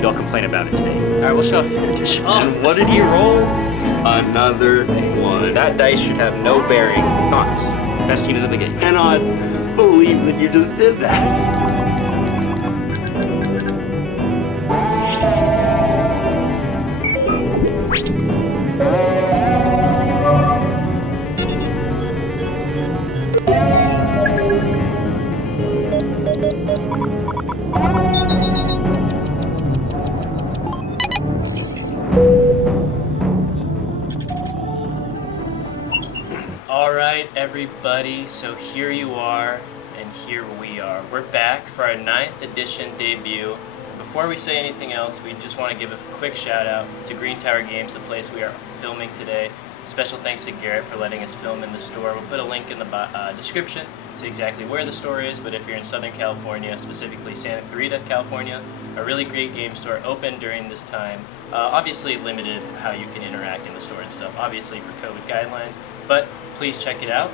maybe I'll complain about it today. Alright, we'll show off the new edition. And what did he roll? Another one. So that dice should have no bearing. Knox, best unit of the game. I cannot believe that you just did that. Alright everybody, so here you are, and here we are. We're back for our 9th edition debut. Before we say anything else, we just want to give a quick shout out to Green Tower Games, the place we are filming today. Special thanks to Garrett for letting us film in the store. We'll put a link in the description to exactly where the store is, but if you're in Southern California, specifically Santa Clarita, California, a really great game store open during this time. Obviously limited how you can interact in the store and stuff, obviously for COVID guidelines, but please check it out.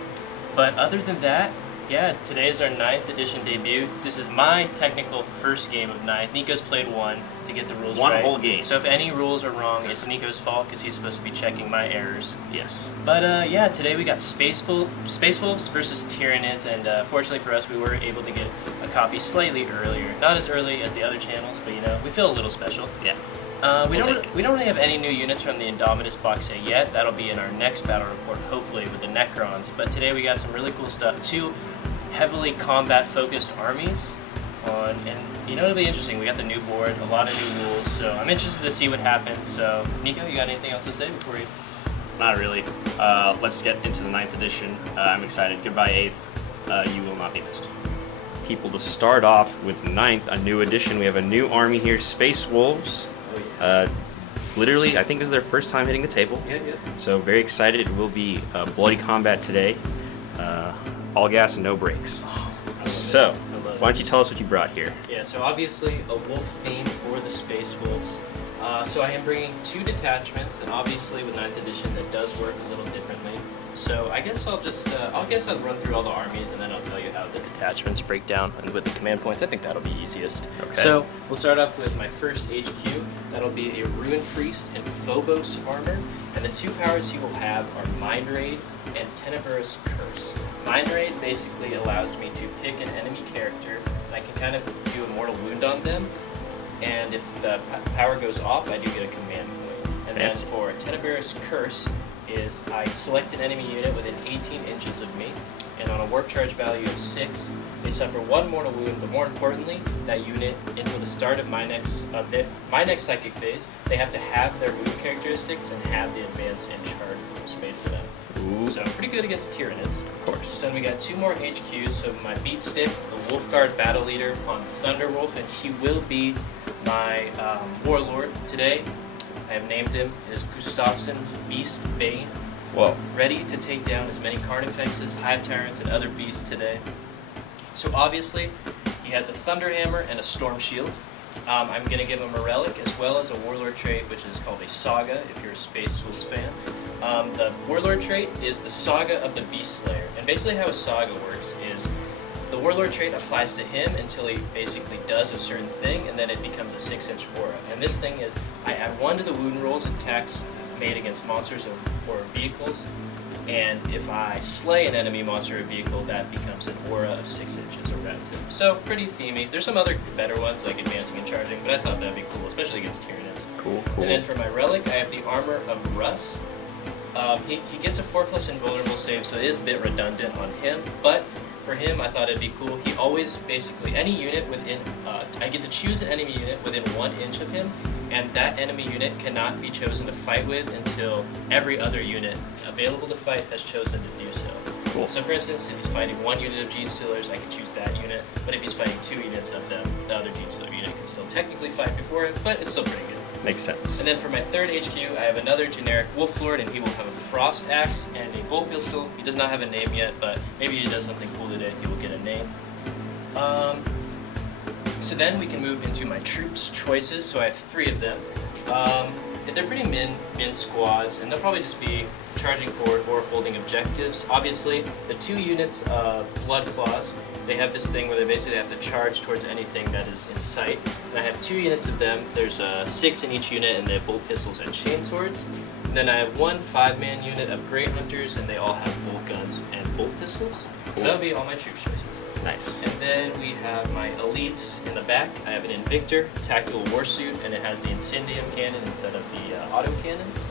But other than that, yeah, today is our 9th edition debut. This is my technical first game of 9th. Nico's played one to get the rules right. One whole game. So if any rules are wrong, it's Nico's fault because he's supposed to be checking my errors. Yes. But yeah, today we got Space Wolves versus Tyranids, and fortunately for us, we were able to get a copy slightly earlier. Not as early as the other channels, but you know, we feel a little special. Yeah. We don't really have any new units from the Indomitus box set yet. That'll be in our next battle report, hopefully, with the Necrons. But today we got some really cool stuff. 2 heavily combat-focused armies and you know, it'll be interesting. We got the new board, a lot of new rules, so I'm interested to see what happens. So, Nico, you got anything else to say before you? Not really. Let's get into the 9th edition. I'm excited. Goodbye 8th. You will not be missed. People, to start off with 9th, a new edition. We have a new army here, Space Wolves. Literally, I think this is their first time hitting the table. Yeah. So very excited. It will be bloody combat today. All gas and no brakes. So, why don't you tell us what you brought here? Yeah, so obviously a wolf theme for the Space Wolves. So I am bringing 2 detachments, and obviously with 9th edition that does work a little differently. So I guess I'll just, I'll run through all the armies and then I'll tell you how the detachments break down and with the command points. I think that'll be easiest. Okay. So we'll start off with my first HQ. That'll be a Ruin Priest and Phobos armor. And the 2 powers he will have are Mind Raid and Tenebrous Curse. Mind Raid basically allows me to pick an enemy character and I can kind of do a mortal wound on them. And if the power goes off, I do get a command point. And then for Tenebrous Curse, is I select an enemy unit within 18 inches of me, and on a warp charge value of 6, they suffer 1 mortal wound, but more importantly, that unit, until the start of my next psychic phase, they have to have their wound characteristics and have the advance and charge rules made for them. Ooh. So pretty good against Tyranids. Of course. So then we got 2 more HQs, so my Beat Stick, the Wolfguard Battle Leader on Thunderwolf, and he will be my Warlord today. I have named him. It is Gustafsson's Beast Bane. Whoa. Ready to take down as many Carnifexes, Hive Tyrants, and other beasts today. So obviously, he has a Thunder Hammer and a Storm Shield. I'm going to give him a Relic as well as a Warlord trait, which is called a Saga, if you're a Space Wolves fan. The Warlord trait is the Saga of the Beast Slayer. And basically how a Saga works is the Warlord trait applies to him until he basically does a certain thing, and then it becomes a 6-inch aura. And this thing is, I add 1 to the wound rolls and attacks made against monsters or vehicles, and if I slay an enemy monster or vehicle, that becomes an aura of 6 inches around him. So, pretty themey. There's some other better ones, like advancing and charging, but I thought that'd be cool, especially against Tyranids. Cool. And then for my Relic, I have the Armor of Russ. He gets a 4+ invulnerable save, so it is a bit redundant on him, but for him, I thought it'd be cool. He always, basically, any unit within, I get to choose an enemy unit within 1 inch of him, and that enemy unit cannot be chosen to fight with until every other unit available to fight has chosen to do so. Cool. So for instance, if he's fighting 1 unit of Gene Stealers, I can choose that unit, but if he's fighting 2 units of them, the other Gene Stealer unit can still technically fight before him, but it's still pretty good. Makes sense. And then for my 3rd HQ, I have another generic Wolflord, and he will have a Frost Axe and a Bolt Pistol. He does not have a name yet, but maybe he does something cool today, he will get a name. So then we can move into my troops choices, so I have 3 of them. they're pretty min squads, and they'll probably just be charging forward or holding objectives. Obviously, the 2 units of Blood Claws, they have this thing where they basically have to charge towards anything that is in sight. And I have 2 units of them. There's 6 in each unit, and they have bolt pistols and chain swords. And then I have 1 5-man unit of Grey Hunters, and they all have bolt guns and bolt pistols. Cool. So that'll be all my troop choices. Nice. And then we have my elites in the back. I have an Invictor tactical warsuit, and it has the Incendium cannon instead of the auto cannons.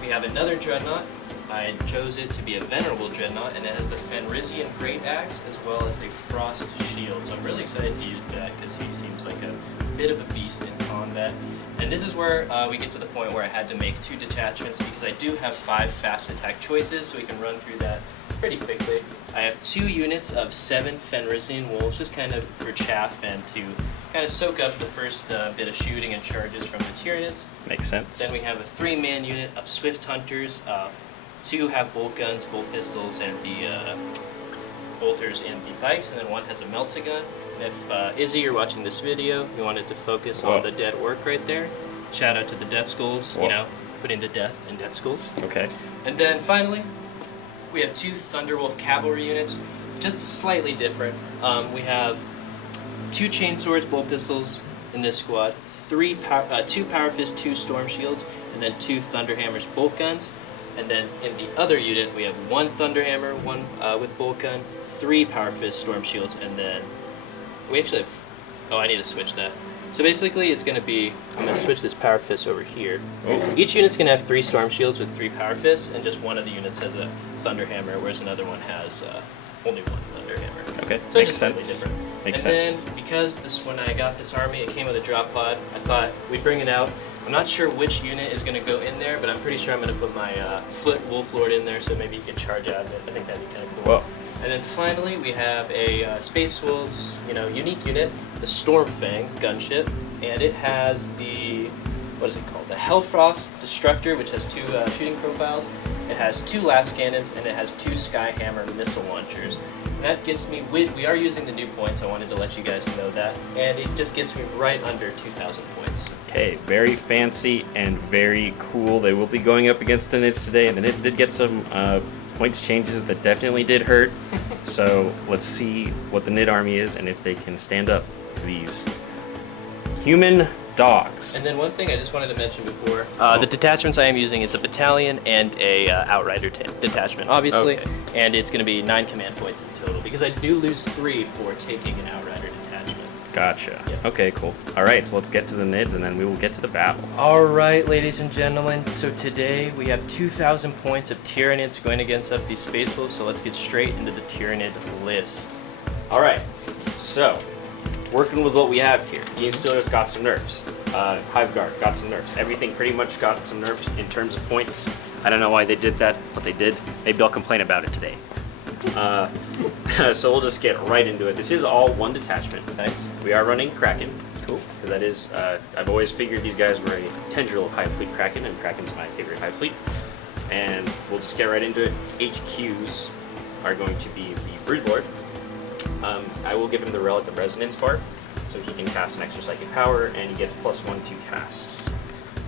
We have another Dreadnought. I chose it to be a Venerable Dreadnought, and it has the Fenrisian Great Axe as well as the Frost Shield. So I'm really excited to use that because he seems like a bit of a beast in combat. And this is where we get to the point where I had to make 2 detachments because I do have 5 fast attack choices, so we can run through that pretty quickly. I have 2 units of 7 Fenrisian Wolves, just kind of for chaff and to kind of soak up the first bit of shooting and charges from the Tyranids. Makes sense. Then we have a 3-man unit of Swift Hunters. 2 have bolt guns, bolt pistols, and the bolters and the pikes, and then 1 has a melta-gun. And if Izzy, you're watching this video, you wanted to focus on the dead orc right there, shout out to the Death Skulls, you know, putting the death in Death Skulls. Okay. And then finally, we have 2 Thunderwolf cavalry units, just slightly different. We have 2 chainswords, bolt pistols in this squad, 2 Power Fist, 2 Storm Shields, and then 2 Thunderhammers, bolt guns. And then in the other unit, we have 1 Thunderhammer, 1 with bolt gun, 3 Power Fist, Storm Shields, and then we actually have. Oh, I need to switch that. So basically, it's going to be. I'm going to switch this Power Fist over here. Oh. Each unit's going to have 3 Storm Shields with 3 Power Fists, and just one of the units has a Thunderhammer, whereas another one has only 1 Thunderhammer. Okay. So Makes just sense. slightly different. Makes and sense. then because when I got this army, it came with a drop pod. I thought we'd bring it out. I'm not sure which unit is going to go in there, but I'm pretty sure I'm going to put my foot Wolflord in there, so maybe you can charge out of it. I think that'd be kind of cool. Whoa. And then finally, we have a Space Wolves, unique unit, the Stormfang gunship, and it has the what is it called? The Hellfrost Destructor, which has 2 shooting profiles. It has 2 last cannons, and it has 2 Skyhammer missile launchers. And that gets me, we are using the new points, I wanted to let you guys know that, and it just gets me right under 2,000 points. Okay, very fancy and very cool. They will be going up against the Nids today, and the Nids did get some points changes that definitely did hurt. So let's see what the Nid army is and if they can stand up to these human dogs. And then one thing I just wanted to mention before, the detachments I am using, it's a battalion and a outrider detachment, obviously, Okay. and it's going to be 9 command points in total, because I do lose 3 for taking an outrider detachment. Gotcha. Yeah. Okay, cool. All right, so let's get to the Nids and then we will get to the battle. All right, ladies and gentlemen, so today we have 2,000 points of Tyranids going against up these Space Wolves, so let's get straight into the Tyranid list. All right, so working with what we have here, Genestealer's got some nerfs. Hive Guard got some nerfs. Everything pretty much got some nerfs in terms of points. I don't know why they did that, but they did. Maybe I'll complain about it today. So we'll just get right into it. This is all 1 detachment. Nice. We are running Kraken. Cool. Because that is, I've always figured these guys were a tendril of Hive Fleet Kraken, and Kraken's my favorite Hive Fleet. And we'll just get right into it. HQs are going to be the Broodlord. I will give him the Relic of Resonance bar, so he can cast an extra psychic power, and he gets +1 to casts.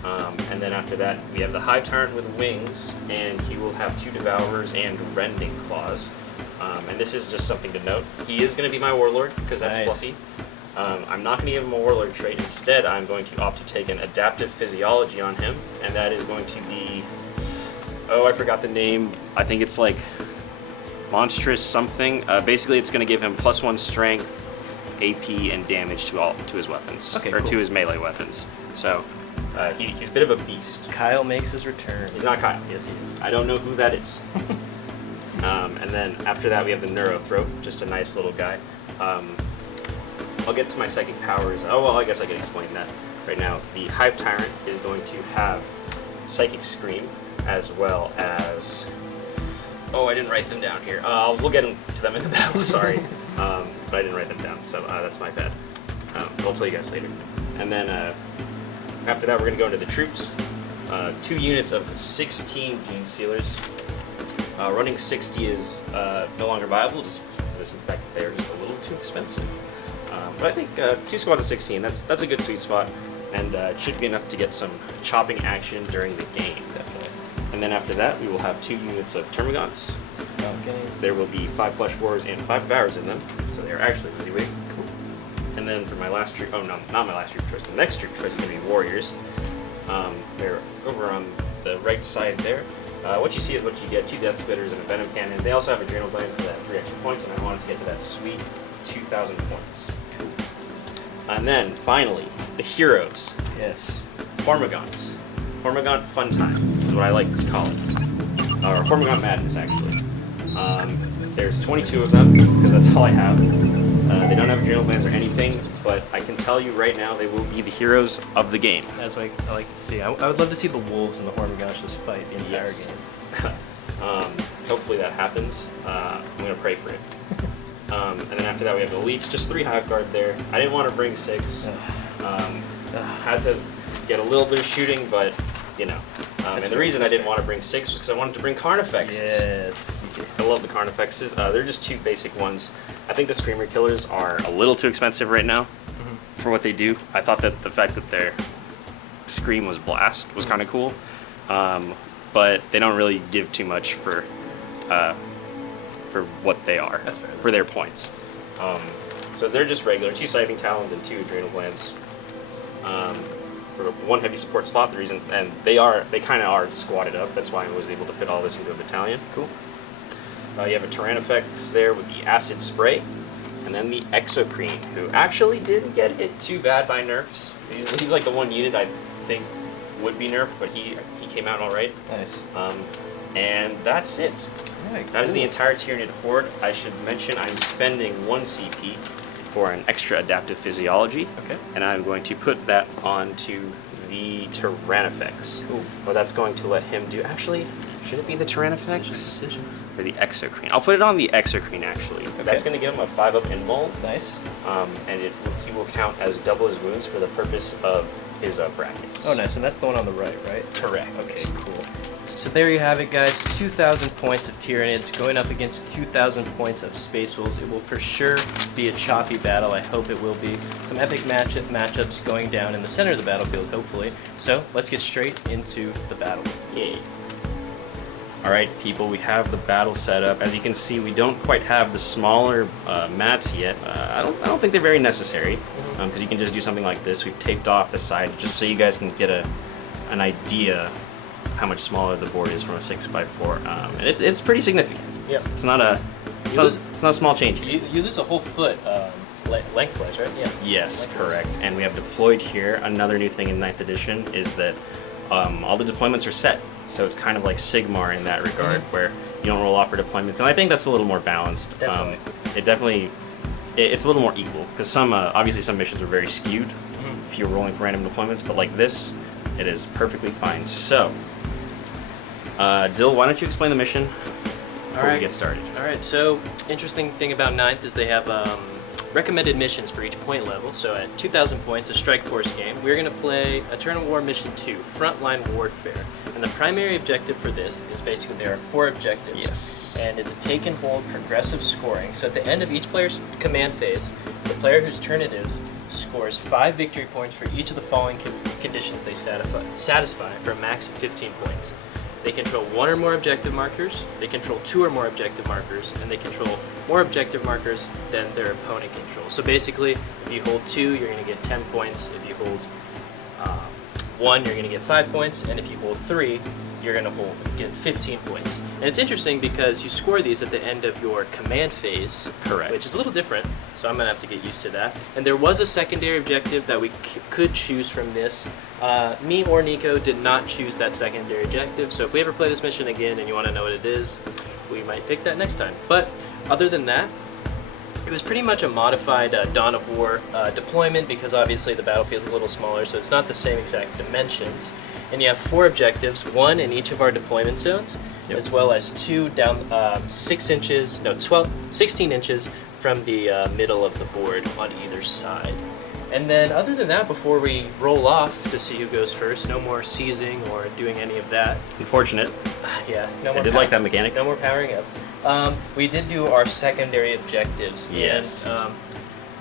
And then after that, we have the Hive Tyrant with wings, and he will have 2 Devourers and Rending Claws. And this is just something to note. He is going to be my Warlord, because that's Nice. fluffy. I'm not going to give him a Warlord trait. Instead, I'm going to opt to take an Adaptive Physiology on him, and that is going to be... Oh, I forgot the name. I think it's like Monstrous something. Basically, it's going to give him +1 Strength, AP, and damage to his weapons. Okay, or cool. to his melee weapons. So, he's a bit of a beast. Kyle makes his return. He's not Kyle. Yes, he is. I don't know who that is. And then after that, we have the Neurothrope, just a nice little guy. I'll get to my psychic powers. Oh, well, I guess I can explain that right now. The Hive Tyrant is going to have Psychic Scream, as well as... Oh, I didn't write them down here. We'll get to them in the battle, sorry. But I didn't write them down, so that's my bad. I'll tell you guys later. And then after that, we're going to go into the troops. 2 units of 16 Genestealers. Running 60 is no longer viable, just for this fact that they're just a little too expensive. But I think 2 squads of 16, that's a good sweet spot. and it should be enough to get some chopping action during the game. Definitely. And then after that, we will have 2 units of Termagants. Okay. There will be 5 Flesh Warriors and 5 Devourers in them, so they're actually pretty big. Cool. And then for my last troop, oh no, not my last troop choice, the next troop choice is going to be Warriors. They're over on the right side there. What you see is what you get, 2 Death Spitters and a Venom Cannon. They also have Adrenal Glands to that 3 extra points, and I wanted to get to that sweet 2,000 points. Cool. And then, finally, the heroes. Yes. Hormagaunts. Hormagaunt Fun Time is what I like to call it. Or Hormagaunt Madness, actually. There's 22 of them, because that's all I have. They don't have Adrenal Glands or anything, but I can tell you right now they will be the heroes of the game. That's what I like to see. I would love to see the Wolves and the Hormagaunts just fight the entire game. Hopefully that happens. I'm going to pray for it. And then after that we have the Elites, just 3 Hive Guard there. I didn't want to bring 6. Had to get a little bit of shooting, but you know. And the reason I didn't want to bring 6 was because I wanted to bring Carnifexes. Yes. I love the Carnifexes. They're just 2 basic ones. I think the Screamer Killers are a little too expensive right now for what they do. I thought that the fact that their Scream was Blast was kind of cool, but they don't really give too much for what they are. That's fair. For their points. So they're just regular 2 Siphoning Talons and 2 Adrenal Glands. For 1 heavy support slot, the reason, and they kind of are squatted up. That's why I was able to fit all this into a battalion. Cool. You have a Tyrannifex there with the Acid Spray, and then the Exocrine, who actually didn't get hit too bad by nerfs. He's like the one unit I think would be nerfed, but he came out all right. Nice. And that's it. Right, That is cool. the entire Tyranid horde. I should mention I'm spending 1 CP for an extra adaptive physiology. Okay. And I'm going to put that onto the Tyrannifex. Cool. Well, that's going to let him do. Actually, should it be the Tyrannifex Decisions. or the Exocrine? I'll put it on the Exocrine actually. Okay. That's going to give him a 5-up invul, Nice. and he will count as double his wounds for the purpose of his brackets. Oh, nice. And that's the one on the right, right? Correct. Okay, cool. So there you have it, guys. 2,000 points of Tyranids going up against 2,000 points of Space Wolves. It will for sure be a choppy battle. I hope it will be. Some epic matchups going down in the center of the battlefield, hopefully. So let's get straight into the battle. Yay. All right, people, we have the battle set up. As you can see, we don't quite have the smaller mats yet. I don't think they're very necessary, because you can just do something like this. We've taped off the side just so you guys can get an idea how much smaller the board is from a 6x4, and it's pretty significant. Yep. It's not a small change. You lose a whole foot lengthwise, right? Yeah. Yes, correct. And we have deployed here. Another new thing in 9th edition is that all the deployments are set. So it's kind of like Sigmar in that regard, where you don't roll off for deployments. And I think that's a little more balanced. Definitely. It's a little more equal, because some obviously some missions are very skewed if you're rolling for random deployments, but like this, it is perfectly fine. So, Dill, why don't you explain the mission before we get started? All right, so interesting thing about 9th is they have recommended missions for each point level. So at 2,000 points, a Strike Force game, we're going to play Eternal War Mission 2, Frontline Warfare. And the primary objective for this is basically there are 4 objectives. Yes. And it's a take and hold progressive scoring. So at the end of each player's command phase, the player whose turn it is scores 5 victory points for each of the following conditions they satisfy for a max of 15 points. They control 1 or more objective markers, they control 2 or more objective markers, and they control more objective markers than their opponent controls. So basically, if you hold 2, you're going to get 10 points. If you hold 1, you're going to get 5 points, and if you hold 3, you're going to get 15 points. And it's interesting because you score these at the end of your command phase, Correct. which is a little different, so I'm going to have to get used to that. And there was a secondary objective that we could choose from this. Me or Nikko did not choose that secondary objective, so if we ever play this mission again and you want to know what it is, we might pick that next time. But other than that, it was pretty much a modified Dawn of War deployment, because obviously the battlefield's a little smaller, so it's not the same exact dimensions. And you have 4 objectives, 1 in each of our deployment zones, as well as 2 down 16 inches from the middle of the board on either side. And then other than that, before we roll off to see who goes first, no more seizing or doing any of that. Unfortunate. Yeah, no more. I did like that mechanic. No more powering up. We did do our secondary objectives. Yes. And,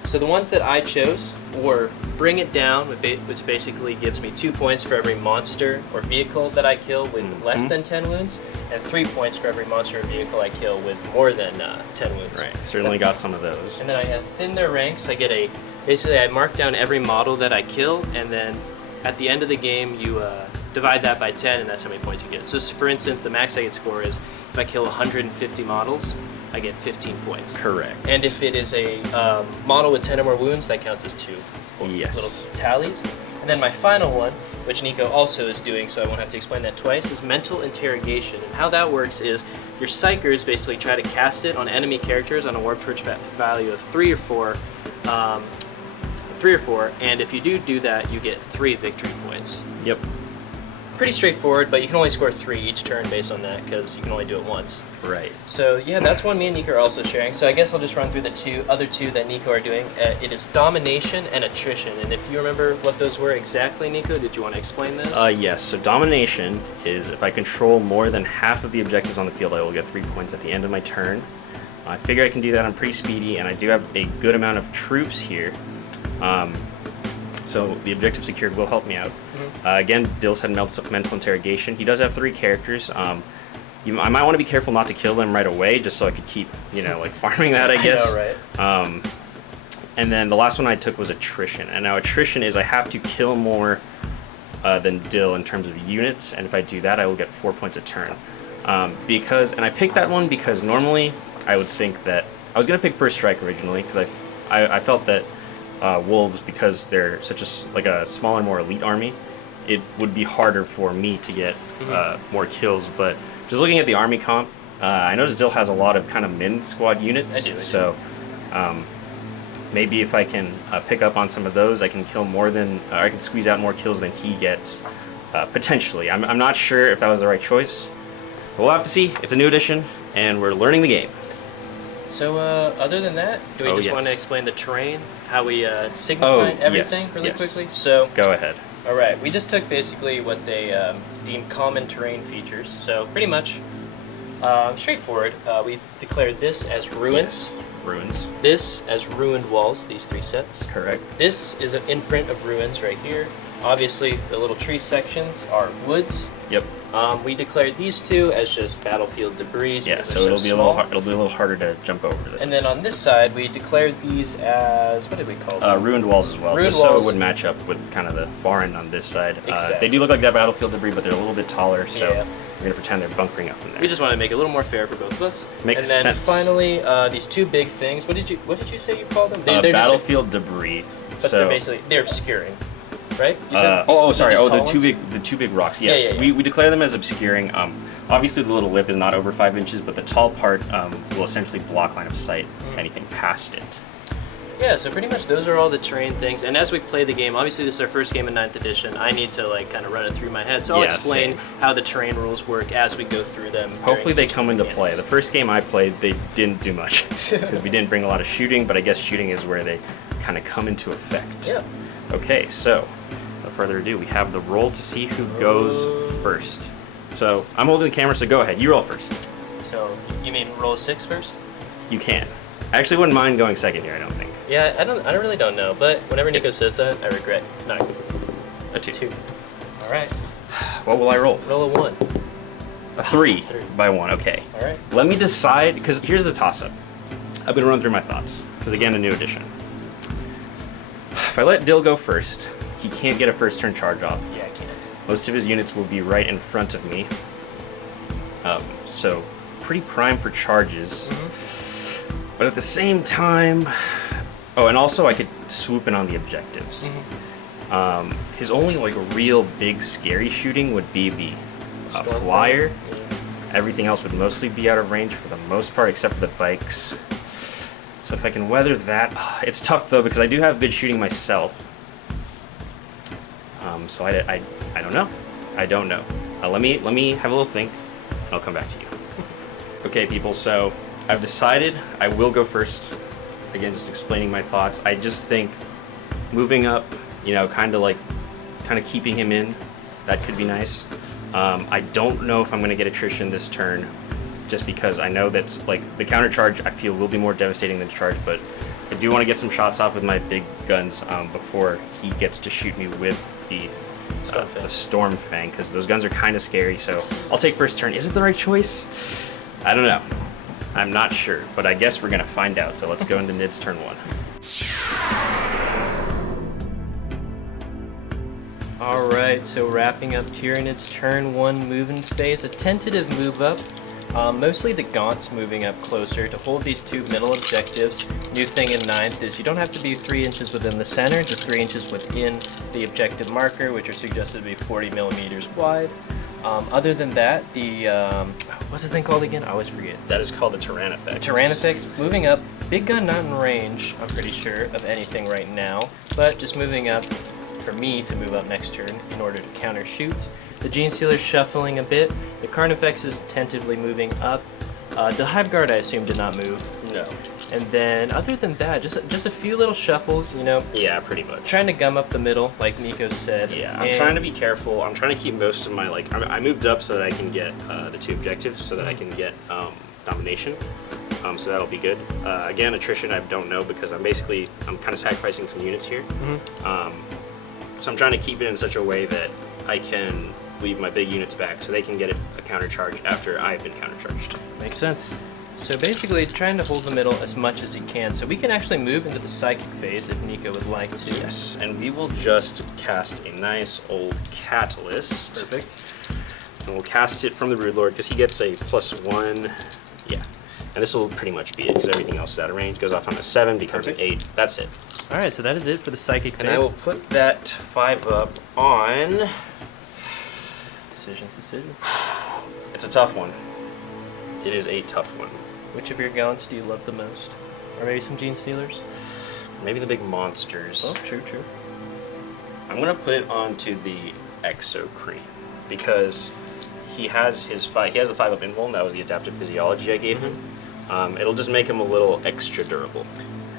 So the ones that I chose were Bring It Down, which basically gives me 2 points for every monster or vehicle that I kill with less than 10 wounds, and 3 points for every monster or vehicle I kill with more than 10 wounds. Right, certainly got some of those. And then I have Thin Their Ranks. I get basically I mark down every model that I kill, and then at the end of the game you divide that by 10, and that's how many points you get. So for instance, the max I get score is if I kill 150 models, I get 15 points. Correct. And if it is a model with 10 or more wounds, that counts as 2 little tallies. And then my final one, which Nikko also is doing, so I won't have to explain that twice, is Mental Interrogation. And how that works is your psychers basically try to cast it on enemy characters on a warp torch value of 3 or 4, and if you do that, you get 3 victory points. Yep. Pretty straightforward, but you can only score 3 each turn based on that because you can only do it once. Right. So yeah, that's one me and Nikko are also sharing. So I guess I'll just run through the other two that Nikko are doing. It is Domination and Attrition. And if you remember what those were exactly, Nikko, did you want to explain this? Yes. So Domination is if I control more than half of the objectives on the field, I will get 3 points at the end of my turn. I figure I can do that. I'm pretty speedy, and I do have a good amount of troops here. So the objective secured will help me out. Again, Dill said Mental Interrogation. He does have 3 characters. I might want to be careful not to kill them right away, just so I could keep, like farming that, I guess. I know, right? And then the last one I took was Attrition. And now Attrition is I have to kill more than Dill in terms of units, and if I do that, I will get 4 points a turn. And I picked that one because normally I would think that I was gonna pick First Strike originally because I felt that wolves, because they're such a smaller, more elite army, it would be harder for me to get more kills. But just looking at the army comp, I noticed Dill has a lot of kind of min squad units. I do. So maybe if I can pick up on some of those, I can kill more than, or I can squeeze out more kills than he gets potentially. I'm not sure if that was the right choice, but we'll have to see. It's a new edition, and we're learning the game. So other than that, do we want to explain the terrain, how we signify everything really quickly? So go ahead. All right, we just took basically what they deem common terrain features. So pretty much straightforward. We declared this as ruins. Ruins. This as ruined walls, these 3 sets. Correct. This is an imprint of ruins right here. Obviously, the little tree sections are woods. Yep. We declared these 2 as just battlefield debris. Yeah, so it'll be a little harder to jump over this. And then on this side, we declared these as, what did we call them? Ruined walls as well. Ruined just walls. So it would match up with kind of the far end on this side. Exactly. They do look like that battlefield debris, but they're a little bit taller, so Yeah. we're gonna pretend they're bunkering up in there. We just want to make it a little more fair for both of us. Makes and then sense. finally, these 2 big things. What did you say you called them? They're battlefield debris. But they're obscuring, right? You said sorry. these The tall two big rocks. Yes, Yeah. We declare them as obscuring. Obviously, the little lip is not over 5 inches, but the tall part will essentially block line of sight anything past it. Yeah, so pretty much those are all the terrain things. And as we play the game, obviously this is our first game in 9th edition. I need to kind of run it through my head. So I'll explain how the terrain rules work as we go through them. Hopefully they come into play. The first game I played, they didn't do much because we didn't bring a lot of shooting, but I guess shooting is where they kind of come into effect. Yeah. Okay, so without further ado, we have the roll to see who goes first. So I'm holding the camera, so go ahead. You roll first. So you mean roll a 6 first? You can. I actually wouldn't mind going second here, I don't think. Yeah, I really don't know, but whenever Nikko says that, I regret not. A 2. All right. What will I roll? Roll a 1. A 3 3. by 1, okay. All right. Let me decide, because here's the toss-up. I've been running through my thoughts, because again, a new edition. If I let Dill go first, he can't get a first turn charge off. Yeah, I can. Most of his units will be right in front of me. So pretty prime for charges. But at the same time, and also I could swoop in on the objectives. His only real big scary shooting would be the flyer. Yeah. Everything else would mostly be out of range for the most part, except for the bikes. So if I can weather that, it's tough though because I do have good shooting myself. So I don't know. I don't know. Let me have a little think, and I'll come back to you. Okay, people. So I've decided I will go first. Again, just explaining my thoughts. I just think moving up, kind of keeping him in, that could be nice. I don't know if I'm going to get attrition this turn, just because I know that's the counter charge I feel will be more devastating than the charge, but I do want to get some shots off with my big guns before he gets to shoot me with the Stormfang, because those guns are kind of scary. So I'll take first turn. Is it the right choice? I don't know. I'm not sure, but I guess we're gonna find out. So let's go into Nid's turn 1. All right, so wrapping up Tyranids turn 1 move-in phase, a tentative move up. Mostly the Gaunt's moving up closer to hold these 2 middle objectives. New thing in 9th is you don't have to be 3 inches within the center, just 3 inches within the objective marker, which are suggested to be 40 millimeters wide. Other than that, the what's the thing called again? I always forget. That is called the Tyranids. Tyranids moving up. Big gun not in range, I'm pretty sure, of anything right now, but just moving up for me to move up next turn in order to counter shoot. The Gene Stealer's shuffling a bit. The Carnifex is tentatively moving up. The Hive Guard, I assume, did not move. No. And then, other than that, just a few little shuffles, you know. Yeah, pretty much. Trying to gum up the middle, like Nikko said. Yeah, I'm trying to be careful. I'm trying to keep most of my, like, I moved up so that I can get the 2 objectives, so that I can get domination. So that'll be good. Again, attrition, I don't know, because I'm kind of sacrificing some units here. So I'm trying to keep it in such a way that I can leave my big units back so they can get a counter charge after I've been counter charged. Makes sense. So basically, trying to hold the middle as much as you can. So we can actually move into the psychic phase if Nikko would like to. Yes, and we will just cast a nice old catalyst. Perfect. And we'll cast it from the Broodlord because he gets a +1. Yeah. And this will pretty much be it because everything else is out of range. Goes off on a 7, becomes an 8. That's it. All right, so that is it for the psychic phase. And I will put that 5 up on... Decisions. It's a tough one. It is a tough one. Which of your Gaunts do you love the most? Or maybe some Gene Stealers? Maybe the big monsters. Oh, true. I'm going to put it onto the Exocrine because he has the 5 up invuln. That was the adaptive physiology I gave him. It'll just make him a little extra durable.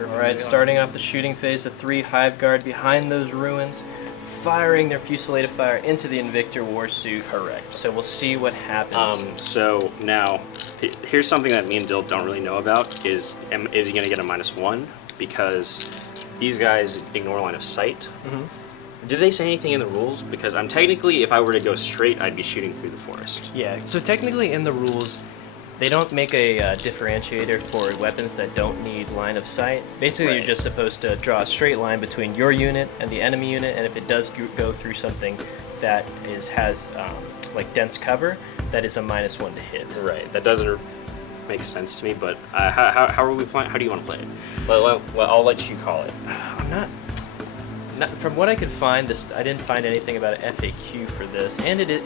Alright, starting off the shooting phase, the 3 Hive Guard behind those ruins, firing their fusillade of fire into the Invictor Warsuit. Correct. So we'll see what happens. So now, here's something that me and Dill don't really know about, is he going to get a -1? Because these guys ignore line of sight. Did they say anything in the rules? Because I'm technically, if I were to go straight, I'd be shooting through the forest. Yeah, so technically in the rules, they don't make a differentiator for weapons that don't need line of sight. Basically, You're just supposed to draw a straight line between your unit and the enemy unit, and if it does go through something that has like dense cover, that is a -1 to hit. Right. That doesn't make sense to me. But how are we playing? How do you want to play it? Well, I'll let you call it. I'm not. From what I could find, I didn't find anything about an FAQ for this, and it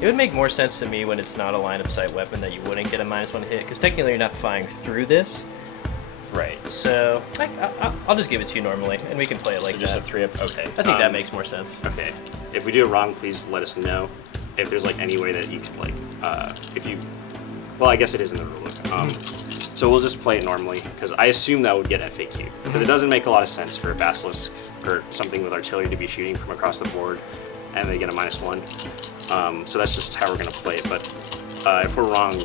would make more sense to me when it's not a line of sight weapon that you wouldn't get a -1 hit, because technically you're not firing through this. Right. So I'll just give it to you normally, and we can play it like so just that. a 3 up. Okay. I think that makes more sense. Okay. If we do it wrong, please let us know. If there's like any way that you could like, well, I guess it is in the rulebook. So we'll just play it normally, because I assume that would get FAQ, because it doesn't make a lot of sense for a Basilisk or something with artillery to be shooting from across the board, and they get a -1. So that's just how we're gonna play it. But if we're wrong,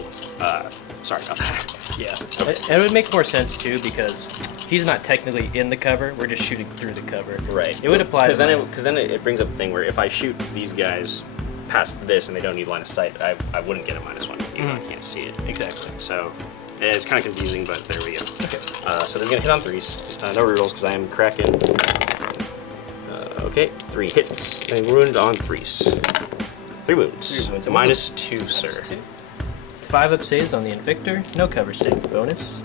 sorry about that. Yeah, it would make more sense too, because he's not technically in the cover. We're just shooting through the cover. Right. It would apply because then it brings up a thing where if I shoot these guys past this and they don't need line of sight, I wouldn't get a -1, even though I can't see it. Exactly. So it's kind of confusing, but there we go. Okay. So they're gonna hit on 3s. No rerolls because I am cracking. Okay, 3 hits. And wound on 3s. 3 wounds. -2, sir. 5 up saves on the Invictor. No cover save bonus.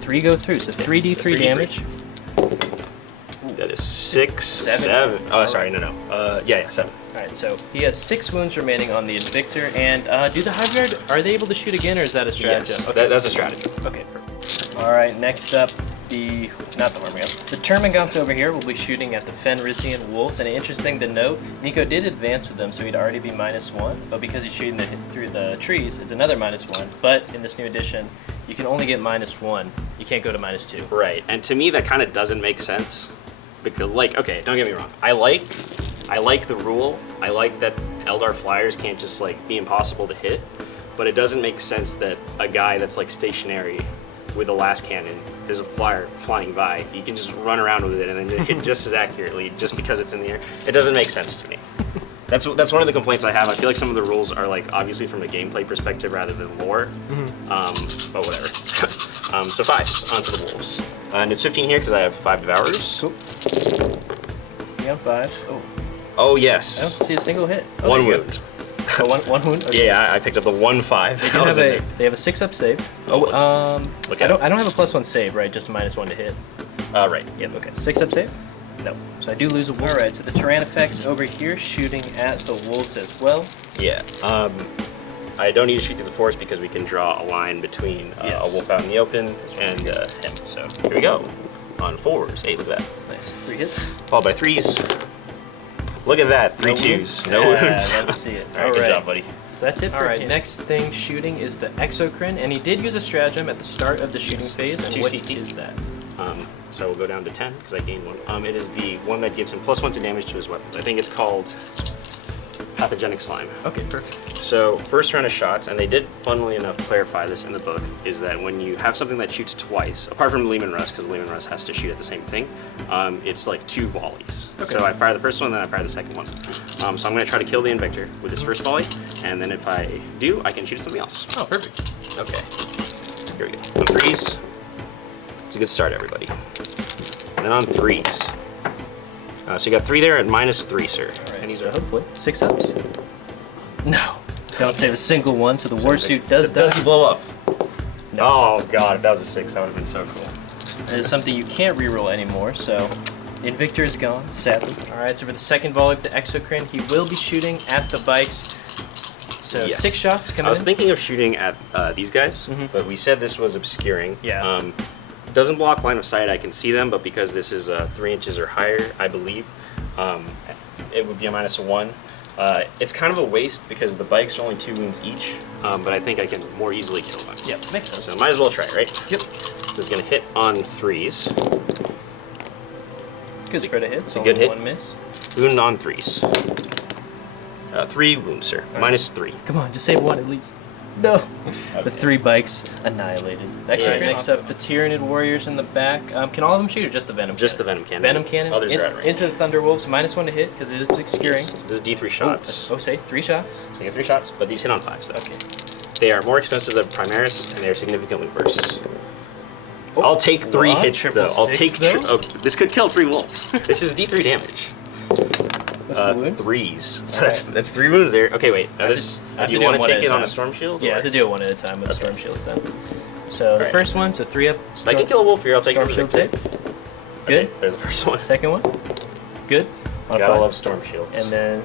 3 go through, so 3d3 damage. That is 6, 7. Oh, sorry, no. Yeah, 7. Alright, so he has 6 wounds remaining on the Invictor, and do the Hive Guard, are they able to shoot again, or is that a stratagem? Yes, okay. That's a stratagem. Okay, perfect. Alright, next up, the Termagants over here will be shooting at the Fenrisian Wolves, and interesting to note, Nikko did advance with them, so he'd already be -1, but because he's shooting through the trees, it's another -1, but in this new edition, you can only get -1, you can't go to -2. Right, and to me that kind of doesn't make sense, because, like, okay, don't get me wrong, I like the rule, I like that Eldar Flyers can't just, like, be impossible to hit, but it doesn't make sense that a guy that's, like, stationary with the last cannon, there's a flyer flying by. You can just run around with it and then hit just as accurately just because it's in the air. It doesn't make sense to me. That's one of the complaints I have. I feel like some of the rules are like obviously from a gameplay perspective rather than lore. But whatever. So 5 onto the wolves, and it's 15 here because I have 5 devourers. Cool. Yeah, 5. Oh. Oh yes. I don't see a single hit. Oh, 1 wound. Oh, one wound. Okay. Yeah, I picked up the 1/5. They have a 6-up save. Oh, I don't have a +1 save, right? Just a -1 to hit. Right. Yeah. Okay. 6-up save. No. So I do lose a wolf. All right. So the Tyrant effects over here, shooting at the wolves as well. Yeah. I don't need to shoot through the forest because we can draw a line between a wolf out in the open and him. So here we go. On 4s, 8 with that. Nice. 3 hits. Followed by 3s. Look at that. 3 2s. No wounds. Let's see it. All right, good job, buddy. That's it. All right. Next thing shooting is the exocrine, and he did use a stratagem at the start of the shooting phase. And 2 what CT. is that? So we'll go down to 10 because I gained 1. It is the one that gives him +1 to damage to his weapons. I think it's called Pathogenic Slime. Okay, perfect. So first round of shots, and they did, funnily enough, clarify this in the book, is that when you have something that shoots twice, apart from Lehman Russ, because Lehman Russ has to shoot at the same thing, it's like 2 volleys. Okay. So I fire the first one, then I fire the second one. So I'm going to try to kill the Invictor with this first volley, and then if I do, I can shoot at something else. Oh, perfect. Okay. Here we go. On 3s. It's a good start, everybody. And then on 3s. So you got 3 there at -3, sir. All right, and these so are hopefully 6 ups. No. Don't save a single one, so the warsuit does die. Does he blow up? No. Oh god, if that was a 6, that would have been so cool. It is something you can't reroll anymore, so the Invictor is gone, sadly. Alright, so for the second volley of the exocrine, he will be shooting at the bikes. So Yes. 6 shots coming in. I was thinking of shooting at these guys, Mhm. but we said this was obscuring. Yeah. Doesn't block line of sight, I can see them, but because this is 3 inches or higher, I believe, it would be a -1. It's kind of a waste because the bikes are only 2 wounds each, but I think I can more easily kill them. Yep, makes sense. So might as well try, right? Yep. So it's going to hit on 3s. Good spread of hits. It's a good hit. 1 miss. Wound on 3s. 3 wounds, sir. Right. -3. Come on, just save 1 at least. No. The 3 bikes annihilated. Exocrine. Next up, the Tyranid warriors in the back. Can all of them shoot or just the Venom Just the cannon? Venom Cannon. Venom cannon. Others are at range. Into the Thunderwolves. -1 to hit because it is obscuring. Yes. So this is D3 shots. Oh, say 3 shots. So you get 3 shots, but these hit on 5s though. Okay. They are more expensive than Primaris, and they are significantly worse. Oh, I'll take 3 hits triple though. I'll six, take. though? Oh, this could kill 3 wolves. This is D3 damage. What's the wound? 3s. So Alright. that's 3 wounds there. Okay, wait. Now I this. have Do you to do want them to one take at a it on a time. storm shield? Yeah, I or- have to do it 1 at a time with the storm shields then. So the Alright. first one, so 3 up. If I can kill a wolf here, I'll take Storm it. shield save. Okay, Good. there's the first one. Second one. Good. On Gotta 5. love storm shields. And then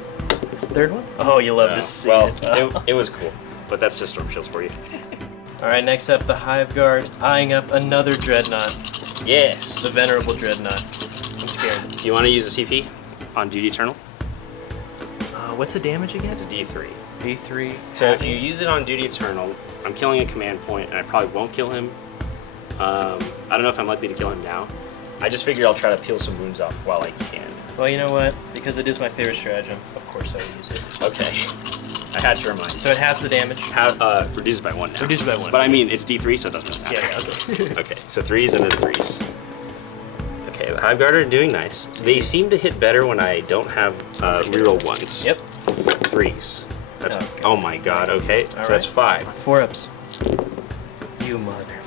this third one. Oh, you love Yeah. to see Well, it. it was cool, but that's just storm shields for you. All right, next up, the Hive Guard eyeing up another Dreadnought, Yes. the Venerable Dreadnought. I'm scared. Do you want to use a CP on Duty Eternal? What's the damage again? It's D3. D3. So if you use it on Duty Eternal, I'm killing a command point, and I probably won't kill him. I don't know if I'm likely to kill him now. I just figure I'll try to peel some wounds off while I can. Well, you know what? Because it is my favorite stratagem, of course I will use it. Okay. I had to remind you. So it halves the damage. Reduces by 1 now. Reduces by 1. But I mean, it's D3, so it doesn't matter. Yeah, okay. Okay, so 3s and then 3s. Okay, the Hive Guard are doing nice. They seem to hit better when I don't have reroll 1s. Yep. 3s. That's, Okay. oh my god, okay. All so that's 5. 4 ups. You mother.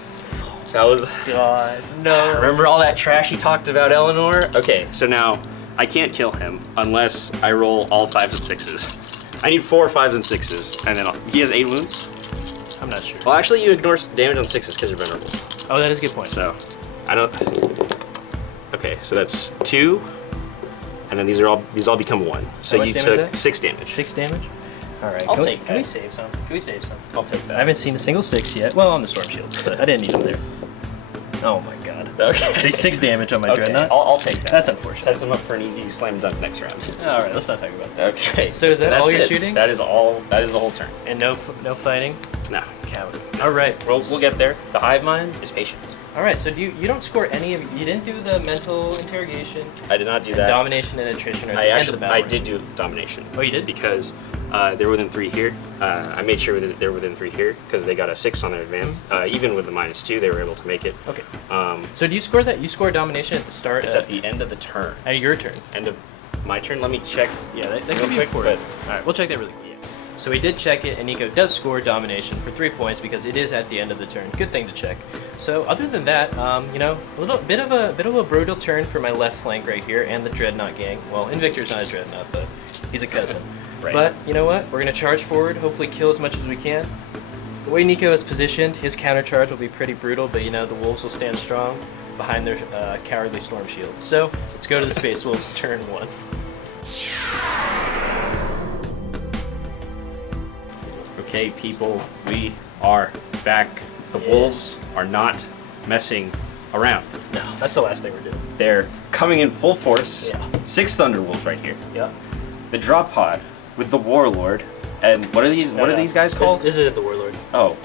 That was... God, no. Remember all that trash he talked about Eleanor? Okay, so now I can't kill him unless I roll all 5s and 6s. I need 4 5s and 6s, and then he has 8 wounds. I'm not sure. Well, actually, you ignore damage on 6s because you're vulnerable. Oh, that is a good point. So, I don't... Okay, so that's 2, and then these all become 1. So How much you damage is took that? 6 damage. 6 damage? All right. I'll Can take we that. save some? Can we save some? I'll take I that. haven't seen a single 6 yet. Well, on the storm shield, but I didn't need them there. Oh my god. Okay. Say 6 damage on my Okay, Dreadnought. I'll take that. That's unfortunate. Sets him up for an easy slam dunk next round. All right, let's not talk about that. Okay. So is that that's all you're it. shooting? That is all. That is the whole turn. And no fighting? No. Coward. All right. We'll get there. The Hive Mind is patient. All right, so you don't score any of you didn't do the mental interrogation. I did not do and that. Domination and attrition are at the end of the battle. I did do domination. Oh, you did? Because they're within 3 here. I made sure that they're within 3 here because they got a 6 on their advance. Even with the -2, they were able to make it. Okay. So do you score that? You score domination at the start. It's at the end of the turn. At your turn. End of my turn. Let me check. Yeah, that real could be quick, important. but All right, we'll check that really quick. So we did check it, and Nikko does score domination for 3 points because it is at the end of the turn. Good thing to check. So other than that, you know, a little bit of a brutal turn for my left flank right here and the Dreadnought gang. Well, Invictor's not a Dreadnought, but he's a cousin. Right. But you know what? We're gonna charge forward. Hopefully, kill as much as we can. The way Nikko is positioned, his counter charge will be pretty brutal, but you know the wolves will stand strong behind their cowardly storm shield. So let's go to the Space Wolves turn 1. Okay, people, we are back. The wolves are not messing around. No, that's the last thing we're doing. They're coming in full force. Yeah. 6 Thunderwolves right here. Yeah. The drop pod with the Warlord. And what are these? What are these guys called? This isn't the Warlord. Oh,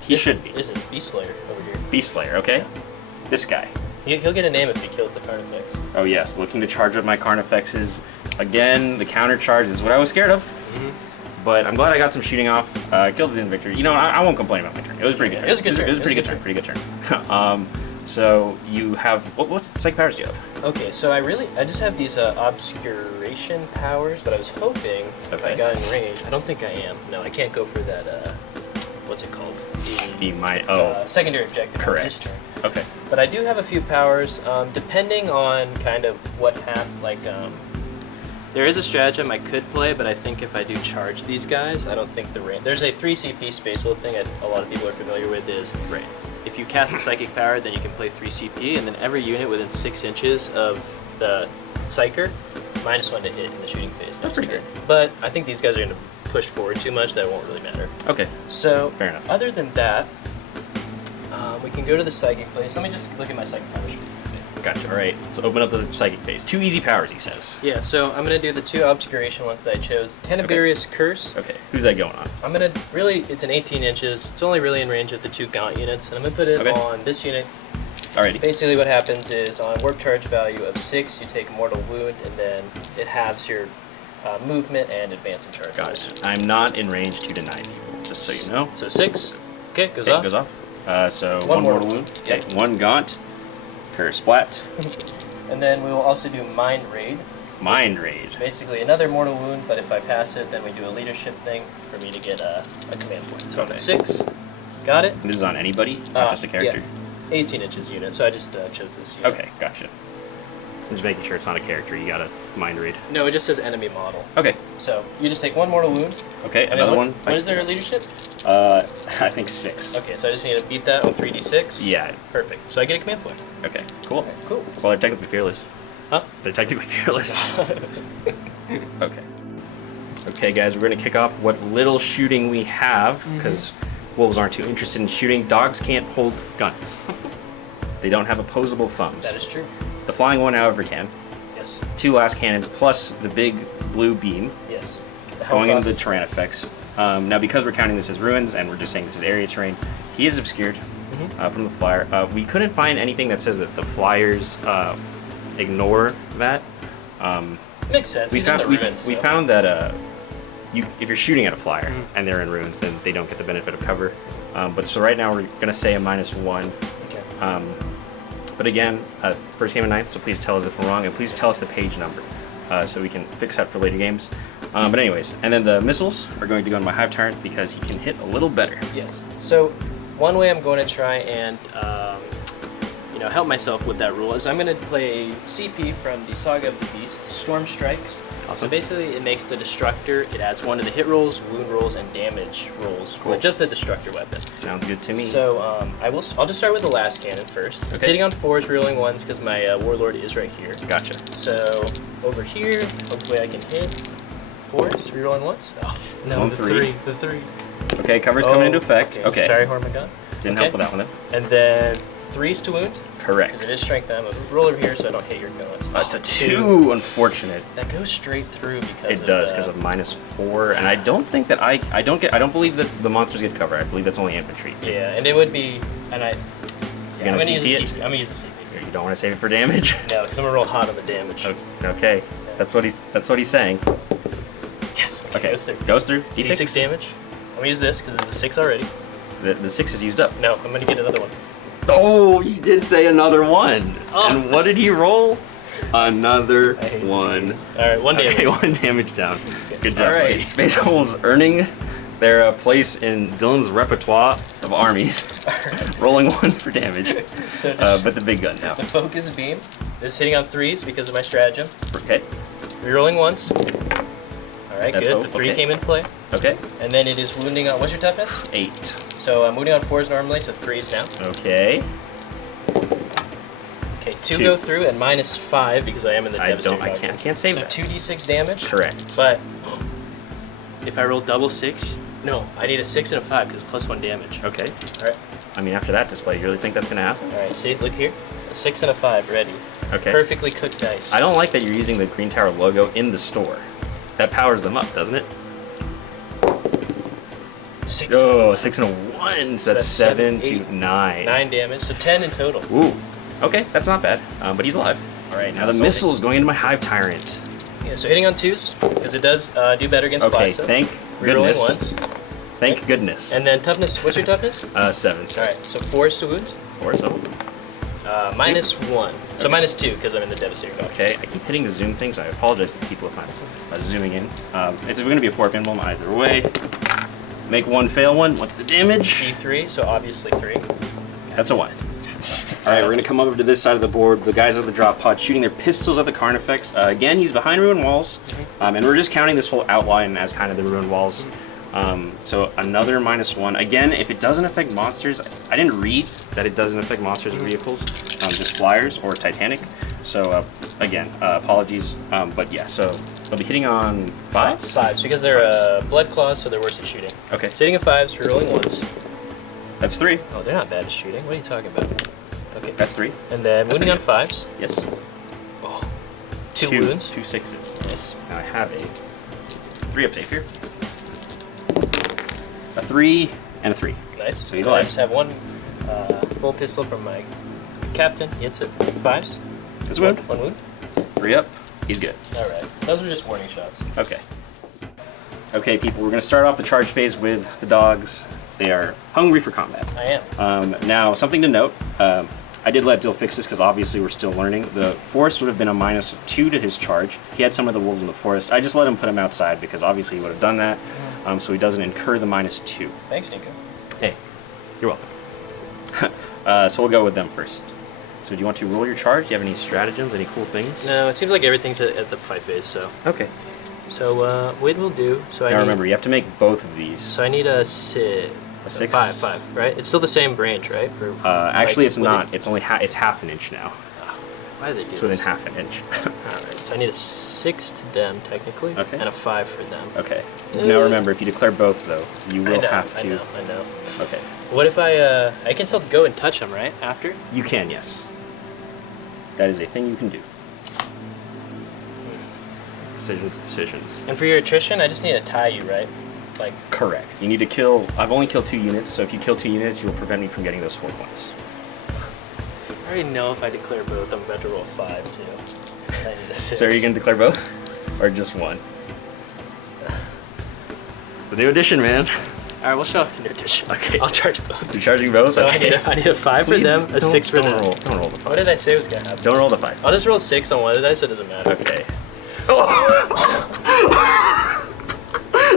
he should be. This is Beast Slayer over here. Beast Slayer. Okay. Yeah. This guy. He'll get a name if he kills the Carnifex. Oh yes, looking to charge up my Carnifexes. Again, the counter charge is what I was scared of. But I'm glad I got some shooting off. Killed the Invictor. You know, I won't complain about my turn. It was a pretty good. It was a good turn. It was a pretty good turn. Pretty good turn. So you have what psychic powers do you have? Okay, so I just have these obscuration powers, but I was hoping if I got in range. I don't think I am. No, I can't go for that. What's it called? Secondary objective. Correct. This turn. Okay. But I do have a few powers, depending on kind of what happened. Like, there is a stratagem I could play, but I think if I do charge these guys, I don't think the range. There's a 3 CP Space Wolf thing a lot of people are familiar with. Is right. If you cast a psychic power, then you can play 3 CP, and then every unit within 6 inches of the Psyker, -1 to hit in the shooting phase. That's pretty good. But I think these guys are going to push forward too much that it won't really matter. Okay. So, fair enough. Other than that, we can go to the psychic phase. Let me just look at my psychic powers. Gotcha. All right. Let's open up the psychic phase. 2 easy powers, he says. Yeah. So I'm gonna do the 2 obscuration ones that I chose. Tenebarious Curse. Okay. Who's that going on? I'm gonna it's an 18 inches. It's only really in range of the 2 Gaunt units, and I'm gonna put it on this unit. Alrighty. Basically, what happens is on a warp charge value of 6, you take a mortal wound, and then it halves your movement and advance and charge. Got it. I'm not in range 2 to 9, people, just so you know. So 6. Okay, goes off. Goes off. So one mortal wound. Okay. Yep. 1 Gaunt. Curse Splat. And then we will also do Mind Raid. Mind Raid. Basically another mortal wound, but if I pass it, then we do a leadership thing for me to get a command point. So I'm at 6. Got it. This is on anybody, not just a character? Yeah. 18 inches unit, so I just chose this unit. Okay, gotcha. I'm just making sure it's not a character. You got a mind raid. No, it just says enemy model. Okay. So you just take 1 mortal wound. Okay, another one. What is their leadership? I think 6. Okay, so I just need to beat that on 3d6. Yeah. Perfect. So I get a command point. Okay, cool. Okay, cool. Well, they're technically fearless. Huh? They're technically fearless. Okay. Okay, guys, we're gonna kick off what little shooting we have because wolves aren't too interested in shooting. Dogs can't hold guns. They don't have opposable thumbs. That is true. The flying one, however, can. Yes. 2 last cannons plus the big blue beam Yes. going into the Tyranids. Now, because we're counting this as ruins and we're just saying this is area terrain, he is obscured from the flyer. We couldn't find anything that says that the flyers ignore that. Makes sense. We He's in found the ruins, we so. found that if you're shooting at a flyer and they're in ruins, then they don't get the benefit of cover. But so right now we're gonna say a -1. Okay. But again, first game of 9th, so please tell us if we're wrong, and please tell us the page number so we can fix that for later games. But anyways, and then the missiles are going to go on my Hive Tyrant because he can hit a little better. Yes. So one way I'm going to try and help myself with that rule is I'm going to play CP from the Saga of the Beast, Storm Strikes. Awesome. So basically, it makes the Destructor. It adds 1 to the hit rolls, wound rolls, and damage rolls for just the Destructor weapon. Sounds good to me. So I'll just start with the last cannon first. Okay. It's hitting on 4s, rerolling 1s because my Warlord is right here. Gotcha. So over here, hopefully I can hit 4s, rerolling 1s. Oh, no, the 3. The 3. Okay, cover's coming into effect. Okay. Sorry, Hormagun. Didn't help with that one then. And then 3s to wound. Correct. Because it is strength. I'm gonna roll over here so I don't hit your guns. That's a 2. Unfortunate. That goes straight through because it does because of -4, and I don't think that I don't believe that the monsters get cover. I believe that's only infantry. Yeah, and it would be, and You're gonna CP it? I'm gonna use a CP. You don't want to save it for damage? No, because I'm gonna roll hot on the damage. Okay. That's what he's saying. Yes. Okay. Goes through. Goes through. D6 damage. I'm gonna use this because it's a 6 already. The 6 is used up. No, I'm gonna get another one. Oh, he did say another one. Oh. And what did he roll? Another one. Alright, 1 damage. Okay, 1 damage down. Good job. Alright. Okay, Space Wolves earning their place in Dillon's repertoire of armies. Rolling 1s for damage. So but the big gun now. the focus beam is hitting on 3s because of my stratagem. Okay. Rerolling once. Alright, That's good. hope, The 3 okay. came into play. Okay. And then it is wounding on. What's your toughness? 8. So I'm wounding on 4s normally, so 3s now. Okay. Okay, 2 2. go through and -5 because I am in the I devastator. can't save So that. 2d6 damage. Correct. But if I roll double 6, no, I need a 6 and a 5 because it's +1 damage. Okay. Alright. I mean, after that display, you really think that's gonna happen? Alright, see, look here. A 6 and a 5 ready. Okay. Perfectly cooked dice. I don't like that you're using the Green Tower logo in the store. That powers them up, doesn't it? 6 Oh, 6 and a 1. So that's 7 to 8, 9. 9 damage, so 10 in total. Ooh. Okay, that's not bad. But he's alive. All right, now the So missile is going into my Hive Tyrant. Yeah, so hitting on 2s because it does do better against Okay, 5. So thank rerolling goodness. once. Thank goodness. And then toughness, what's your toughness? 7. Alright, so 4s to wounds. 4, so. -1. So -2 because I'm in the devastator. Okay, I keep hitting the zoom thing, so I apologize to people if I'm zooming in. It's going to be a 4 emblem either way. Make 1, fail 1. What's the damage? D3, so obviously 3. That's a 1. All right, we're gonna come over to this side of the board. The guys at the drop pod shooting their pistols at the Carnifex. Again, he's behind ruined walls, and we're just counting this whole outline as kind of the ruined walls. So another -1. Again, if it doesn't affect monsters, I didn't read that it doesn't affect monsters or vehicles, just flyers or Titanic. So again, apologies, but yeah. So they'll be hitting on 5s. 5s because they're blood claws, so they're worse at shooting. Okay, So hitting a 5s, rerolling once. that's 3. Oh, they're not bad at shooting. What are you talking about? Okay. That's 3. And then wounding on 5s. Yes. Oh. 2 wounds. 2 6s. Nice. Now I have a 3 up safe here. A 3 and a 3. Nice. So he's I alive. just have 1 bull pistol from my captain. He hits it. 5s. That's a wound. 1 wound. 3 up. He's good. Alright. Those are just warning shots. Okay. Okay, people, we're going to start off the charge phase with the dogs. They are hungry for combat. I am. Now, something to note. I did let Dill fix this because obviously we're still learning. The forest would have been a -2 to his charge. He had some of the wolves in the forest. I just let him put him outside because obviously he would have done that, so he doesn't incur the -2. Thanks, Nikko. Hey, you're welcome. So we'll go with them first. So do you want to roll your charge? Do you have any stratagems, any cool things? No, it seems like everything's at the fight phase, so. Okay. So, wait will do. So Now remember, you have to make both of these. So I need a 6. A 6? 5, right? It's still the same range, right? For Actually, like, it's not. It's only it's half an inch now. why do they do It's this? within half an inch. Alright, so I need a 6 to them, technically, Okay. and a 5 for them. Okay. Now remember, if you declare both, though, you will have to. I know. Okay. What if I can still go and touch them, right? After? You can, yes. That is a thing you can do. Decisions. And for your attrition, I just need to tie you, right? Like, Correct. You need to kill. I've only killed 2 units, so if you kill 2 units, you will prevent me from getting those 4 points. I already know if I declare both, I'm about to roll 5 too. I need a 6. So are you going to declare both? Or just 1? It's a new edition, man. Alright, we'll show off the new edition. Okay. I'll charge both. You're charging both? So Okay. I need a 5 for Please them, a 6 for them. Don't roll the 5. What did I say was gonna happen? Don't roll the 5. I'll just roll 6 on one of the dice, so it doesn't matter. Okay.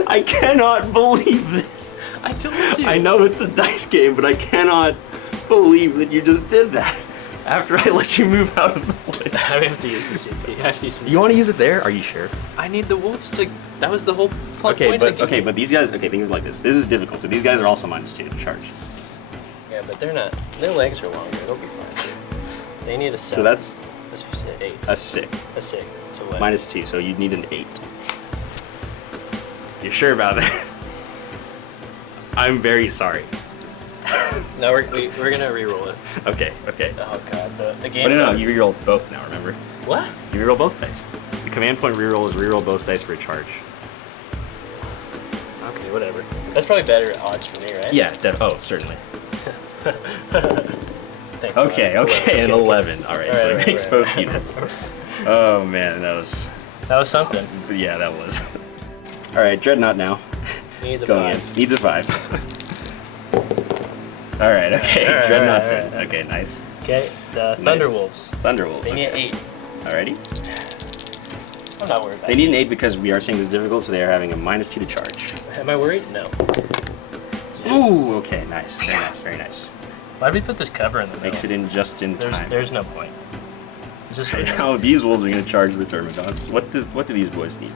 I cannot believe this. I told you. I know it's a dice game, but I cannot believe that you just did that. After I let you move out of the way. I have to use the CP. I have to use the You want to use it there? Are you sure? I need the wolves to. That was the whole plot Okay, point but of the game. okay, but these guys. Okay, think of it like this. This is difficult. So these guys are also -2 to charge. Yeah, but they're not. Their legs are longer. They'll be fine. They need a 7. So that's That's 8. a 6. A 6. So what? -2. So you'd need an 8. You're sure about that? I'm very sorry. No, we're gonna re-roll it. Okay. Okay. Oh god, the game. But no, you reroll both now. Remember? What? You reroll both dice. The command point reroll is reroll both dice for a charge. Okay, whatever. That's probably better odds for me, right? Yeah. Oh, certainly. think. Okay, okay, an 11. All right, so it makes both right. units. Oh man, that was something. yeah, that was. All right, Dreadnought now. Needs a Going 5. in. Needs a 5. All right, okay, Dreadnought's in. Okay, nice. Okay, the Nice. Thunderwolves. Thunderwolves. They need an 8. Alrighty. I'm not worried about They it. need an 8 because we are seeing this difficult, so they are having a -2 to charge. Am I worried? No. Ooh, okay, nice, very nice, very nice. Why did we put this cover in the middle? Makes it in just in time. There's no point. Just Right now, these wolves are going to charge the Termagants. What do these boys need?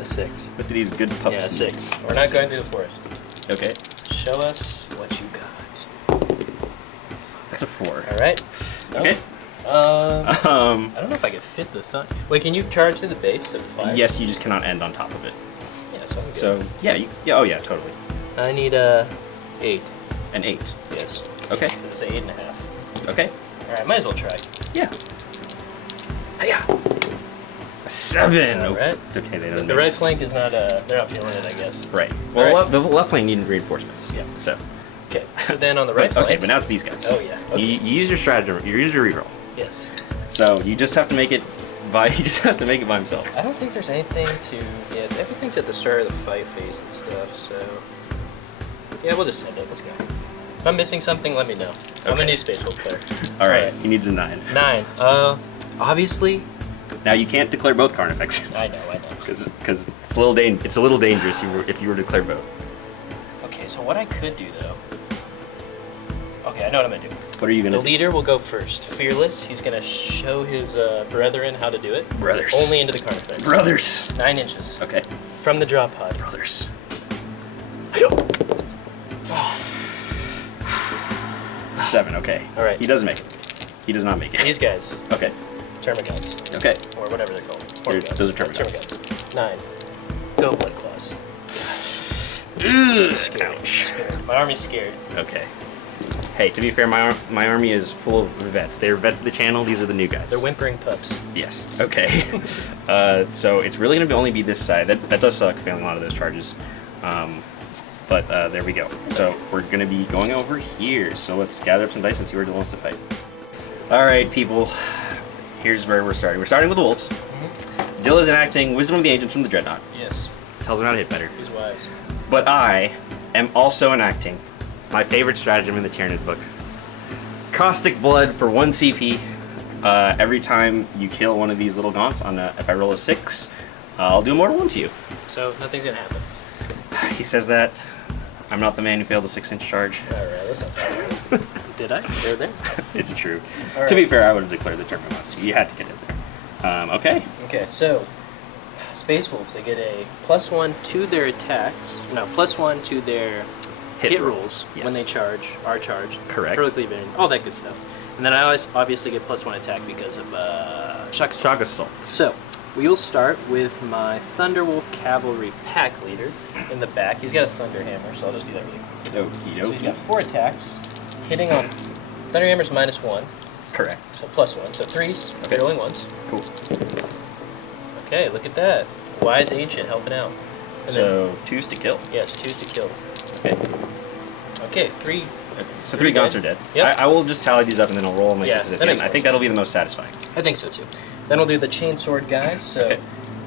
a 6. What do these good pups Yeah, need? 6. We're not going through the forest. Okay, Show us what you got. that's a 4. All right. Nope. Okay. I don't know if I could fit the Wait, can you charge to the base of 5? Yes, you just cannot end on top of it. Yeah, so I'm good. So yeah, yeah, oh yeah, totally. I need a 8. An 8. Yes. Okay. So it's an 8.5. Okay. All right, might as well try. Yeah. Hiya. A 7. All right. Okay, they don't. The right flank is not. They're not feeling it, I guess. Right. Well, All right. the left lane needed reinforcements. Yeah. So. Okay. So then on the right flank. Okay, but now it's these guys. Oh yeah. Okay. You use your stratagem. You use your reroll. Yes. So you just have to make it by. You just have to make it by himself. I don't think there's anything to. Yeah, everything's at the start of the fight phase and stuff. So. Yeah, we'll just send it. Let's go. If I'm missing something, let me know. I'm a Okay. new Space Wolf player. All right. He needs a 9. 9. Obviously. Now you can't declare both Carnifexes. I know. Because it's a little dangerous if you were to declare both. Okay, so what I could do though. Okay, I know what I'm gonna do. What are you The gonna do? leader will go first. Fearless. He's gonna show his brethren how to do it. Brothers. Only into the Carnifex. Brothers. 9 inches Okay. from the drop pod. Brothers. 7. Okay. All right. He doesn't make it. He does not make it. These guys, Okay. Termagants, Okay. or whatever they're called. Those are Termagants. Termagants. 9. Go Blood Claws. Scared. Ouch. Scared. My army's scared. Okay. Hey, to be fair, my army is full of vets. They're vets of the channel. These are the new guys. They're whimpering puffs. Yes. Okay. So it's really going to only be this side. That does suck, failing a lot of those charges. But there we go. So we're going to be going over here. So let's gather up some dice and see where Dillon wants to fight. All right, people. Here's where we're starting. We're starting with the wolves. Dill is enacting Wisdom of the Ancients from the Dreadnought. Yes, Tells him how to hit better. he's wise. But I am also enacting my favorite stratagem in the Tyranid book. Caustic Blood for 1 CP. Every time you kill one of these little gaunts, if I roll a 6, I'll do a mortal wound to you. So nothing's gonna happen. He says that. I'm not the man who failed a 6-inch charge. All right, that's not bad. Did I? They're there. It's true. All To be right. fair, I would have declared the tournament monster. You had to get it there. Okay. Okay, so Space Wolves, they get a +1 to their attacks. No, +1 to their hit rolls Yes. when they are charged. Correct. Early cleaving, all that good stuff. And then I always obviously get +1 attack because of Shock Assault. Shock Assault. So we will start with my Thunderwolf Cavalry pack leader in the back. He's got a Thunder Hammer, so I'll just do that really quick. Okie So he's got dokie. 4 attacks, hitting on Thunder Hammer's -1, Correct. so +1. So 3s, Okay. rolling ones. Cool. Okay, look at that. Wise Ancient helping out. And then, So 2s to kill. yes, 2s to kill. Okay. Okay, 3. So 3 gaunts are dead. Yep. I will just tally these up and then I'll roll my Yeah, sixes at that the end. makes I think that'll be the most satisfying. I think so too. Then we'll do the Chainsword guys. So Okay.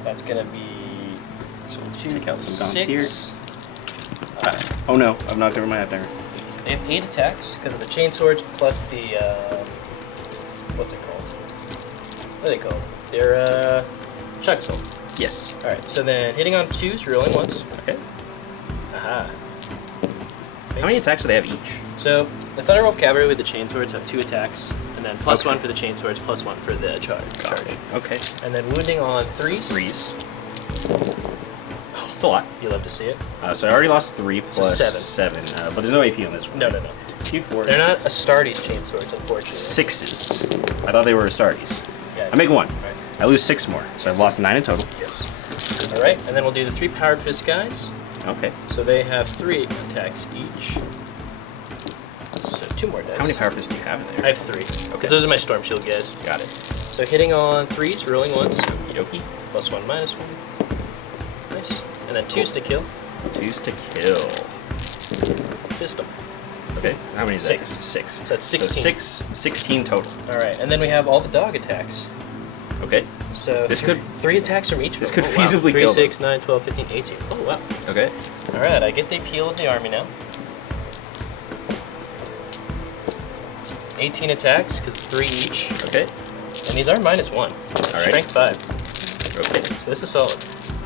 that's gonna be So we'll just 2, take out some gaunts 6. here. Oh no, I've knocked over my half timer. They have 8 attacks because of the Chainswords plus the what's it called? What are they called? They're Shock Assault. Yes. All right. So then hitting on 2s, rolling ones. Okay. Aha. How many attacks do they have each? So the Thunderwolf Cavalry with the Chainswords have 2 attacks, and then +1 Okay. for the Chainswords, +1 for the charge. Okay. And then wounding on 3s. 3s. It's a lot. You love to see it. So I already lost 3 So plus 7. 7. But there's no AP on this one. No. 2, 4. They're not Astartes Chainswords, unfortunately. 6s. I thought they were Astartes. Yeah. I make 1. All right. I lose 6 more. So I've lost 9 in total. Yes. All right, and then we'll do the 3 Power Fist guys. Okay. So they have 3 attacks each. So 2 more dice. How many power fists do you have in there? I have 3. Okay. Because those are my Storm Shield guys. Got it. So hitting on 3s, rolling ones. Yoki. +1, -1. Nice. And then 2s to kill. 2s to kill. Pistol. Okay. How many is Six. that? 6. So that's 16. So 16 total. All right, and then we have all the dog attacks. Okay. So This could 3 attacks from each. This of could them. feasibly 3, kill 6, 9, 12, 15, 18. Oh wow. Okay. All right, I get the appeal of the army now. 18 attacks, because 3 each. Okay. And these are -1. All right. Strength 5. Okay. So this is solid.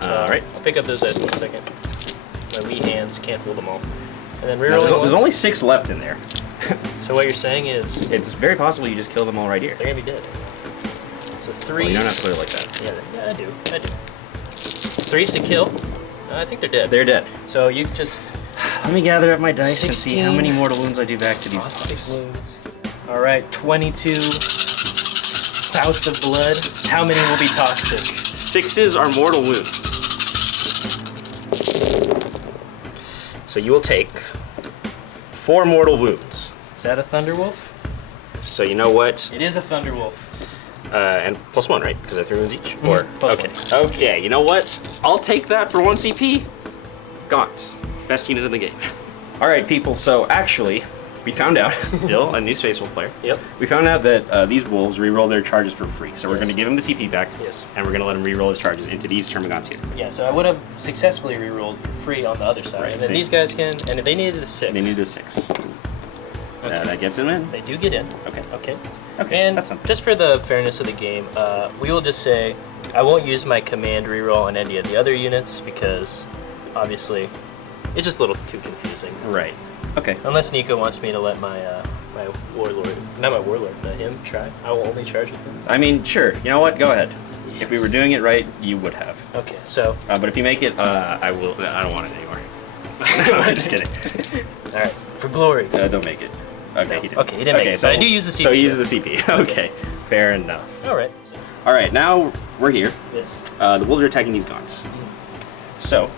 All right. I'll pick up those dice in a second. My wee hands can't hold them all. And then Now, rerolling there's only 6 left in there. So what you're saying is It's very possible you just kill them all right here. they're gonna be dead. So 3. Well, you don't have to put it like that. Yeah, I do. 3's to kill. I think they're dead. They're dead. So you just Let me gather up my dice and see how 16. many mortal wounds I do back to these toss 6 pups. wounds. All right, 22 spouts of blood. How many will be toxic? 6s are mortal wounds. So you will take 4 mortal wounds. Is that a Thunderwolf? So you know what? It is a Thunderwolf. And +1, right? Because I 3 wounds each? Or plus okay. Okay, you know what? I'll take that for 1 CP. Gaunts. Best unit in the game. All right, people. So actually, we found out, Dill, a new Space Wolf player. Yep. We found out that these wolves reroll their charges for free. So we're Yes. going to give him the CP back. Yes. And we're going to let him reroll his charges into these Termagants here. Yeah, so I would have successfully rerolled for free on the other side. Right, And then so these guys can, and if they needed a 6. They need a 6. That gets him in. They do get in. Okay. Okay. Okay. And That's something. just for the fairness of the game, we will just say I won't use my command reroll on any of the other units because obviously it's just a little too confusing. Right. Okay. Unless Nikko wants me to let my my warlord, not my warlord, but him try. I will only charge with him. I mean, sure. You know what? Go ahead. Yes. If we were doing it right, you would have. Okay, so But if you make it, I will. I don't want it anymore. I'm just kidding. all right, for glory. Don't make it. Okay, No. he didn't. Okay, he didn't make it, but I do use the CP. So he uses the CP. Okay, fair enough. All right. All right, now we're here. Yes. The wolves are attacking these gaunts. So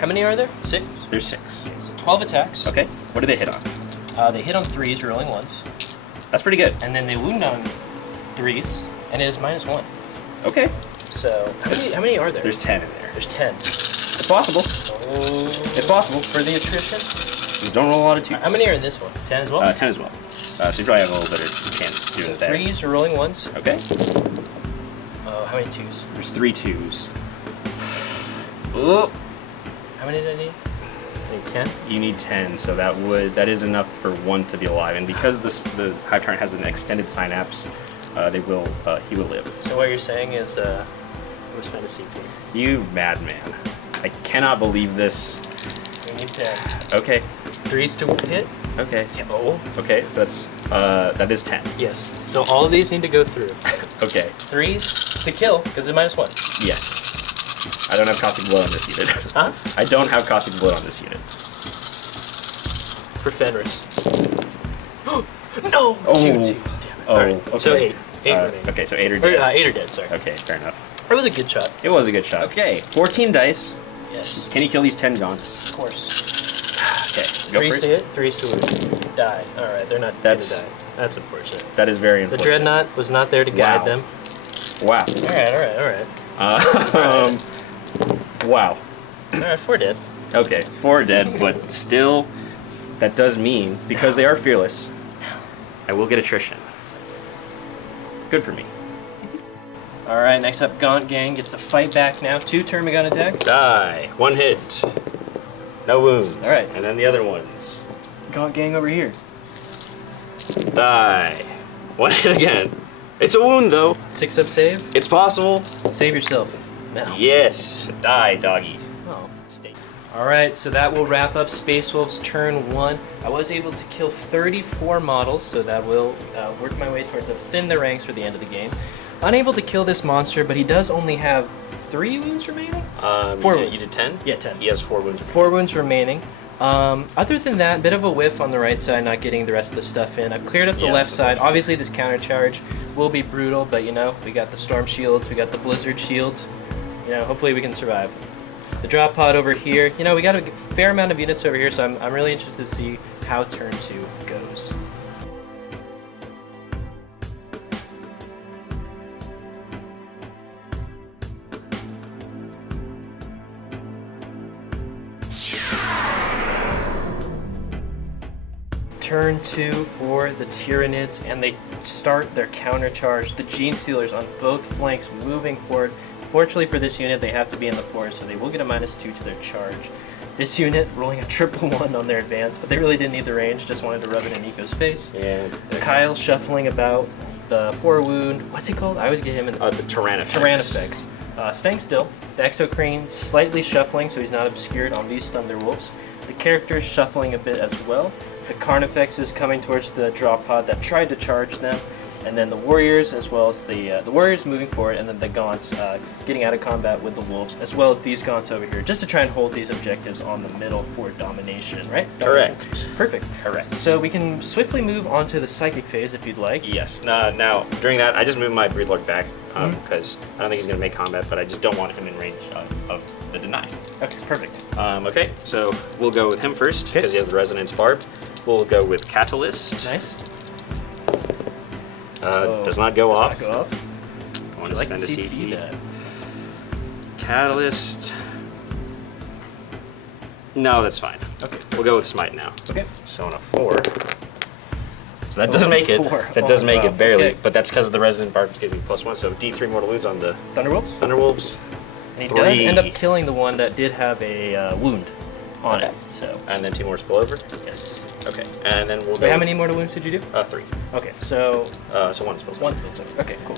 How many are there? 6. there's 6. So 12 attacks. Okay, what do they hit on? They hit on 3s, rolling 1s, That's pretty good. and then they wound on 3s, and it is -1. Okay, So how many are there? there's 10 in there. There's 10. It's possible. Oh. It's possible. For the attrition. Just don't roll a lot of 2s. How many are in this one? 10 as well? 10 as well. So you probably have a little better chance doing it there. 3s are rolling 1s. Okay, Oh, how many 2s? there's 3 2s. Oh, How many did I need? I need 10. you need 10, so that is enough for 1 to be alive. And because the Hive Tyrant has an extended synapse, he will live. So what you're saying is, we'll spend a CP. You madman! I cannot believe this. We need 10. Okay, 3s to hit? okay, Yeah. Oh. okay. So that is 10. Yes. So all of these need to go through. Okay. 3s to kill, because it's -1. Yes. I don't have caustic blood on this unit. Huh? I don't have caustic blood on this unit. For Fenris. No! Oh. 2 2s, damn it. Oh, Alright, so okay. 8. 8 remaining. Okay, so 8 are Or, dead. 8 are dead, sorry. Okay, fair enough. It was a good shot. It was a good shot. Okay, 14 dice. Yes. Can you kill these 10 gaunts? Of course. Okay, go 3s for to it. hit, 3s to wound. Die. Alright, they're not That's- gonna die. That's unfortunate. That is very The important. Dreadnought was not there to guide Wow. them. Wow. Alright. Wow. Alright, 4 dead. Okay, 4 dead, but still, that does mean, because they are fearless, I will get attrition. Good for me. Alright, next up, Gaunt Gang gets to fight back now. 2 Termagant attacks. Die. 1 hit. No wounds. All right. And then the other ones. Gaunt Gang over here. Die. 1 hit again. It's a wound though. 6 up save. It's possible. Save yourself. No. Yes. Die, doggy. Oh, stay. Alright, so that will wrap up Space Wolf's turn 1. I was able to kill 34 models, so that will work my way towards thin the ranks for the end of the game. Unable to kill this monster, but he does only have 3 wounds remaining? 4 wounds. You did 10? Yeah, 10. He has 4 wounds. 4 wounds remaining. Other than that, bit of a whiff on the right side, not getting the rest of the stuff in. I've cleared up the Yeah, left side. Obviously, this counter charge will be brutal, but you know, we got the storm shields, we got the blizzard shields. You know, hopefully we can survive. The drop pod over here. You know, we got a fair amount of units over here, so I'm really interested to see how turn 2 goes. turn 2 for the Tyranids, and they start their counter charge. The Gene Stealers on both flanks moving forward. Fortunately for this unit, they have to be in the forest, so they will get a -2 to their charge. This unit rolling a 1-1 on their advance, but they really didn't need the range, just wanted to rub it in Nikko's face. Yeah. Kyle shuffling about, the 4 wound, what's he called? I always get him in The Tyranids. Tyranids. Staying still. The Exocrine slightly shuffling so he's not obscured on these Thunderwolves. The characters shuffling a bit as well. The Carnifex is coming towards the drop pod that tried to charge them. And then the Warriors, as well as the Warriors moving forward, and then the Gaunts getting out of combat with the Wolves, as well as these Gaunts over here, just to try and hold these objectives on the middle for domination, right? Correct. Perfect. Correct. So we can swiftly move on to the Psychic phase if you'd like. Yes. Now, during that, I just moved my Broodlord back because I don't think he's going to make combat, but I just don't want him in range of the deny. Okay, perfect. Okay, so we'll go with him first because he has the Resonance Barb. We'll go with Catalyst. Nice. Does not go off. Does not go off. I want to Like spend a to see CP. that. Catalyst. No, that's fine. Okay. We'll go with Smite now. Okay. So on a 4. So that does make it. 4. That does make wow. it barely, Okay. but that's because the Resonant Barb is giving me +1. So D3 mortal wounds on the Thunderwolves. Thunderwolves. And he does 3. end up killing the one that did have a wound on it. So And then 2 more spill over. yes. Okay. And then we'll Wait, go. how many mortal wounds did you do? 3. Okay, so So 1 spills. one spell. Okay, cool.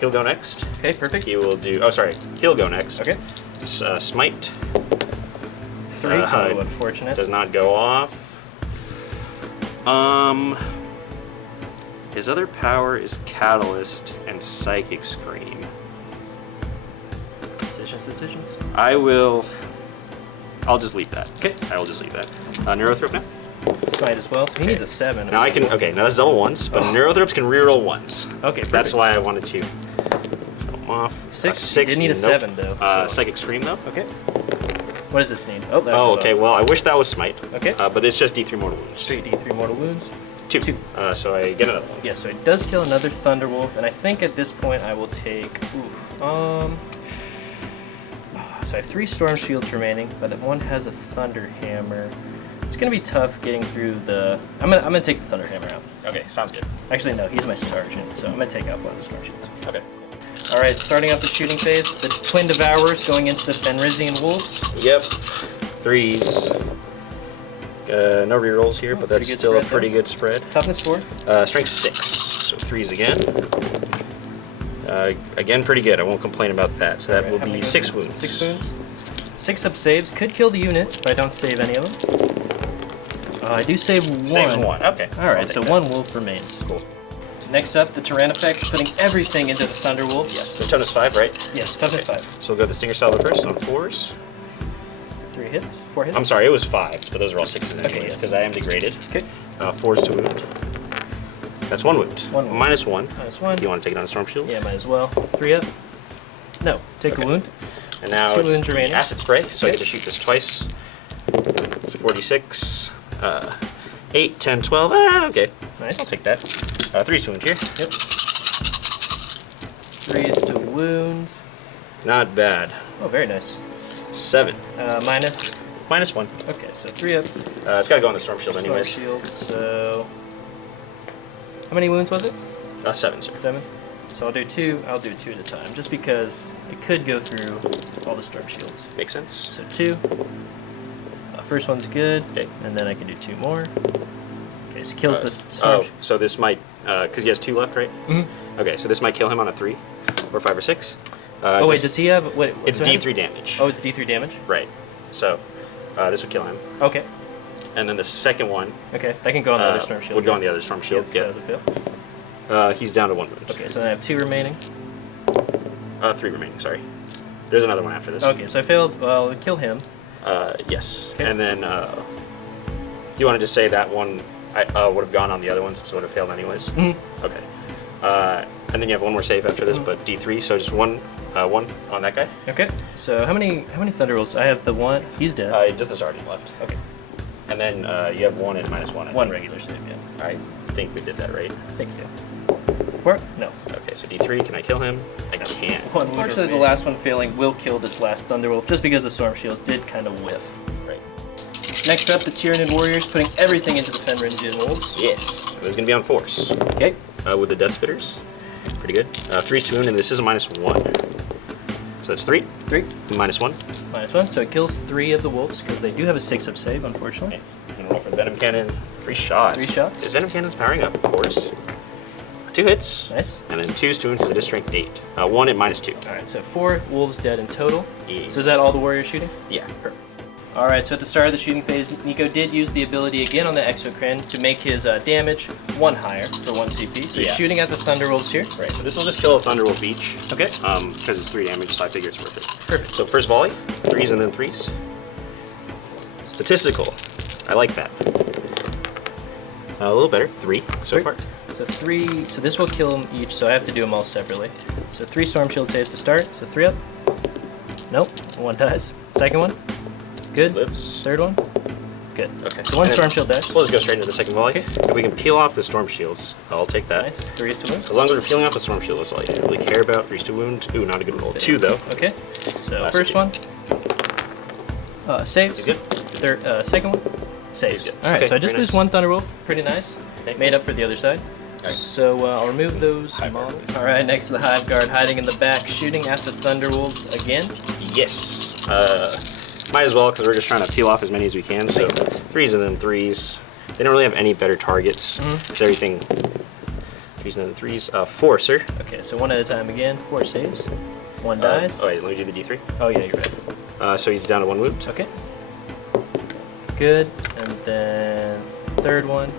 He'll go next. Okay, perfect. He will do. Oh, sorry. He'll go next. Okay. Smite 3. Oh, unfortunate. does not go off. His other power is Catalyst and Psychic Scream. Decisions. I'll just leave that. Okay. I will just leave that. Neurothrope now. Smite as well. So he needs a 7. Now I can. Okay, now that's double ones, but Neurothropes can reroll ones. Okay, That's perfect. why I wanted to. Show him off. 6. 6. Did need a nope. 7 though. So. Psychic Scream though. Okay. What does this need? Oh, that Oh, goes okay. off. Well, I wish that was Smite. Okay. But it's just D3 mortal wounds. 3d3 mortal wounds. 2. So I get another one. Yeah, so it does kill another Thunderwolf, and I think at this point I will take. So I have 3 Storm Shields remaining, but one has a Thunder Hammer. It's gonna be tough getting through the. I'm gonna take the Thunder Hammer out. Okay, sounds good. Actually, no, he's my sergeant, so I'm gonna take out one of the Storm Shields. Okay. All right, starting out the shooting phase, the Twin Devourers going into the Fenrisian Wolves. Yep. 3s. No rerolls here, but that's pretty good still a spread, pretty though. good spread. Toughness 4. Strength 6. So 3s again. Again, pretty good. I won't complain about that. So that Alright, will how many be 6 wounds. 6 wounds. 6 sub saves. Could kill the unit if I don't save any of them. I do save 1. Saves 1. Okay. All right, so 1 wolf remains. Cool. So next up, the Tyrannifex, putting everything into the Thunderwolf. Yes. So toughness 5, right? Yes, toughness Okay. 5. So we'll go the Stinger Salvo first on 4s. 3 hits, 4 hits. I'm sorry, it was 5s, but those are all 6s Okay, anyways, yes. because I am degraded. Okay. 4s to wound. That's 1 wound. One wound. -1. -1. You want to take it on a Storm Shield? Yeah, might as well. 3 up. No, take the wound. And now 2 it's wounds the remaining. acid spray, so I Okay. get to shoot this twice. So 46, 8, 10, 12. Okay. Nice. I'll take that. 3's to wound here. Yep. 3 is to wound. Not bad. Oh, very nice. 7. Minus. -1. Okay, so 3 up. It's got to go on the Storm Shield Storm anyways. Shield, so. How many wounds was it? 7, sir. 7. So I'll do 2 at a time, just because it could go through all the Storm Shields. Makes sense. So 2. First one's good, Okay. and then I can do 2 more. Okay, so kills this Oh, Storm. so this might, because he has 2 left, right? Mhm. Okay, so this might kill him on a 3, or 5 or 6. Oh wait, does he have? Wait, It's so how D3 damage. Oh, it's D3 damage. Right. So this would kill him. Okay. And then the second one Okay, that can go on the other Storm Shield. would go on the other Storm Shield. Yeah. Yeah. Does it fail? He's down to 1 wound. Okay, so then I have 2 remaining. 3 remaining, sorry. There's another one after this. Okay, so I failed. Well, kill him. Yes. Okay. And then, do you want to just say that one would have gone on the other one since it would have failed anyways? Mhm. Okay. And then you have 1 more save after this, but D3, so just one on that guy. Okay. So how many Thunderwolves? I have the 1. He's dead. Just the sergeant left. Okay. And then you have 1 at -1. I 1 think. regular save. Yeah. I think we did that right. Thank you. 4? No. Okay, so D3, can I kill him? I can't. Well, unfortunately, the last one failing will kill this last Thunderwolf, just because the Storm Shields did kind of whiff. Right. Next up, the Tyranid warriors, putting everything into the Fenrindian wolves. Yes. There's gonna be on force. Okay. With the Death Spitters. Pretty good. 3 wound, and this is a -1. So that's 3. 3. -1. -1. So it kills 3 of the wolves because they do have a 6-up save, unfortunately. Okay. I'm gonna roll for Venom Cannon. 3 shots. 3 shots. Is Venom Cannon's powering up? Of course. 2 hits. Nice. And then 2's to wound because it is strength 8. 1 at -2. All right. So 4 wolves dead in total. Yes. So is that all the warriors shooting? Yeah. Perfect. All right, so at the start of the shooting phase, Nikko did use the ability again on the Exocrine to make his damage 1 higher for 1 CP. So he's shooting at the Thunderwolves here. Right, so this will just kill a Thunderwolf each. Okay. Because it's 3 damage, so I figure it's worth it. Perfect. So first volley, 3s and then 3s. Statistical. I like that. A little better, 3 so far. So 3, so this will kill them each, so I have to do them all separately. So 3 Storm Shield saves to start, so 3 up. Nope, 1 dies. Second one. Good. Lives. Third one. Good. Okay. So 1 And Storm Shield dies. We'll just go straight into the second volley. Okay. If we can peel off the Storm Shields, I'll take that. Nice. 3 is to wound. As long as we're peeling off the Storm Shield, that's all I really care about. 3's to wound. Ooh, not a good roll. 2 though. Okay. So Last first 2. one. Saves. He's good. Third, second one. Saves. He's good. All right. Okay, So I just very lose nice. 1 Thunderwolf. Pretty nice. Okay. Made up for the other side. Alright. So I'll remove those Hive models. Guard. All right. Next to the Hive Guard, hiding in the back, shooting at the Thunderwolves again. Yes. Might as well, because we're just trying to peel off as many as we can. So Makes sense. 3s and then 3s. They don't really have any better targets. It's everything. 3s and then 3s. 4, sir. Okay. So 1 at a time again. 4 saves. 1 Oh dies. wait, let me do the D3. Oh yeah, you're right. So he's down to 1 wound. Okay. Good. And then third one.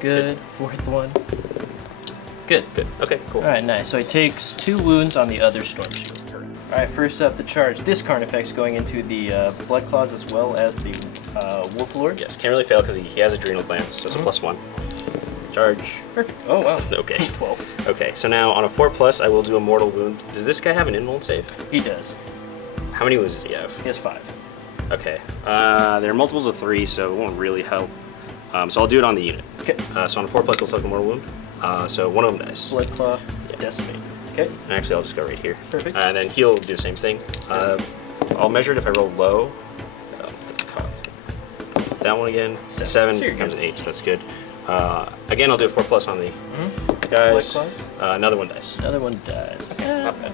Good. Fourth one. Good. Good. Okay, cool. All right, nice. So he takes 2 wounds on the other Storm Shield. All right, first up, the charge. This Carnifex going into the Blood Claws as well as the Wolflord. Yes, can't really fail because he has Adrenal Glands, so it's a +1. Charge. Perfect. Oh, wow. Okay. 12. Okay, so now on a 4+, I will do a Mortal Wound. Does this guy have an invuln save? He does. How many wounds does he have? He has 5. Okay. There are multiples of 3, so it won't really help. So I'll do it on the unit. Okay. So on a 4+, let's look at Mortal Wound. So 1 of them dies. Blood Claw. Yeah. Decimate. Okay. And actually, I'll just go right here. Perfect. And then he'll do the same thing. I'll measure it if I roll low. That's cocked. That one again. 7. 7 So you're becomes good. an 8, so that's good. Again, I'll do a 4+ on the Blood guys. Claws. Another one dies. Another one dies. Okay, not bad.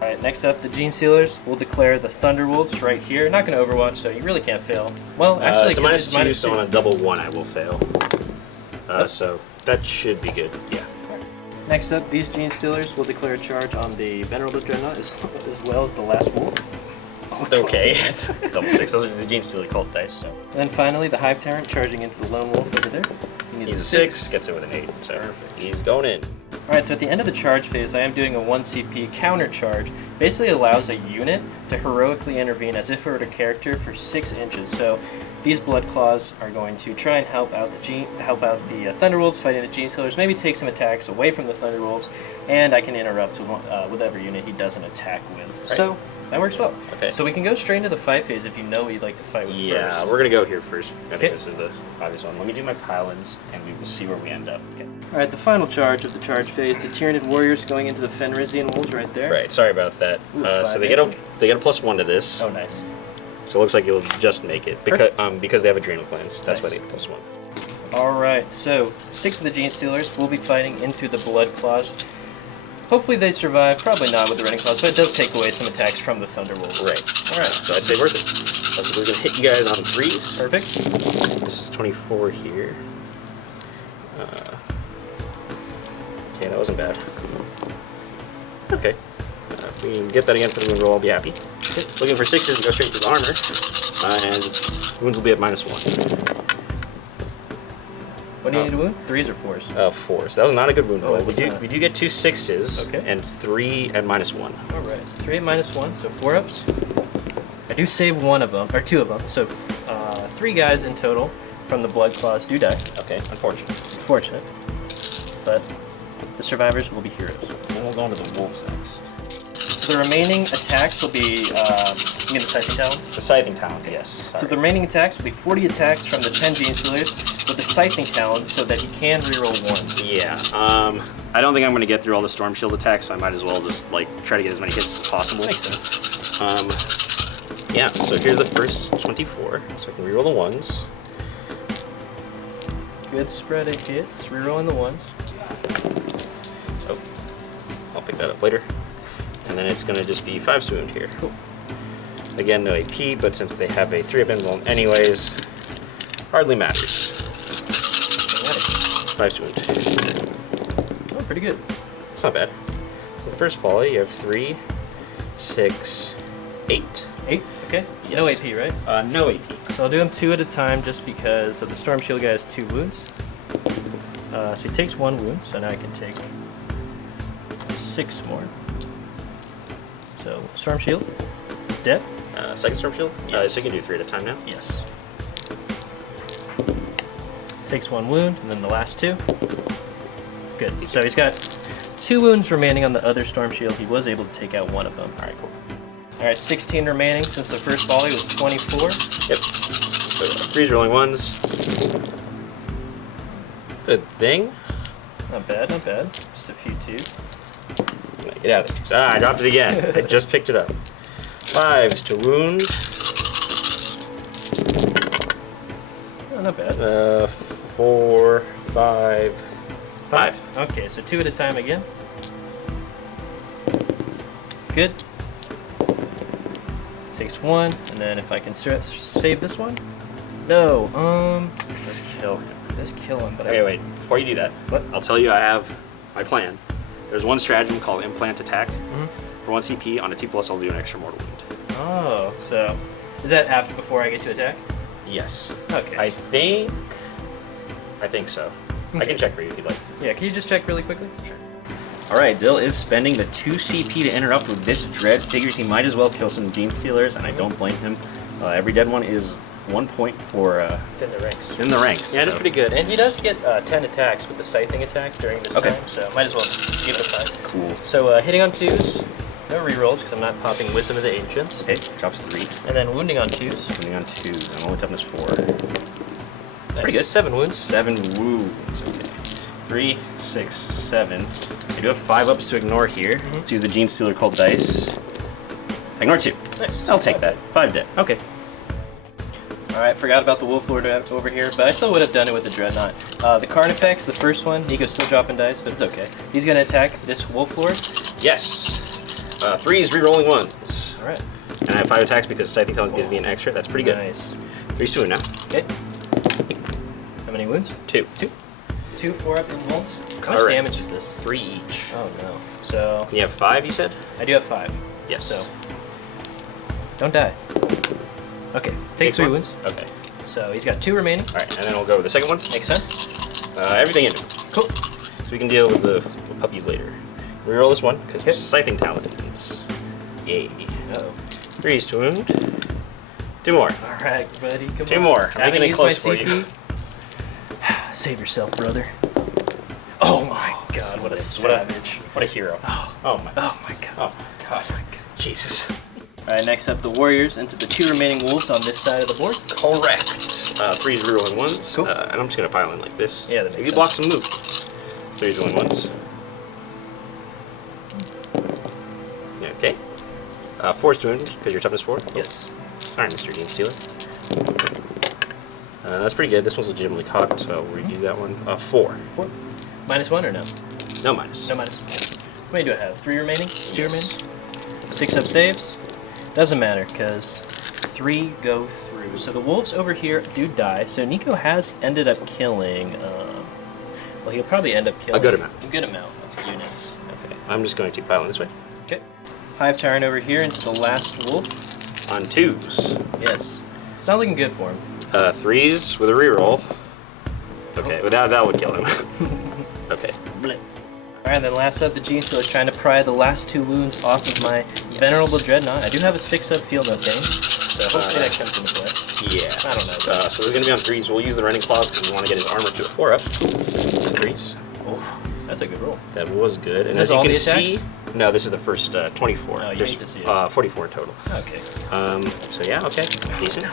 All right, next up, the Gene Stealers. We'll declare the Thunderwolves right here. Not going to Overwatch, so you really can't fail. Well, actually, It's a 'cause -2, it's so on a double 1, I will fail. So that should be good. Yeah. Next up, these Gene Stealers will declare a charge on the Venerable Dreadnought as well as the last wolf. Okay. Double 6. Those are the Gene Stealer cult dice. So And then finally, the Hive Tyrant charging into the Lone Wolf over there. He needs he's a 6, gets it with an 8. So Perfect. he's going in. Alright, so at the end of the charge phase, I am doing a 1 CP counter charge. Basically allows a unit to heroically intervene as if it were a character for 6 inches. So these Blood Claws are going to try and help out the Thunderwolves fighting the Gene Stealers, maybe take some attacks away from the Thunderwolves, and I can interrupt whatever unit he doesn't attack with. Right. So that works well. Okay. So we can go straight into the fight phase if you know what you'd like to fight with Yeah, first. we're gonna go here first. I Okay. think this is the obvious one. Let me do my pylons, and we will see where we end up. Okay. Alright, the final charge of the charge phase, the Tyranid warriors going into the Fenrisian wolves right there. Right. Sorry about that. Ooh, So they get a +1 to this. Oh, nice. So it looks like you'll just make it because they have adrenal glands. That's why they get +1. Alright, so 6 of the Gene Stealers will be fighting into the Blood Claws. Hopefully they survive, probably not with the Rending Claws, but it does take away some attacks from the Thunderwolves. Right. Alright, so I'd say worth it. So we're gonna hit you guys on 3s. Perfect. This is 24 here. Okay, that wasn't bad. Okay. If we can get that again for the wound roll, I'll be happy. Looking for 6s and go straight to the armor. And wounds will be at -1. What do you need to wound? 3s or 4s? 4. So that was not a good wound Oh, roll. it was not. We do get 2 6s Okay. and 3 at -1. Alright, so 3 at -1, so 4 ups. I do save 1 of them, or 2 of them, so 3 guys in total from the Blood Claws do die. Okay, unfortunate. Unfortunate. But the survivors will be heroes. Then we'll go on to the wolves next. So the remaining attacks will be, you mean the Scything Talons? The Scything Talon, yes. So the remaining attacks will be 40 attacks from the 10 Gene Stealers with the Scything Talons so that he can reroll 1. Yeah, I don't think I'm going to get through all the Storm Shield attacks, so I might as well just, like, try to get as many hits as possible. Makes sense. Yeah, so here's the first 24, so I can reroll the ones. Good spread of hits. Rerolling the ones. Oh, I'll pick that up later. And then it's going to just be 5 wound here. Cool. Again, no AP, but since they have a 3-up emblem anyways, hardly matters. Nice. 5 wound. Oh, pretty good. It's not bad. So the first volley, you have 3, 6, 8. 8? Okay. Yes. No AP, right? No AP. So I'll do them 2 at a time just because the Storm Shield guy has 2 wounds. So he takes 1 wound, so now I can take 6 more. So Storm Shield, dead. Second Storm Shield? Yeah. So you can do 3 at a time now? Yes. Takes 1 wound, and then the last 2. Good. So he's got 2 wounds remaining on the other Storm Shield. He was able to take out 1 of them. Alright, cool. Alright, 16 remaining since the first volley was 24. Yep. So 3's rolling ones. Good thing. Not bad, not bad. Just a few 2s. Get out of there. Ah, I dropped it again. I just picked it up. 5s to wound. Oh, not bad. 4, 5, 5. Okay, so 2 at a time again. Good. Takes 1, and then if I can save this one. No, Let's kill him. let's kill him. But Okay, wait. Before you do that, What? I'll tell you I have my plan. There's one stratagem called Implant Attack. Mhm. For 1 CP, on a 2+, I'll do an extra mortal wound. Oh, so is that before I get to attack? Yes. Okay. I think so. I Okay. can check for you if you'd like. Yeah, can you just check really quickly? Alright, Dill is spending the 2 CP to interrupt with this dread. Figures he might as well kill some Gene Stealers, and I don't blame him. Every dead one is 1 point for In the ranks. in the ranks. Yeah, that's so- pretty good. And he does get 10 attacks with the scything attacks during this Okay. time, so might as well give it a try. Cool. So hitting on 2s, no rerolls because I'm not popping Wisdom of the Ancients. Okay, drops 3. And then wounding on 2s. Moving on 2s, and only toughness 4. Pretty good. 7 wounds. 7 wounds. Okay. 3, 6, 7. I do have 5 ups to ignore here. Let's use the Gene Stealer Cult dice. Ignore 2. Nice. I'll take that. 5 dead. Okay. Alright, forgot about the Wolflord over here, but I still would have done it with the Dreadnought. The Carnifex, the first one, Nikko's still dropping dice, but it's okay. He's going to attack this Wolflord. Yes. 3's rerolling ones. Alright. And I have 5 attacks because Scything Talons gives me an extra. That's pretty good. Nice. 3's to wound now. Okay. How many wounds? 2. 2 4-up wounds. How much Correct. damage is this? 3 each. Oh no. So, You have 5, you said? I do have 5. Yes. So, don't die. Okay, take Takes 3 one. wounds. Okay. So he's got 2 remaining. Alright, and then we'll go with the second one. Makes sense. Everything into him. Cool. So we can deal with the puppies later. Reroll this one, because Okay. Scything Talons. Yay. Uh-oh. 3's to wound. 2 more. Alright, buddy, come on. 2 more. I'm Haven't making it used close my for you. CP. Save yourself, brother. Oh my god, what a savage. What a hero. Oh my. Oh my god. Oh my god. Jesus. Alright, next up the Warriors into the 2 remaining wolves on this side of the board. Correct. 3's rerolling ones. Cool. And I'm just gonna pile in like this. Yeah, that makes Maybe sense. block some move. 3's rolling ones. Okay. 4's to wound, because you're toughness 4. Yes. Sorry, Mr. Gene Stealer. That's pretty good. This one's legitimately caught, so we'll redo that one. 4. 4. -1 or no? No minus. No minus. How many do I have? 3 remaining? 2 Yes. remaining? 6 up saves? Doesn't matter, because 3 go through. So the wolves over here do die. So Nikko has ended up killing, well, he'll probably end up killing A good amount. A good amount of units. Okay. I'm just going to pile in this way. Okay. Hive Tyrant over here into the last wolf. On 2s. Yes. It's not looking good for him. 3s with a reroll. Okay, without that would kill him. Okay. Blip. Alright, then last up, the Gene Stealer is trying to pry the last 2 wounds off of my Venerable Dreadnought. I do have a 6-up field note thing, so hopefully that comes into play. Yeah. I don't know. So there's going to be on 3s. We'll use the Rending Claws because we want to get his armor to a 4-up. 3s. Oh, that's a good roll. That was good. And Is as this you all can the see, attacks? no, this is the first 24. Oh, you There's hate to see it. 44 in total. Okay. So yeah, okay. Decent.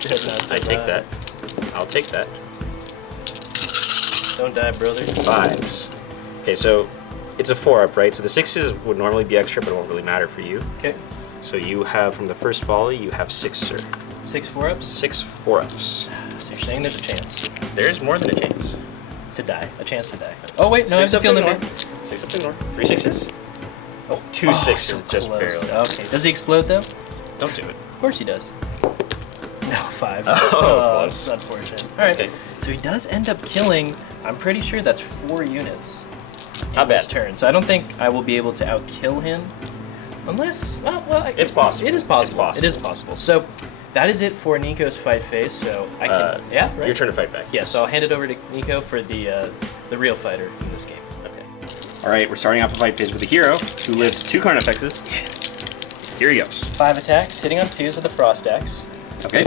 Dreadnought I take that. survived. I'll take that. Don't die, brother. 5s. Okay, so it's a 4-up, right? So the 6s would normally be extra, but it won't really matter for you. Okay. So you have, from the first volley, you have 6, sir. 6 4-ups? 6 4-ups. So you're saying there's a chance There's more than a chance. to die. A chance to die. Oh, wait, no, I have Six a up feeling to that. 6 up to north. 3 6s? Oh, 2 6s, so just close. barely. Okay, does he explode though? Don't do it. Of course he does. No, 5. Oh, close. That's unfortunate. Alright, Okay. so he does end up killing, I'm pretty sure that's 4 units in Not this bad. turn. So I don't think I will be able to outkill him. Unless, It's possible. It is possible. It's possible. It is possible. So that is it for Nikko's fight phase. So I can, yeah, right? Your turn to fight back. Yeah, so I'll hand it over to Nikko for the real fighter in this game. Okay. All right, we're starting off the fight phase with a hero who lists 2 Carnifexes. Yes. Here he goes. 5 attacks, hitting on 2s with the Frost Axe. Okay.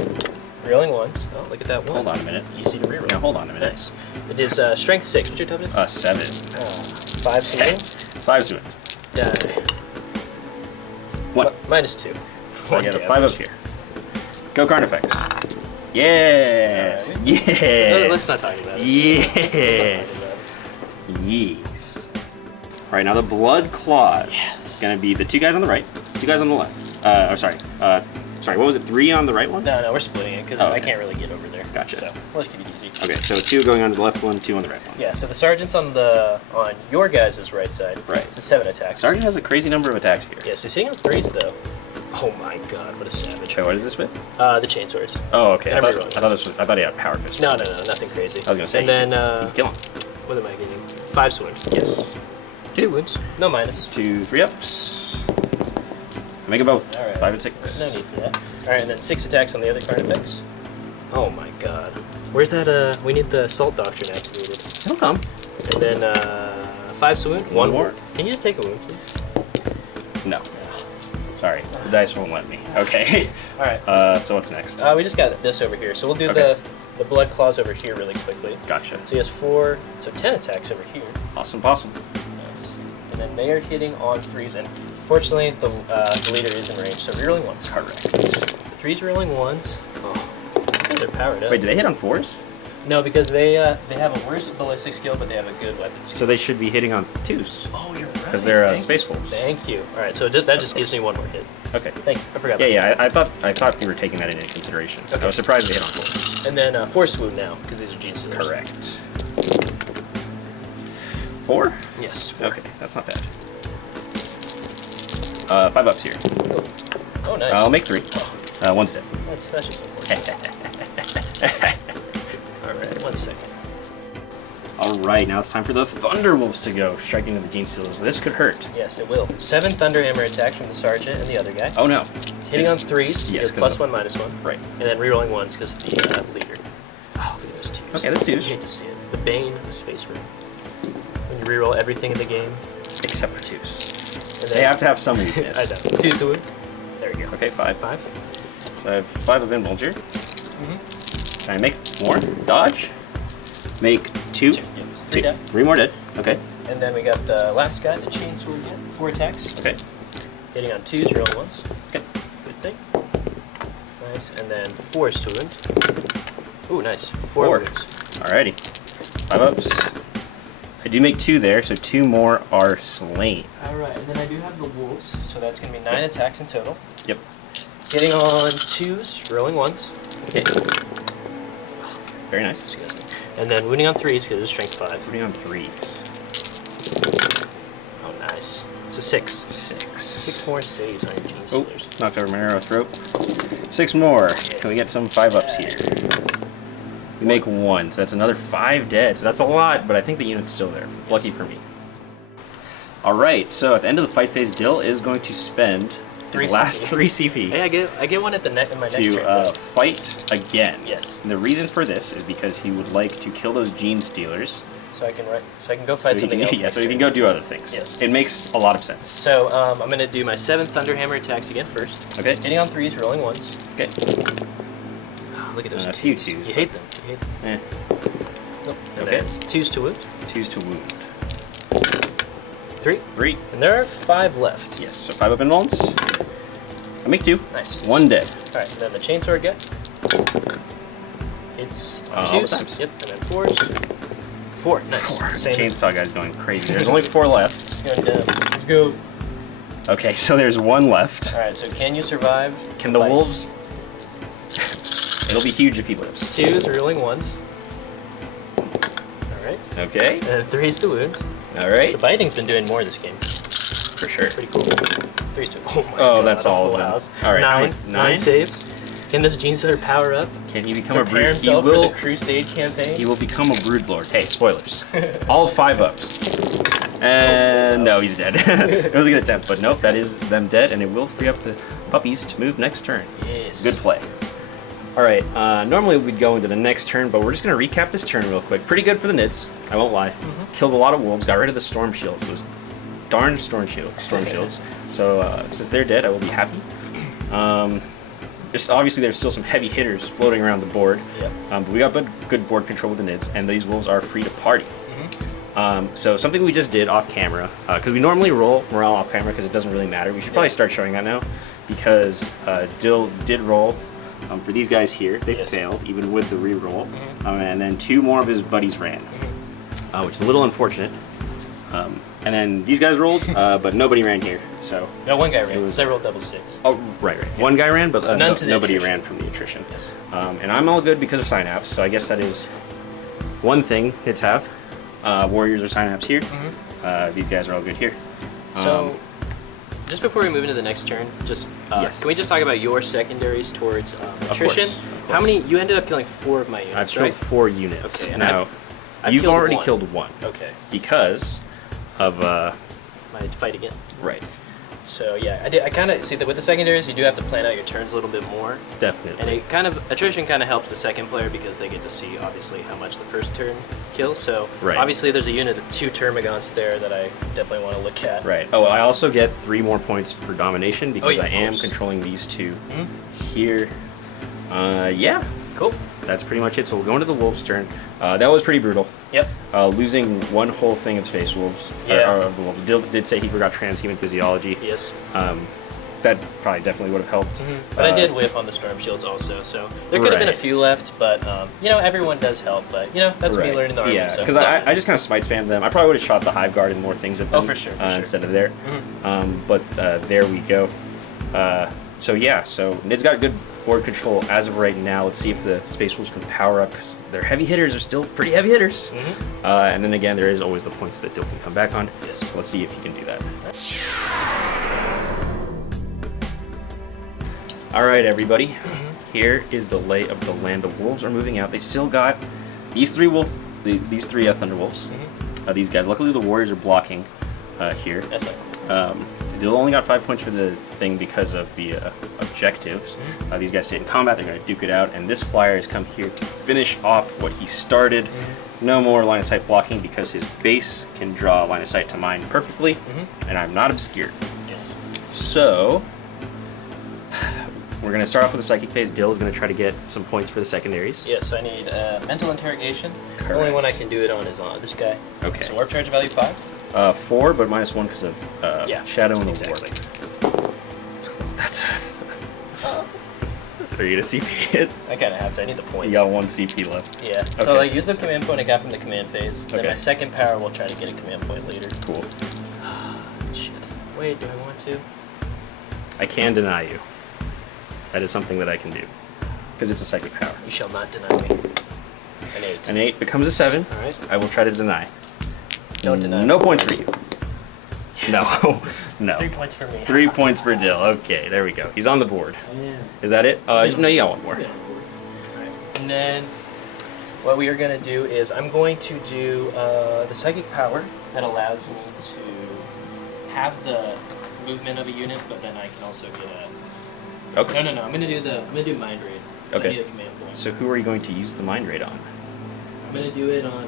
Rerolling 1s. Oh, look at that one. Hold on a minute. Easy to reroll. Now hold on a minute. Nice. It is strength 6. What's your toughness? 7. 5 swing. 5's doing. Die. 1. Minus 2. I get a 5 up here. Go Carnifex. Yes. Alright. Yes. Let's not talk about it. Yes. Let's not talk about it. Yes. All right, now the Blood Claws. Yes. Gonna be the 2 guys on the right, 2 guys on the left. Sorry, what was it? 3 on the right one? No, we're splitting it because Oh, I okay. can't really get over there. Gotcha. So let's keep it easy. Okay, so 2 going on the left one, 2 on the right one. Yeah, so the sergeant's on your guys' right side. Right. It's a 7 attacks. Sergeant has a crazy number of attacks here. Yeah, so he's hitting on 3s though. Oh my god, what a savage. Okay, what is this with? The chainswords. Oh, okay. I And thought, everyone. I thought he had Power Fist. No, nothing crazy. I was gonna say. And then, you can kill him. what am I getting? 5 swing. Yes. 2 wounds. No minus. 2 3-ups. Make it both. All right. 5 and 6. No need for that. Alright, and then 6 attacks on the other Carnifex. Oh my god. Where's that, we need the Assault Doctrine activated. He'll come. And then, 5 swoon, 1 more. ward. Can you just take a wound, please? No. Sorry, the dice won't let me. Okay. Alright. So what's next? We just got this over here. So we'll do Okay. the Blood Claws over here really quickly. Gotcha. So he has 10 attacks over here. Awesome. Nice. And then they are hitting on 3s, and fortunately the leader is in range, so rerolling 1s. Correct. The 3s rerolling 1s. Oh, these are powered up. Wait, do they hit on 4s? No, because they have a worse ballistic skill, but they have a good weapon skill. So they should be hitting on 2s. Oh, you're right. Because they're Thank Space you. Wolves. Thank you. All right, so that just gives me 1 more hit. Okay. Thank you. I forgot. Yeah, about yeah. I thought we were taking that into consideration. Okay. I was surprised they hit on 4s. that. And then 4 swoon now, because these are Gene Stealers. Correct. 4? Yes. 4. Okay, that's not bad. 5 ups here. Oh, nice. I'll make 3. 1's dead. That's just unfortunate. All right, 1 second. All right, now it's time for the Thunderwolves to go, striking into the Gene Stealers. This could hurt. Yes, it will. 7 Thunderhammer attacks from the sergeant and the other guy. Oh no. Hitting on 3s. Yes, Yes, plus 'cause 1, minus 1. Right. And then rerolling 1s because of the leader. Oh, look at those 2s. Okay, those 2s. You hate to see it. The bane of the Space Marine. When you reroll everything in the game. Except for 2s. And They have to have some weakness. I know. 2 to win. There we go. Okay, 5. 5. So I have 5 of invulns here. Mm-hmm. Can I make more? Dodge? Make 2? 2. Yep. 3 down. 3 more dead. Okay. And then we got the last guy, the Chainsword again. 4 attacks. Okay. Hitting on 2s, rolling 1s. Okay. Good thing. Nice. And then 4s to wound. Ooh, nice. 4 4. wounds. Alrighty. 5 ups. I do make 2 there, so 2 more are slain. Alright, and then I do have the wolves, so that's going to be 9 attacks in total. Yep. Hitting on 2s, rolling 1s. Okay. Very nice. Disgusting. And then wounding on 3s because it's strength 5. Putting on 3s. Oh, nice. So 6. 6. 6 more saves on your Gene Oh, Stealers. knocked over my arrow throat. 6 more. Can we get some 5 ups here? We make 1, so that's another 5 dead. So that's a lot, but I think the unit's still there. Lucky for me. Alright, so at the end of the fight phase, Dill is going to spend his last 3 CP Hey, I get one at the in my next turn. to fight again. Yes. And the reason for this is because he would like to kill those Gene Stealers. So I can go fight something else. Yeah, next so he turn. can go do other things. Yes. It makes a lot of sense. So I'm going to do my 7 Thunderhammer attacks again first. Okay. Hitting on 3s, rolling 1s. Okay. Oh, look at those A 2s. few 2s. You hate them. You hate them. Eh. Nope. And Okay. then 2s to wound. 2s to wound. 3. 3. And there are 5 left. Yes, so 5 up in vulns. I make 2. Nice. 1 dead. Alright, and then the Chainsword guy. It's All the 2s. times. Yep, and then 4s. 4. Nice. 4. Same as- Chainsaw guy's going crazy. There's only 4 left. And, let's go. Okay, so there's one left. All right. So can you survive? Can the bites? wolves? It'll be huge if he lives. 2s, reeling 1s. All right. Okay. And 3s to wound. All right. The biting's been doing more this game. For sure. Pretty cool. 3s to. Oh my god. Oh, that's all full of them. house. All right. 9 saves. Can this Gene Setter power up? Can he become a Prepare brood? He himself for will. the Crusade campaign. He will become a Broodlord. Hey, spoilers. All 5 ups. And no, he's dead. It was a good attempt, but nope, that is them dead, and it will free up the puppies to move next turn. Yes. Good play. All right, normally we'd go into the next turn, but we're just gonna recap this turn real quick. Pretty good for the Nids, I won't lie. Killed a lot of wolves, got rid of the storm shields. Those darn storm shields. So since they're dead, I will be happy. Just obviously there's still some heavy hitters floating around the board. Yep. But we got good board control with the Nids, and these wolves are free to party. So something we just did off camera, because we normally roll morale off camera because it doesn't really matter. We should probably start showing that now, because Dill did roll for these guys here. They failed, even with the re-roll. And then 2 more of his buddies ran, which is a little unfortunate. And then these guys rolled, but nobody ran here. So No, one guy ran. Because I rolled double 6. Oh, right. One guy ran, but nobody attrition. ran from the attrition. Yes. And I'm all good because of synapse, so I guess that is one thing Hits have. Warriors are synapse here. These guys are all good here. So, just before we move into the next turn, just Yes. can we just talk about your secondaries towards attrition? course. How many? You ended up killing 4 of my units, I've killed right? 4 units. Okay, and Now, I've you've killed already 1. killed 1 Okay. because of My fight again. right. So yeah, I kind of see that with the secondaries, you do have to plan out your turns a little bit more, Definitely. and it kind of attrition kind of helps the second player because they get to see obviously how much the first turn kills. So Right. obviously there's a unit of 2 termagants there that I definitely want to look at. Right. Oh, I also get 3 more points for domination because yeah, I of am course. controlling these 2 here. Yeah, Cool. that's pretty much it. So we'll go into the wolves' turn. That was pretty brutal. Yep. Losing one whole thing of space wolves. Yeah. Or the wolves. Dills did say he forgot transhuman physiology. Yes. That probably definitely would have helped. But I did whiff on the storm shields also, so there could have been a Right. few left, but you know, everyone does help. But you know, that's me learning the army. Yeah, so because it's all good. I just kind of smite spammed them. I probably would have shot the Hive Guard and more things at them. Oh, for sure, for sure. Instead of there. But there we go. So yeah, so Nid's got good board control as of right now. Let's see if the Space Wolves can power up, because their heavy hitters are still pretty heavy hitters. And then again, there is always the points that Dill can come back on. Yes. So let's see if he can do that. All right, everybody. Here is the lay of the land. The wolves are moving out. They still got these 3 Thunder Wolves. These guys. Luckily, the warriors are blocking here. That's not cool. Dill only got 5 points for the thing because of the objectives. These guys stayed in combat. They're going to duke it out. And this flyer has come here to finish off what he started. No more line of sight blocking because his base can draw line of sight to mine perfectly. And I'm not obscured. Yes. So we're going to start off with the psychic phase. Dill is going to try to get some points for the secondaries. Yes, I need mental interrogation. The Correct. only one I can do it on is on this guy. Okay. So warp charge value 5. 4, but -1 because of Shadow and exactly. the Warp. That's. Are you gonna CP it? I kind of have to. I need the points. You got 1 CP left. Yeah. Okay. So I use the command point I got from the command phase. Then Okay. my second power will try to get a command point later. Cool. Shit. Wait, do I want to? I can deny you. That is something that I can do. Because it's a psychic power. You shall not deny me. An 8. An 8 becomes a 7. All right. I will try to deny. Don't deny. No points for you. No. No. 3 points for me. 3 points for Dill. Okay, there we go. He's on the board. Yeah. Is that it? No, you got 1 more. Alright. And then what we are going to do is I'm going to do the psychic power that allows me to have the movement of a unit, but then I can also get a. Okay. No. I'm going to do mind raid. So Okay. I need a command point. So who are you going to use the mind raid on? I'm going to do it on.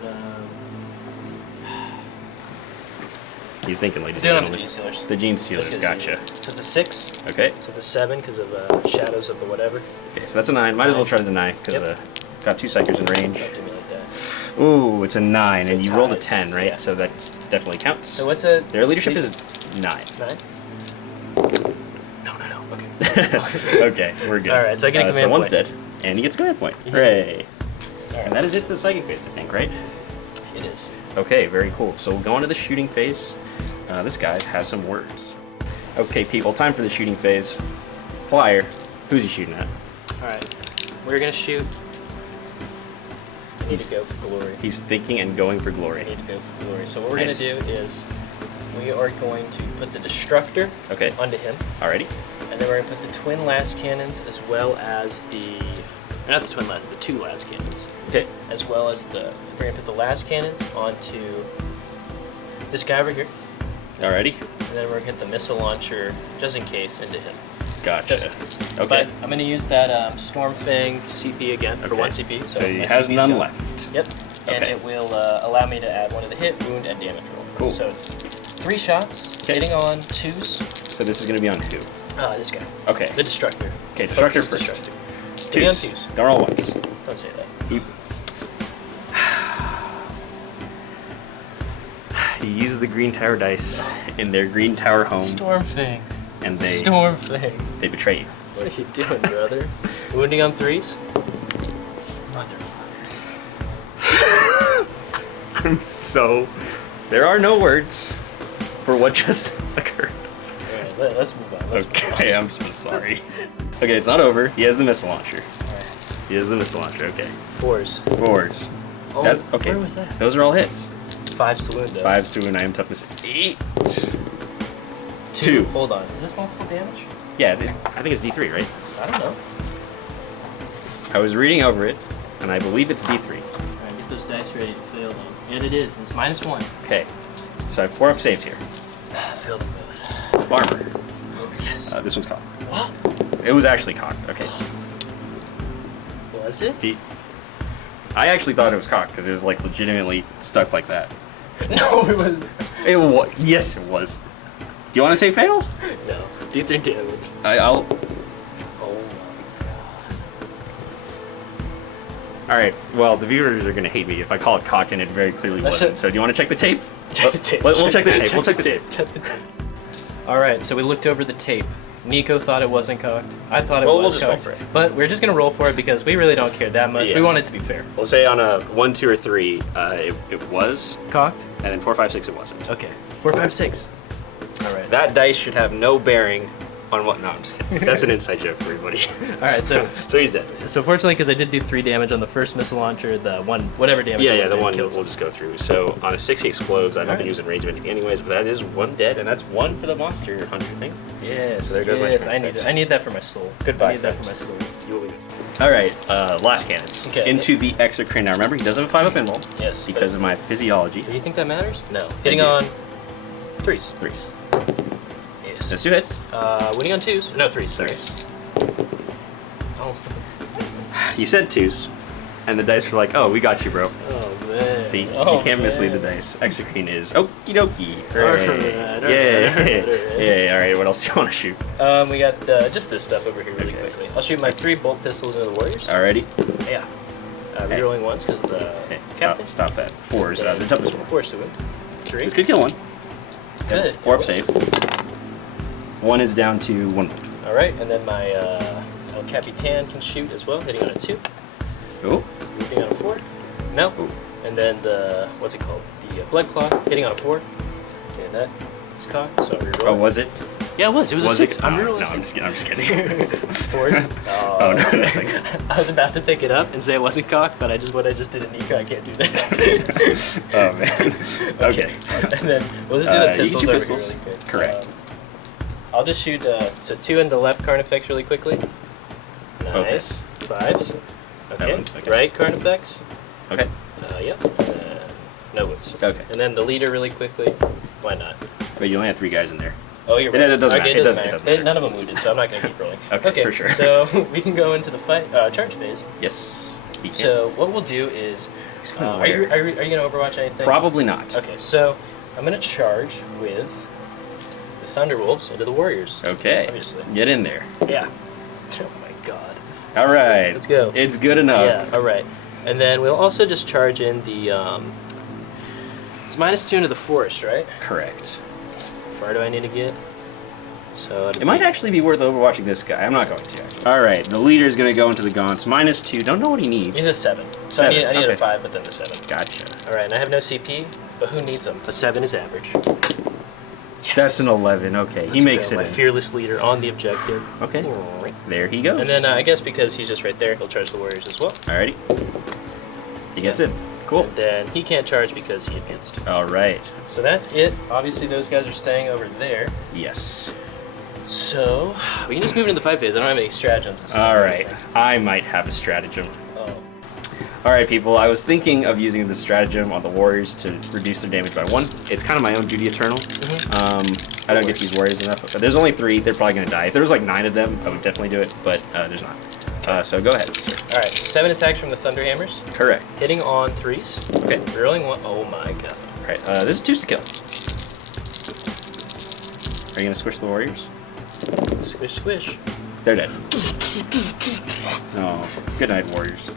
He's thinking, ladies Do it and on the gentlemen. Gene Stealers. The Gene Just Stealers, 'cause gotcha. So the 6. Okay. So the 7 because of shadows of the whatever. Okay, so that's a 9. Might as well try to deny because Yep. got 2 psychers in range. Don't do me like that. Ooh, it's a 9, So and you it rolled a ties. 10, right? Yeah. So that definitely counts. So what's a? Their leadership is 9. 9. No. Okay. Okay, we're good. All right, so I get a command so one's point. dead, and he gets a command point. Mhm. Hooray! All And right. that is it for the psychic phase, I think, right? It is. Okay, very cool. So we'll go on to the shooting phase. This guy has some words. Okay, people, time for the shooting phase. Flyer, who's he shooting at? Alright, we're gonna shoot. I need to go for glory. He's thinking and going for I glory. need to go for glory. So what we're Nice. gonna do is we are going to put the destructor Okay, onto him, alrighty. and then we're gonna put the twin last cannons as well as the not the twin last, the two last cannons, Okay, as well as we're gonna put the last cannons onto this guy over here, alrighty. and then we're gonna hit the missile launcher just in case into him. Gotcha. Just in case. Okay. But I'm gonna use that Storm Fang CP again for Okay. 1 CP. So he my has CP 's none gone. left. Yep. And Okay. it will allow me to add one of the hit, wound, and damage roll. Cool. So it's 3 shots, Okay. hitting on 2s. So this is gonna be on who? This guy. Okay. The Destructor. Okay, Destructor Focus first. Destructor. Hitting on 2s. Don't roll once. Don't say that. He uses the green tower dice in their green tower home, Storm Fang. and they Storm Fang. betray you. What are you doing, brother? Wounding on 3s? Motherfucker. I'm so. There are no words for what just occurred. Alright, let's move on. Let's move on. Okay, I'm so sorry. Okay, it's not over. He has the missile launcher. Alright. He has the missile launcher. Okay. 4s. 4s. Oh, That's okay. where was that? Those are all hits. 5s to wound, though. 5s to an I am toughness 8. 2. Two. Hold on. Is this multiple damage? Yeah, I think it's D3, right? I don't know. I was reading over it, and I believe it's D3. Alright, get those dice ready to fail them. And it is. It's -1. Okay. So I have 4 up saves here. Failed them both. Barber. Yes. This one's cocked. What? It was actually cocked. Okay. Was it? I actually thought it was cocked because it was like legitimately stuck like that. No, it wasn't. It was. Yes, it was. Do you want to say fail? No. D3 damage. I'll. Oh my god. All right. Well, the viewers are gonna hate me if I call it cocked and it very clearly That wasn't. should- So do you want to check the tape? Check the tape. We'll check the tape. We'll check the tape. Check the tape. Alright, so we looked over the tape. Nikko thought it wasn't cocked. I thought it Well, we'll was just roll cocked. for it. But we're just gonna roll for it because we really don't care that much. Yeah. We want it to be fair. We'll say on a 1, 2, or 3, it was, Cocked? and then 4, 5, 6, it wasn't. Okay. 4, 5, 6. Alright. That dice should have no bearing on what. No, I'm just kidding. That's an inside joke for everybody. Alright, so So he's dead. so fortunately, because I did do 3 damage on the first missile launcher, the one whatever damage. Yeah, I yeah, did the one kills we'll just go through. So on a 6 he explodes. I don't think he was in range of anything anyways, but that is 1 dead, and that's 1 for the monster hunter thing. Yes, So there goes my yes, strength I need effects. I need that for my soul. Goodbye, I need that for my friends. soul. You will be All right. Last cannons. Okay. Into the exocrine. Now remember, he does have a 5 up invul Yes. because of my physiology. Do you think that matters? No. Hitting do. on 3s. 3s. Yes. That's 2 hits. Winning on 2s. No, 3s. Sorry. 3s. Oh. You said 2s, and the dice were like, "Oh, we got you, bro." Oh man. See, Oh, you can't mislead the man. dice. Exocrine is okie dokie. Alright, Yeah. alright. Yeah. All right. What else do you want to shoot? We got just this stuff over here really Okay. quickly. I'll shoot my 3 bolt pistols into the warriors. Alrighty. Yeah. Hey. Rerolling once because the Hey, captain. stop that. 4s. The toughest one. 4 to win. 3. This could kill 1. Good. 4 up save. 1 is down to 1 point. All right, and then my El Capitan can shoot as well, hitting on a 2. Oh. Hitting on a 4. No. Ooh. And then the what's it called? The Blood Claw hitting on a 4. Okay, that is cocked. So I'm rerolling. Oh, was it? Yeah, it was. It was a 6. I'm Oh, rerolling. no, I'm just kidding. I'm just kidding. 4s. Oh, no, nothing. I was about to pick it up and say it wasn't cocked, but what I just did in Nikko, I can't do that. Oh man. Okay. And then we'll just do the You pistols get over 2 here pistols. really quick. Correct. I'll just shoot so 2 into left Carnifex really quickly. Nice. 5s. Okay. Okay. Right Carnifex. Okay. Yep. No woods. Okay. And then the leader really quickly. Why not? But you only have 3 guys in there. Oh, you're It- right. it doesn't Okay, matter. it doesn't It matter. doesn't matter. None of them wounded, so I'm not going to keep rolling. Okay, for sure. So we can go into the fight charge phase. Yes. He can. So what we'll do is, kinda are you weird. going to Overwatch anything? Probably not. Okay, so I'm going to charge with the Thunderwolves into the Warriors. Okay. Obviously. Get in there. Yeah. Oh my god. All right. Let's go. It's good enough. Yeah, alright. And then we'll also just charge in the, it's -2 into the Forest, right? Correct. How far do I need to get? So It might actually be worth overwatching this guy. I'm not going to actually. All right. The leader's going to go into the gaunts. -2. Don't know what he needs. He's a 7. So 7, I need okay. a 5, but then the 7. Gotcha. Alright, and I have no CP, but who needs them? A 7 is average. Yes. That's an 11. Okay, he Let's makes go, it my in. fearless leader on the objective. Okay, there he goes. And then I guess because he's just right there, he'll charge the warriors as well. Alrighty. He gets in. Cool. And then he can't charge because he advanced. All right. So that's it. Obviously, those guys are staying over there. Yes. So we can just move into the fight phase. I don't have any stratagems. All right. I might have a stratagem. Oh. All right, people. I was thinking of using the stratagem on the warriors to reduce their damage by 1. It's kind of my own duty eternal. I don't get these warriors enough. But there's only 3. They're probably gonna die. If there was like 9 of them, I would definitely do it. But there's not. So go ahead. All right. 7 attacks from the thunder hammers. Correct. Hitting on 3s. Okay. Rolling 1. Oh my god. All right. This is 2s to kill. Are you gonna squish the warriors? Squish, squish. They're dead. Oh, good night, warriors.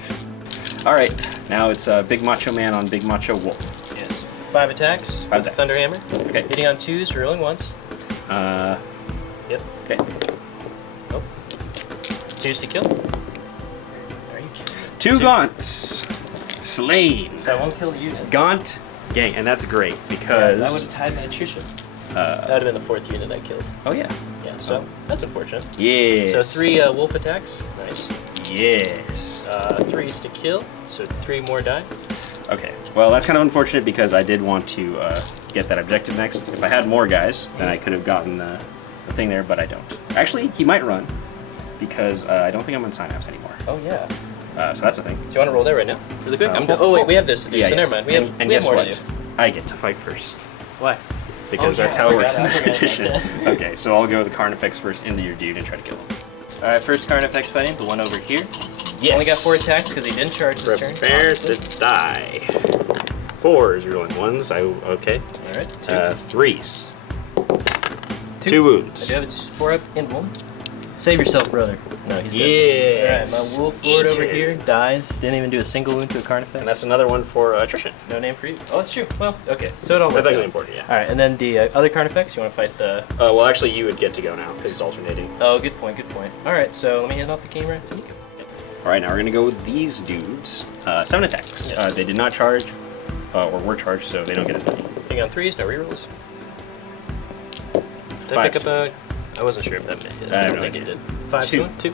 All right, now it's Big Macho Man on Big Macho Wolf. Yes. 5 attacks with the thunder hammer. Okay. Hitting on 2s, rolling 1s. Yep. Okay. Oh. 2s to kill. Are you kidding me? 2 gaunts. Slain. So I won't kill the unit. Gaunt gang, and that's great because... that would have tied my attrition. That would have been the 4th unit I killed. Oh, yeah. Yeah, so that's unfortunate. Yeah. So 3 wolf attacks. Nice. Yes. 3s to kill, so 3 more die. Okay, well that's kind of unfortunate because I did want to get that objective next. If I had more guys, then I could have gotten the thing there, but I don't. Actually, he might run because I don't think I'm on synapse anymore. Oh yeah. So that's the thing. Do you want to roll there right now? Really quick? Well, oh wait, we have this to do, yeah, so yeah. never mind. We have, and we have guess more what? to do. I get to fight first. Why? Because Oh, yeah, that's I how it forgot, works in I this forgot edition. about that. Okay, so I'll go with the Carnifex first into your dude and try to kill him. Alright, first Carnifex fighting, the one over here. Yes. Only got 4 attacks because he didn't charge this turn. Prepare to die. 4s rolling 1s. Okay. Alright, 3s. 2 I wounds. do have its 4 up in one. Save yourself, brother. No, he's dead. Yes. Alright, my wolf lord over Eat it. here dies. Didn't even do a single wound to a Carnifex. And that's another one for attrition. No name for you. Oh, that's true. Well, okay. So it all That's works actually out. important, yeah. Alright, and then the other Carnifex, you want to fight the... Well, actually, you would get to go now because he's alternating. Oh, good point, good point. Alright, so let me hand off the camera to Nikko. All right, now we're gonna go with these dudes. 7 attacks. Yes. They did not charge, or were charged, so they don't get anything. Hitting on 3s, no rerolls. Did I 5. pick up a... I wasn't sure if that meant it. I have don't no think idea. it did. 5 2. 2.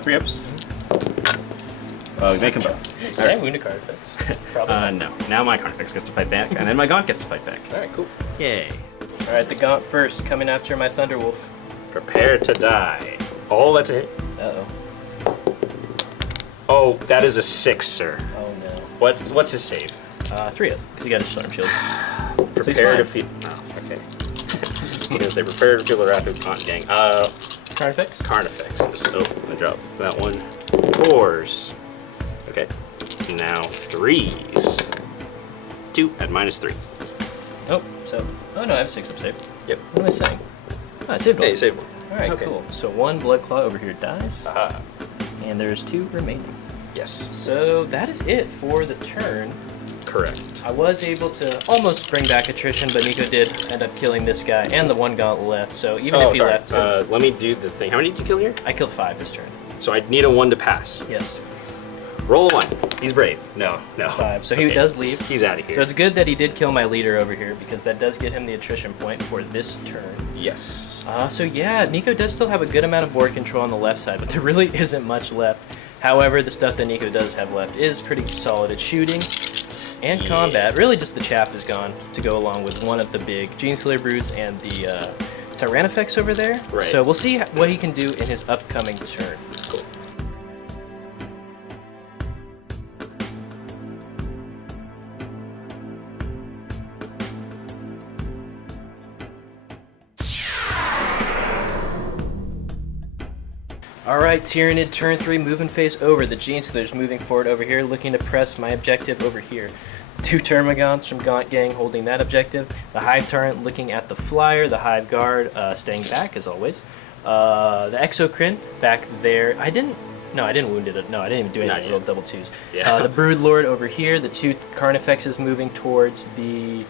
3 ups. Make them both. All right, wounded Carnifex. Probably. No. Now my Carnifex gets to fight back, and then my Gaunt gets to fight back. Alright, cool. Yay. Alright, the Gaunt first, coming after my Thunderwolf. Prepare to die. Oh, that's a hit. Uh-oh. Oh, that is a 6, sir. Oh no. What's his save? 3 up, because he got his storm shield. Prepare to fine. feel. Oh, okay. I'm gonna say prepare to feel the wrath of Gaunt Gang. Carnifex? Carnifex. Oh, I dropped that one. 4s. Okay. Now 3s. 2 at -3. Oh, so... Oh no, I have 6 up safe. Yep. What am I saying? Oh, I saved one. Hey, save one. Alright, Okay. cool. So 1 Blood Claw over here dies, Aha. and there's 2 remaining. Yes. So that is it for the turn. Correct. I was able to almost bring back attrition, but Nikko did end up killing this guy, and the one Gaunt left, so even if he sorry. left... Let me do the thing. How many did you kill here? I killed 5 this turn. So I need a 1 to pass. Yes. Roll a 1. He's brave. No. 5. So Okay. he does leave. He's out of here. So it's good that he did kill my leader over here, because that does get him the attrition point for this turn. Yes. So yeah, Nikko does still have a good amount of board control on the left side, but there really isn't much left. However, the stuff that Nikko does have left is pretty solid at shooting and combat. Really just the chaff is gone to go along with one of the big Gene Slayer Broods and the Tyrannifex over there. Right. So we'll see what he can do in his upcoming turn. Cool. Alright, Tyranid, turn 3, moving phase over. The Gene Slayer's moving forward over here, looking to press my objective over here. 2 Termagants from Gaunt Gang holding that objective. The Hive Tyrant looking at the Flyer. The Hive Guard staying back, as always. The Exocrine back there. I didn't wound it. No, I didn't even do Not anything. yet. Little double 2s. Yeah. The Broodlord over here. The 2 Carnifexes moving towards the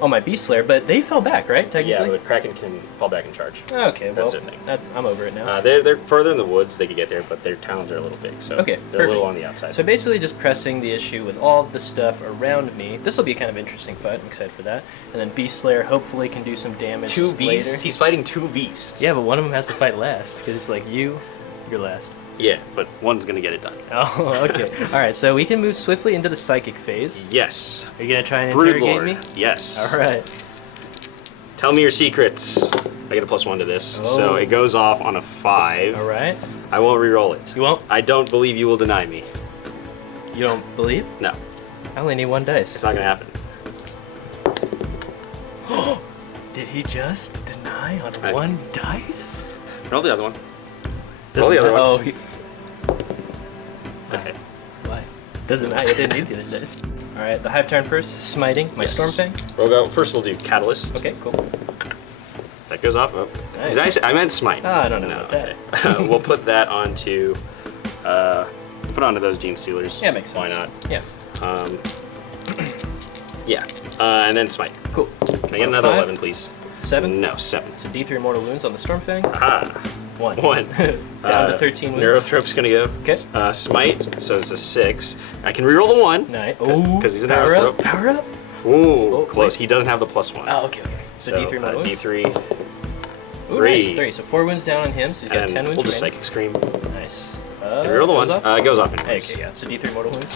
Oh, my Beast Slayer, but they fell back, right? Technically. Yeah, but Kraken can fall back and charge. Okay, That's well, their thing. I'm over it now. They're further in the woods. They could get there, but their talons are a little big, so Okay, they're a little perfect. on the outside. So basically just pressing the issue with all the stuff around me. This will be kind of interesting fight. I'm excited for that. And then Beast Slayer hopefully can do some damage Two beasts. later. He's fighting two beasts. Yeah, but one of them has to fight last because it's like you're last. Yeah, but one's gonna get it done. Oh, okay. All right, so we can move swiftly into the psychic phase. Yes. Are you gonna try and interrogate me? Broodlord. Yes. All right. Tell me your secrets. I get a +1 to this, so Oh. it goes off on a 5. All right. I won't re-roll it. You won't? I don't believe you will deny me. You don't believe? No, I only need one it's dice. not gonna happen. Did he just deny on I- one dice? Roll the other one. Roll the other one. Oh, Okay. why? Doesn't matter. I didn't need the other dice. All right, the Hive turn first. Smiting my Yes. Stormfang. We'll go. First, we'll do Catalyst. Okay, cool. That goes off. Oh. Nice. Did I say? I meant Smite. Ah, I don't know No, about that. okay. We'll put that onto. Put onto those Gene Stealers. Yeah, makes sense. Why not? Yeah. Yeah. And then Smite. Cool. Can I get another 5? 11, please? 7. No, 7. So D3 mortal wounds on the Stormfang. Ah. 1. 1. Down to 13 wounds. Neurothrope's gonna go. Okay. Smite, so it's a 6. I can reroll the 1. Nice. Oh, 'Cause he's an power arrow up. throw. Power up. Ooh, Oh, close. wait. He doesn't have the +1. Oh, okay, okay. So, D3 mortal wounds. D3. Ooh, 3. Nice. 3. So 4 wounds down on him. So he's got And 10 wounds. we'll just remaining. Psychic Scream. Nice. Reroll the goes 1. off? It goes off Hey, anyways. okay, yeah. So D3 mortal wounds.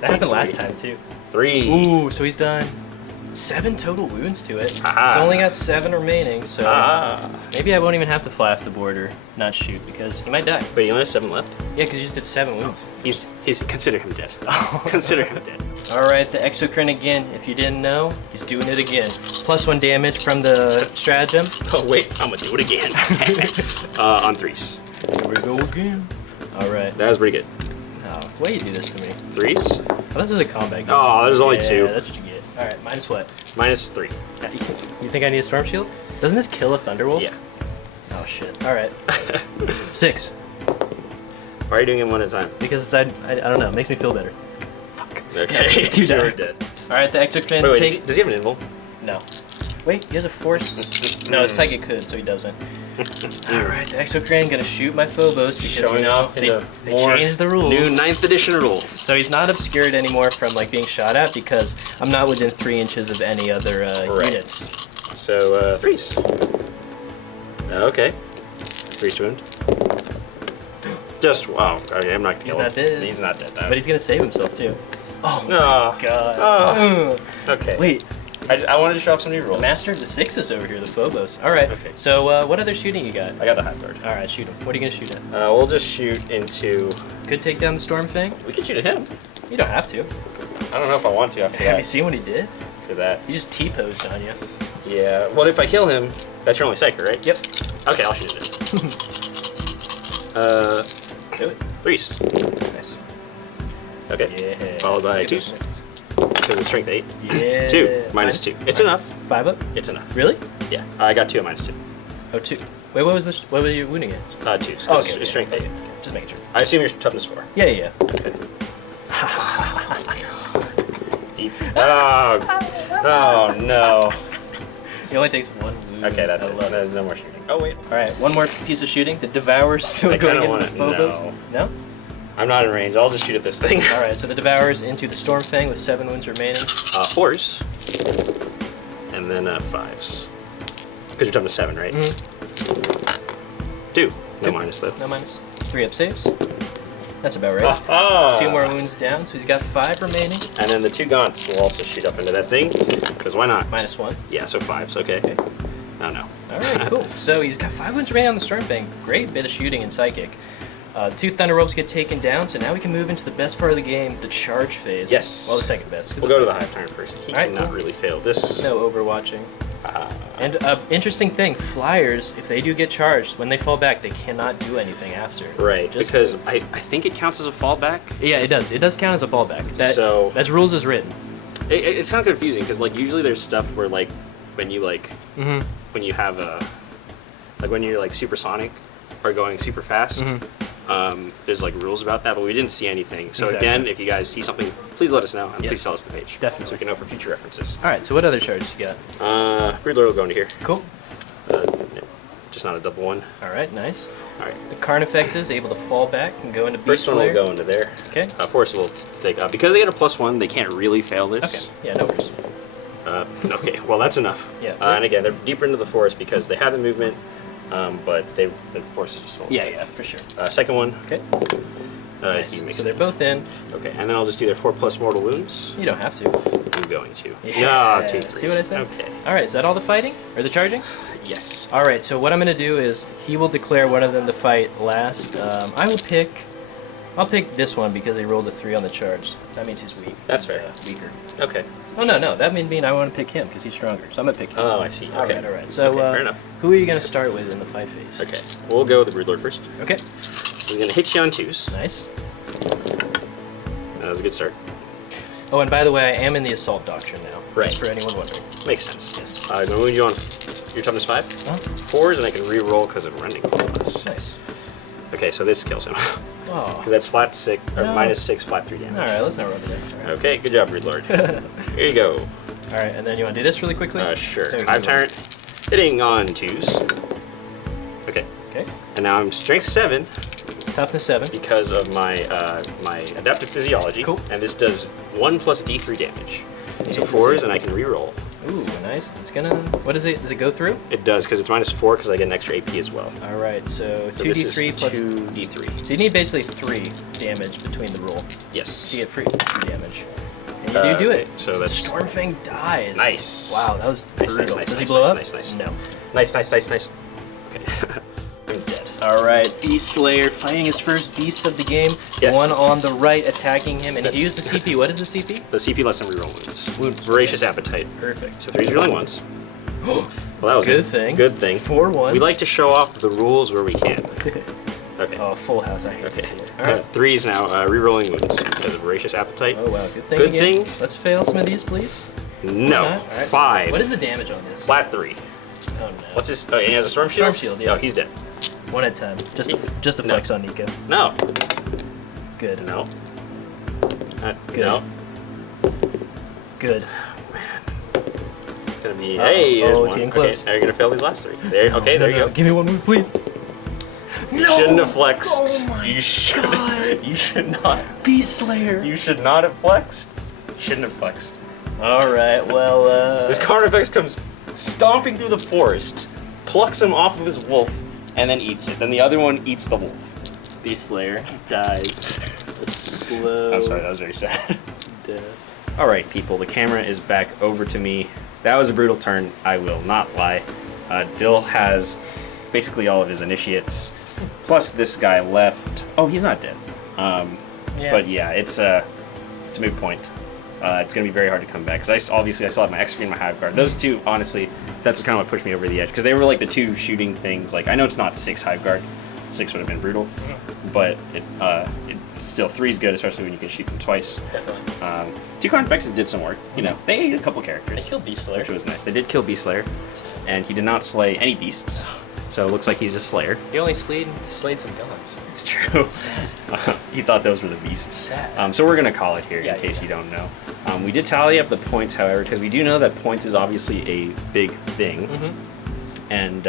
That happened last time too. 3. Ooh, so he's done 7 total wounds to it. Ah. He's only got 7 remaining, so Ah. maybe I won't even have to fly off the board or not shoot because he might die. Wait, you only have 7 left? Yeah, because you just did 7 wounds. He's consider him dead. Consider him dead. All right, the Exocrine again. If you didn't know, he's doing it again. +1 damage from the Stratagem. Oh wait, I'm gonna do it again. On 3s. Here we go again. All right. That was pretty good. Oh, why you do this to me? 3s? Oh, this is a combat game. Oh, there's only yeah, 2. That's what you get. All right, minus what? -3. You think I need a Storm Shield? Doesn't this kill a Thunderwolf? Yeah. Oh shit. All right. 6. Why are you doing them one at a time? Because I don't know. It makes me feel better. Okay. Two So down. we're dead. All right, the Exocrine Wait, take. does he have an invul? No. Wait, he has a force. No, Psychic could, so he doesn't. All right, the Exocrine gonna shoot my Phobos because Showing you know off they more changed the rules. New 9th edition rules. So he's not obscured anymore from like being shot at because I'm not within 3 inches of any other Right. units. So 3s. Okay. 3 wound. Just wow. Okay, I'm not gonna kill not him. dead. He's not dead. But he's gonna save himself too. Oh Oh, god. Oh. Okay. Wait, I wanted to show off some new rules. Master of the Sixes over here, the Phobos. All right. Okay. So what other shooting you got? I got the Hive Guard. All right, shoot him. What are you gonna shoot at? We'll just shoot into. Could take down the Stormfang. We can shoot at him. You don't have to. I don't know if I want to after Have you that. seen what he did? After that. He just T-posed on you. Yeah. Well, if I kill him, that's your only psyker, right? Yep. Okay, I'll shoot it. Do it. 3s. Nice. Okay. Yeah. Followed by Get those 2s. things. Because it's strength 8. Yeah. 2. -2. It's enough. 5 up. It's enough. Really? Yeah. I got 2 at -2. Oh, 2. Wait, what was this? What were you wounding it? 2s. Oh, It's okay. strength 8. Okay. Just making sure. I assume you're toughness 4. Yeah, yeah. Okay. Deep. Oh. Oh no. He only takes 1 wound. Okay, that's I it. love There's no more shooting. Oh wait. All right, one more piece of shooting. The Devourers still I going kinda into the wanna- Phobos. No. I'm not in range. I'll just shoot at this thing. All right, so the Devourers into the Stormfang with 7 wounds remaining. 4s. And then 5s. Because you're down to 7, right? Mm-hmm. 2. No 2. minus though. No minus. 3 up saves. That's about right. Ah. 2 more wounds down, so he's got 5 remaining. And then the 2 gaunts will also shoot up into that thing. Because why not? -1. Yeah, so 5s. Okay. Okay. Oh no. All right, cool. So he's got 5 wounds remaining on the Stormfang. Great bit of shooting in Psychic. 2 Thunderwolves get taken down, so now we can move into the best part of the game, the charge phase. Yes. Well, the second best. We'll go to the Hive turn first. He Alright, cannot cool. really fail this. No overwatching. And interesting thing, Flyers, if they do get charged, when they fall back, they cannot do anything after. Right, Just- because I think it counts as a fallback. Yeah, it does. It does count as a fallback. So- that's rules as written. It's kind of confusing because like usually there's stuff where like when you like Mm-hmm. when you have a like when you're like supersonic or going super fast, there's like rules about that, but we didn't see anything. So Exactly. again, if you guys see something, please let us know, and Yes. please tell us the page. Definitely. So we can know for future references. All right. So what other charges you got? Broodlord will go into here. Cool. Just not a double one. All right. Nice. All right. The Carnifex is able to fall back and go into First Beast one will Slayer. go into there. Okay. Force a little thick. Because they get a +1, they can't really fail this. Okay. Yeah. No worries. Okay, well that's enough. Yeah. And again, they're deeper into the forest because they have the movement, but the force is just a little thick. Yeah. For sure. Second one, Okay. he Nice. makes So it. they're both in. Okay, and then I'll just do their 4+ mortal wounds. You don't have to. I'm going to. Yeah. 2 See what I said? Okay. All right. Is that all the fighting or the charging? Yes. All right. So what I'm gonna do is he will declare one of them to fight last. I'll pick this one because he rolled a 3 on the charge. That means he's weak. That's fair. Weaker. Okay. Oh no. That mean I want to pick him because he's stronger. So I'm gonna pick him. Oh, I see. Okay. All right. So Okay, fair enough. who are you gonna start with in the fight phase? Okay, we'll go with the Broodlord first. Okay. We're gonna hit you on 2s. Nice. That was a good start. Oh, and by the way, I am in the assault doctrine now. Right. Just for anyone wondering. Makes sense. Yes. I'm gonna wound you on your toughness 5. Huh? 4s, and I can re-roll because of Rending. Nice. Okay, so this kills him. Oh. Because that's flat 6, or No. -6, flat 3 damage. All right. Let's not rub it in. All right. Okay, good job, Broodlord. Here you go. All right. And then you want to do this really quickly? Sure. There we Hive go. Tyrant, hitting on 2s. Okay, Okay. and now I'm strength 7 Toughness 7. because of my my adaptive physiology. Cool. And this does 1 + D3 damage. So Yeah, 4s, see. and I can re-roll. Ooh, nice. It's gonna. What is it? Does it go through? It does because it's -4 because I get an extra AP as well. All right. So So this is 2d3 plus. 2d3. So you need basically 3 damage between the roll. Yes. So you get free damage. And you do okay, it. so that's- Stormfang dies. Nice. Wow, that was Nice, brutal. nice, Does he nice, blow nice, up? nice, nice. No. Nice. Okay. I'm dead. All right, Beast Slayer fighting his first beast of the game. Yes. One on the right attacking him, and if you use the CP, what is the CP? The CP lets him re-roll wounds. Wounds. Voracious Appetite. Perfect. So 3's reeling ones. Well, that was Good thing. Good thing. 4-1. We like to show off the rules where we can. Okay. Oh, full house. I hate to Okay. see it. All right. 3's now re-rolling wounds because of Voracious Appetite. Oh wow, good thing. Good again. thing. Let's fail some of these, please. No. All right, so 5. what is the damage on this? Flat 3. Oh no. What's his? Oh, he has a Storm Shield? Storm Shield, yeah. Oh, he's dead. One at a time. Just a No. flex on Nikko. No. Good. No. Good. No. Good. It's gonna be. Uh-oh. Hey, there's Oh, one. it's getting Okay, close. now you're gonna fail these last 3. There. Okay, there you go. Give me one move, please. You shouldn't have flexed. Oh my you should. God. You should not. Beast Slayer. You should not have flexed. Shouldn't have flexed. All right. Well. This Carnifex comes stomping through the forest, plucks him off of his wolf, and then eats it. Then the other one eats the wolf. Beast Slayer dies. A slow. I'm sorry, that was very sad. death. All right, people. The camera is back over to me. That was a brutal turn. I will not lie. Dill has basically all of his initiates. Plus, this guy left. Oh, he's not dead. Yeah. But yeah, it's a moot point. It's gonna be very hard to come back because I still have my Execute and my Hive Guard. Those two, honestly, that's kind of what pushed me over the edge because they were like the two shooting things. Like I know it's not 6 Hive Guard, 6 would have been brutal, but it still 3's good, especially when you can shoot them twice. Definitely. 2 Convexes did some work. You know, they ate a couple characters. They killed Beast Slayer. Which was nice. They did kill Beast Slayer, and he did not slay any beasts. So it looks like he's just Slayer. He only slayed some gods. It's true. Sad. He thought those were the beasts. Sad. So we're gonna call it here Yeah, in case yeah. you don't know. We did tally up the points, however, because we do know that points is obviously a big thing. And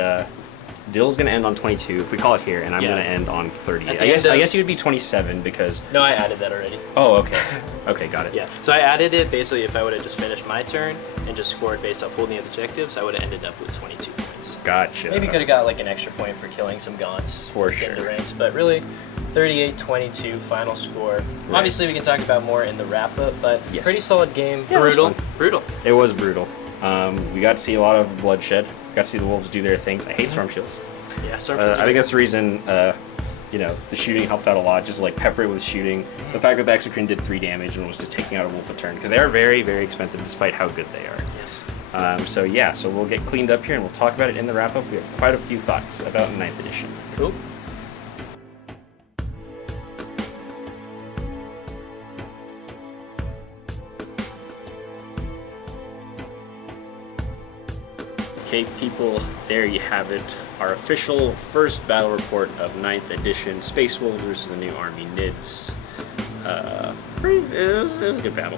Dill's gonna end on 22 if we call it here, and I'm Yeah. gonna end on 30. At I the guess end of- you would be 27 because. No, I added that already. Oh, okay. Okay, got it. Yeah. So I added it basically if I would have just finished my turn and just scored based off holding objectives, I would have ended up with 22 points. Gotcha. Maybe could have got like an extra point for killing some gaunts For in sure. the ranks, but really 38-22 final score. Right. Obviously we can talk about more in the wrap up, but Yes. pretty solid game. Yeah, it was Brutal. fun. Brutal. It was brutal. We got to see a lot of bloodshed. Got to see the wolves do their things. I hate storm shields. Yeah, Storm I think that's the reason, the shooting helped out a lot. Just like pepper it with shooting. The fact that the Exocrine did 3 damage and was just taking out a wolf a turn because they are very, very expensive despite how good they are. Yes. So we'll get cleaned up here and we'll talk about it in the wrap up. We have quite a few thoughts about 9th edition. Cool. Okay, people, there you have it. Our official first battle report of 9th edition Space Wolves versus the new Army Nids. It was a good battle.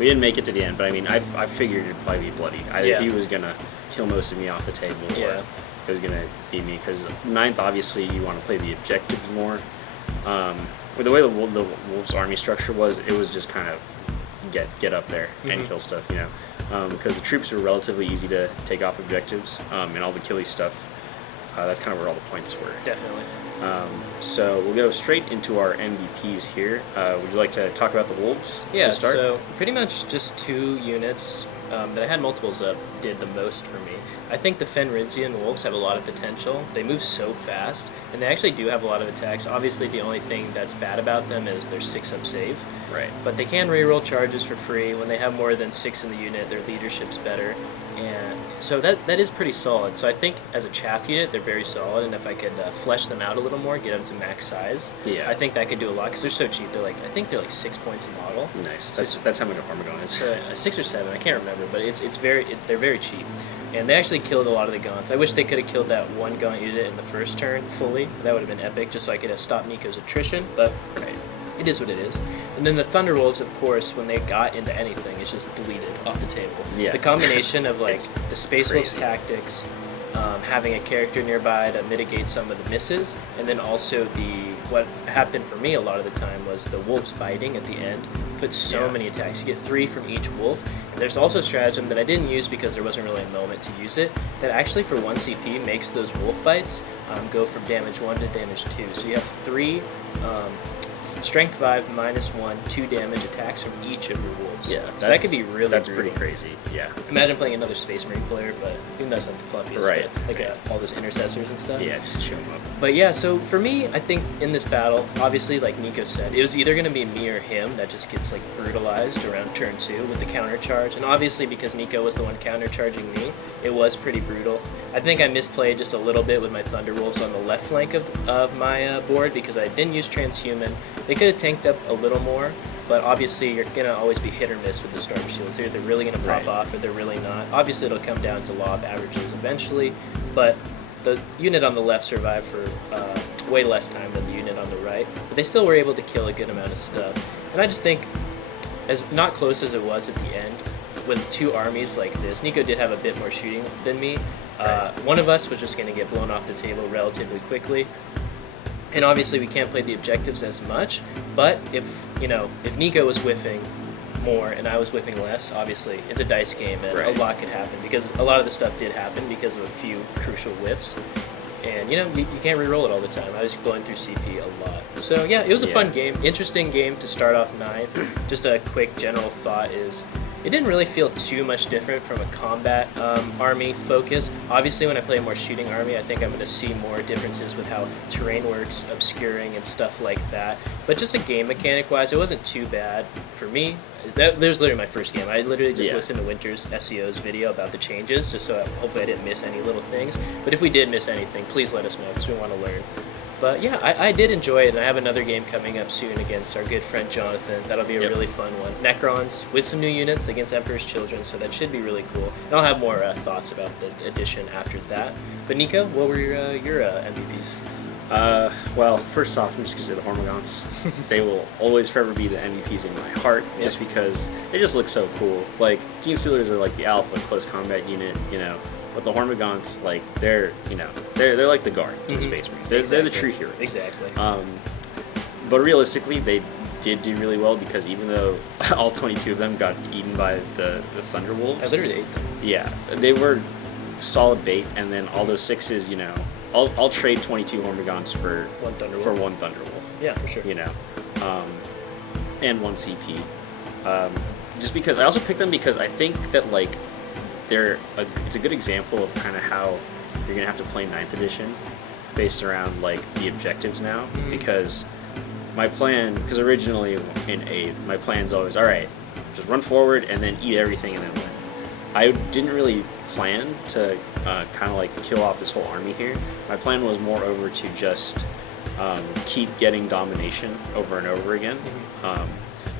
We didn't make it to the end, but I mean, I figured it'd probably be bloody. Either he was gonna kill most of me off the table, or it was gonna be me. Because 9th, obviously, you want to play the objectives more. With the way the Wolves' army structure was, it was just kind of get up there and kill stuff, you know. Because the troops are relatively easy to take off objectives, and all the killy stuff. That's kind of where all the points were. Definitely. So we'll go straight into our MVPs here. Would you like to talk about the Wolves to start? So pretty much just 2 units that I had multiples of did the most for me. I think the Fenrizian Wolves have a lot of potential. They move so fast, and they actually do have a lot of attacks. Obviously, the only thing that's bad about them is their 6-up save. Right. But they can reroll charges for free. When they have more than 6 in the unit, their leadership's better. And so that is pretty solid. So I think as a chaff unit, they're very solid. And if I could flesh them out a little more, get them to max size, I think that could do a lot because they're so cheap. They're like, I think they're like 6 points a model. Nice. That's how much a Hormigaunt is. It's 6 or 7. I can't remember, but they're very cheap. And they actually killed a lot of the Gaunts. I wish they could have killed that one Gaunt unit in the first turn fully. That would have been epic, just so I could have stopped Nikko's attrition. But it is what it is. And then the Thunderwolves, of course, when they got into anything, it's just deleted off the table. Yeah. The combination of like the Space Wolves tactics, having a character nearby to mitigate some of the misses, and then also what happened for me a lot of the time was the Wolves biting at the end. Put so many attacks. You get 3 from each wolf. And there's also a stratagem that I didn't use because there wasn't really a moment to use it, that actually for 1 CP makes those wolf bites go from damage 1 to damage 2. So you have 3 strength 5 minus 1, 2 damage attacks from each of your wolves. Yeah, so that could be really That's brutal. pretty crazy. Yeah. Imagine playing another Space Marine player, but even that's not the fluffiest. Right. But like all those intercessors and stuff. Yeah, just show them up. But yeah, so for me, I think in this battle, obviously, like Nikko said, it was either going to be me or him that just gets like brutalized around turn 2 with the counter charge. And obviously, because Nikko was the one counter charging me, it was pretty brutal. I think I misplayed just a little bit with my Thunderwolves on the left flank of my board because I didn't use Transhuman. They could have tanked up a little more, but obviously you're going to always be hit or miss with the Storm Shields. They're either really going to pop off or they're really not. Obviously, it'll come down to law of averages eventually, but the unit on the left survived for way less time than the unit on the right, but they still were able to kill a good amount of stuff. And I just think, as not close as it was at the end, with 2 armies like this, Nikko did have a bit more shooting than me. One of us was just going to get blown off the table relatively quickly. And obviously we can't play the objectives as much, but if Nikko was whiffing more and I was whiffing less, obviously it's a dice game and a lot could happen because a lot of the stuff did happen because of a few crucial whiffs. And you can't re-roll it all the time. I was going through CP a lot. So yeah, it was a fun game, interesting game to start off 9th. Just a quick general thought is, it didn't really feel too much different from a combat army focus. Obviously, when I play a more shooting army, I think I'm going to see more differences with how terrain works, obscuring, and stuff like that. But just a game mechanic-wise, it wasn't too bad for me. That was literally my first game. I literally just listened to Winter's SEO's video about the changes, just so hopefully I didn't miss any little things. But if we did miss anything, please let us know, because we want to learn. But yeah, I did enjoy it, and I have another game coming up soon against our good friend Jonathan. That'll be a really fun one. Necrons with some new units against Emperor's Children, so that should be really cool. And I'll have more thoughts about the edition after that. But Nikko, what were your MVPs? Well, first off, I'm just going to say the Hormigants. They will always forever be the MVPs in my heart, just because they just look so cool. Like, Gene Stealers are like the alpha close combat unit, but the Hormigants, like, they're like the guard to the Space Marines. They're the true heroes. Exactly. But realistically, they did do really well because even though all 22 of them got eaten by the Thunderwolves, I literally ate them. Yeah, they were solid bait, and then all those 6s, I'll trade 22 Hormigants for one Thunderwolf. Yeah, for sure. And 1 CP. Just because I also picked them because I think that it's a good example of kind of how you're gonna have to play 9th edition based around like the objectives now. Because my plan, because originally in 8th, my plan's always just run forward and then eat everything and then win. I didn't really plan to kind of like kill off this whole army here. My plan was more over to just keep getting domination over and over again.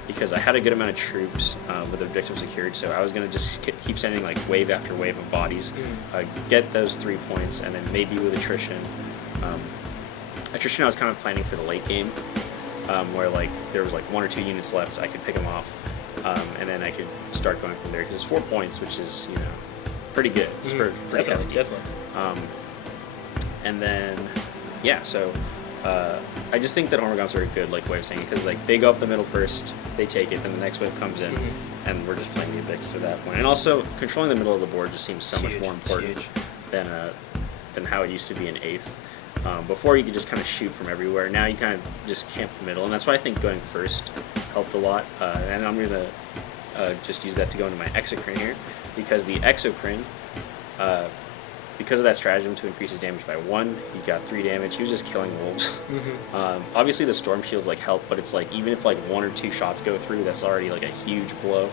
because I had a good amount of troops with objective secured, so I was going to just keep sending like wave after wave of bodies, get those 3 points, and then maybe with attrition. Attrition I was kind of planning for the late game, where like there was like 1 or 2 units left, I could pick them off, and then I could start going from there, because it's 4 points, which is, you know, pretty good. It's pretty hefty. Definitely. And then, yeah, so I just think that Hormagaunts are a good like way of saying it, because like they go up the middle first, they take it, then the next wave comes in, and we're just playing the objectives to that point. And also, controlling the middle of the board just seems so much more important than how it used to be in 8th. Before you could just kind of shoot from everywhere. Now you kind of just camp the middle, and that's why I think going first helped a lot. And I'm going to just use that to go into my exocrine here, because the exocrine, because of that stratagem to increase his damage by 1, he got 3 damage. He was just killing wolves. Obviously the storm shields like help, but it's like even if like 1 or 2 shots go through, that's already like a huge blow.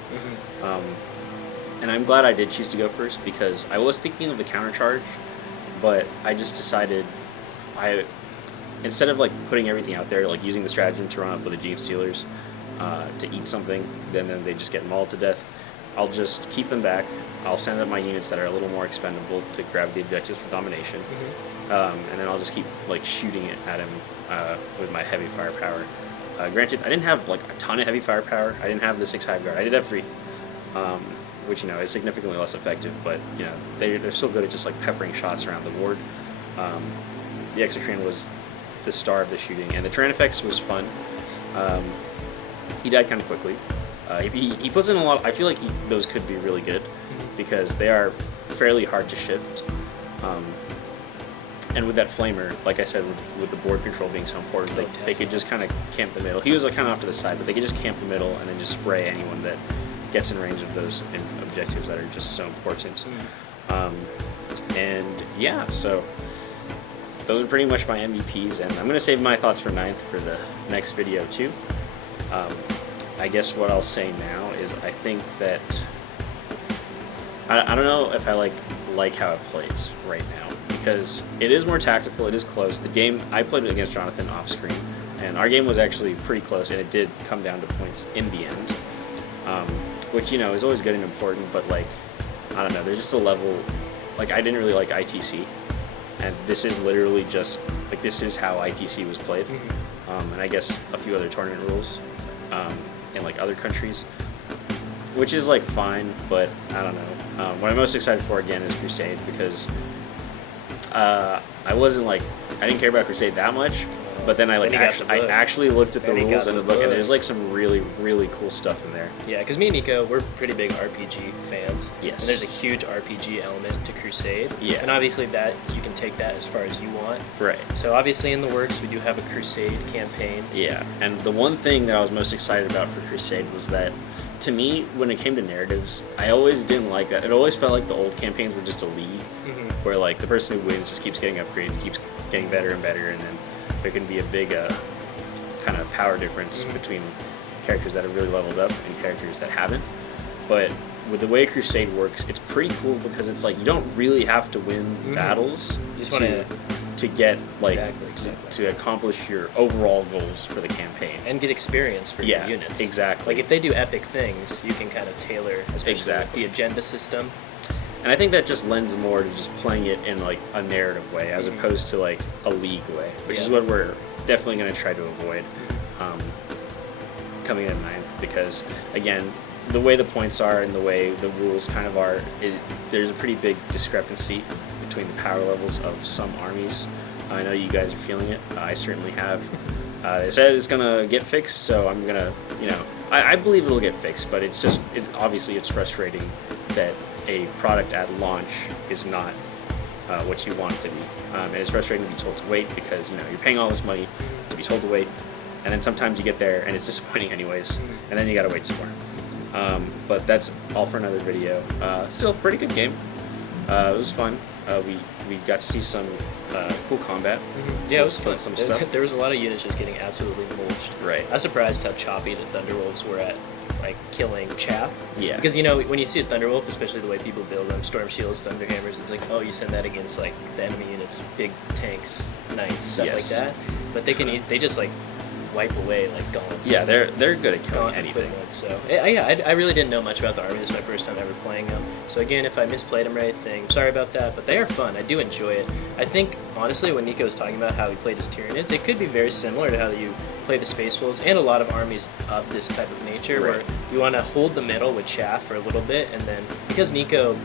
And I'm glad I did choose to go first, because I was thinking of the counter charge, but I just decided instead of like putting everything out there, like using the stratagem to run up with the Gene Stealers to eat something, then they just get mauled to death, I'll just keep them back. I'll send up my units that are a little more expendable to grab the objectives for domination, and then I'll just keep like shooting it at him with my heavy firepower. Granted, I didn't have like a ton of heavy firepower. I didn't have the 6 Hive Guard. I did have 3, which, you know, is significantly less effective, but, you know, they're still good at just like peppering shots around the board. The Exocrine was the star of the shooting, and the Tyrannifex was fun. He died kind of quickly. He puts in a lot. I feel like those could be really good, because they are fairly hard to shift. And with that Flamer, like I said, with the board control being so important, they could just kind of camp the middle. He was like kind of off to the side, but they could just camp the middle and then just spray anyone that gets in range of those objectives that are just so important. And yeah, so those are pretty much my MVPs, and I'm going to save my thoughts for 9th for the next video too. I guess what I'll say now is I think that I don't know if I like how it plays right now, because it is more tactical, it is close. The game, I played against Jonathan off screen, and our game was actually pretty close, and it did come down to points in the end, which, you know, is always good and important, but like, I don't know, there's just a level, like, I didn't really like ITC, and this is literally just, like, this is how ITC was played, and I guess a few other tournament rules in like other countries, which is like fine, but I don't know. What I'm most excited for again is Crusade, because I didn't care about Crusade that much, but then I actually looked at the rules in the book, and there's like some really, really cool stuff in there. Yeah, because me and Nikko, we're pretty big RPG fans. Yes. And there's a huge RPG element to Crusade. Yeah. And obviously that, you can take that as far as you want. Right. So obviously in the works, we do have a Crusade campaign. Yeah, and the one thing that I was most excited about for Crusade was that, to me, when it came to narratives, I always didn't like that. It always felt like the old campaigns were just a league, where like the person who wins just keeps getting upgrades, keeps getting better and better, and then there can be a big kind of power difference between characters that have really leveled up and characters that haven't. But with the way Crusade works, it's pretty cool, because it's like you don't really have to win battles to get like to accomplish your overall goals for the campaign and get experience for your units. Exactly. Like if they do epic things, you can kind of tailor, especially with the agenda system. And I think that just lends more to just playing it in like a narrative way, as opposed to like a league way, which is what we're definitely going to try to avoid coming in 9th, because again, the way the points are and the way the rules kind of are, there's a pretty big discrepancy between the power levels of some armies. I know you guys are feeling it. I certainly have. They said it's gonna get fixed, so I'm gonna, you know, I believe it'll get fixed, but it's just, obviously it's frustrating that a product at launch is not what you want it to be. And it's frustrating to be told to wait, because, you know, you're paying all this money to be told to wait, and then sometimes you get there and it's disappointing anyways, and then you gotta wait some more. But that's all for another video. Still a pretty good game. It was fun. We got to see some cool combat. Yeah, it was fun. Some stuff. There was a lot of units just getting absolutely mulched. Right. I was surprised how choppy the Thunderwolves were at, like, killing chaff. Yeah. Because, you know, when you see a Thunderwolf, especially the way people build them, Storm Shields, Thunderhammers, it's like, oh, you send that against, like, the enemy units, big tanks, knights, stuff like that. But they just, like, wipe away like gaunts. Yeah, they're good at killing Gaunt anything. equivalent. So I really didn't know much about the army. This is my first time ever playing them. So again, if I misplayed them or anything, sorry about that. But they are fun. I do enjoy it. I think honestly, when Nikko was talking about how he played his Tyranids, it could be very similar to how you play the Space Wolves and a lot of armies of this type of nature, Right. where you want to hold the middle with chaff for a little bit, and then because Nikko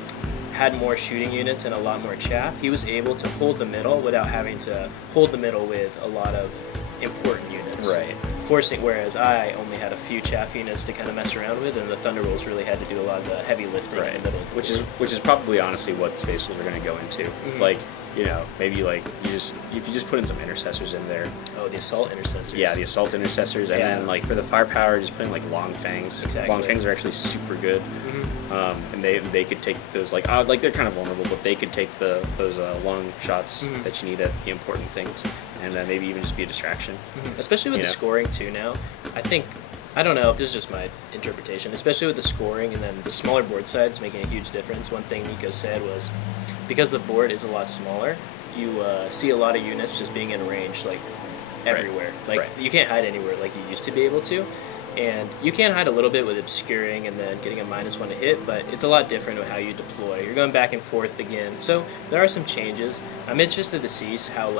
had more shooting units and a lot more chaff, he was able to hold the middle without having to hold the middle with a lot of important units. Right. Forcing, whereas I only had a few chaff units to kind of mess around with, and the Thunderbolts really had to do a lot of the heavy lifting in the middle. Of the Which is probably honestly what Space Wolves are going to go into. Mhm. Like, you know, maybe like if you just put in some intercessors in there. Oh, the Assault Intercessors. Yeah, the assault intercessors, and Yeah. then like for the firepower, just putting like long fangs. Exactly. Long fangs are actually super good, and they could take those like they're kind of vulnerable, but they could take those long shots Mhm. that you need at the important things, and maybe even just be a distraction. Especially with You the know? scoring too now. I don't know if this is just my interpretation, especially with the scoring and then the smaller board size making a huge difference. One thing Nikko said was because the board is a lot smaller, you see a lot of units just being in range like everywhere. Like Right. you can't hide anywhere like you used to be able to. And you can hide a little bit with obscuring and then getting a -1 to hit, but it's a lot different with how you deploy. You're going back and forth again. So there are some changes. I'm interested to see how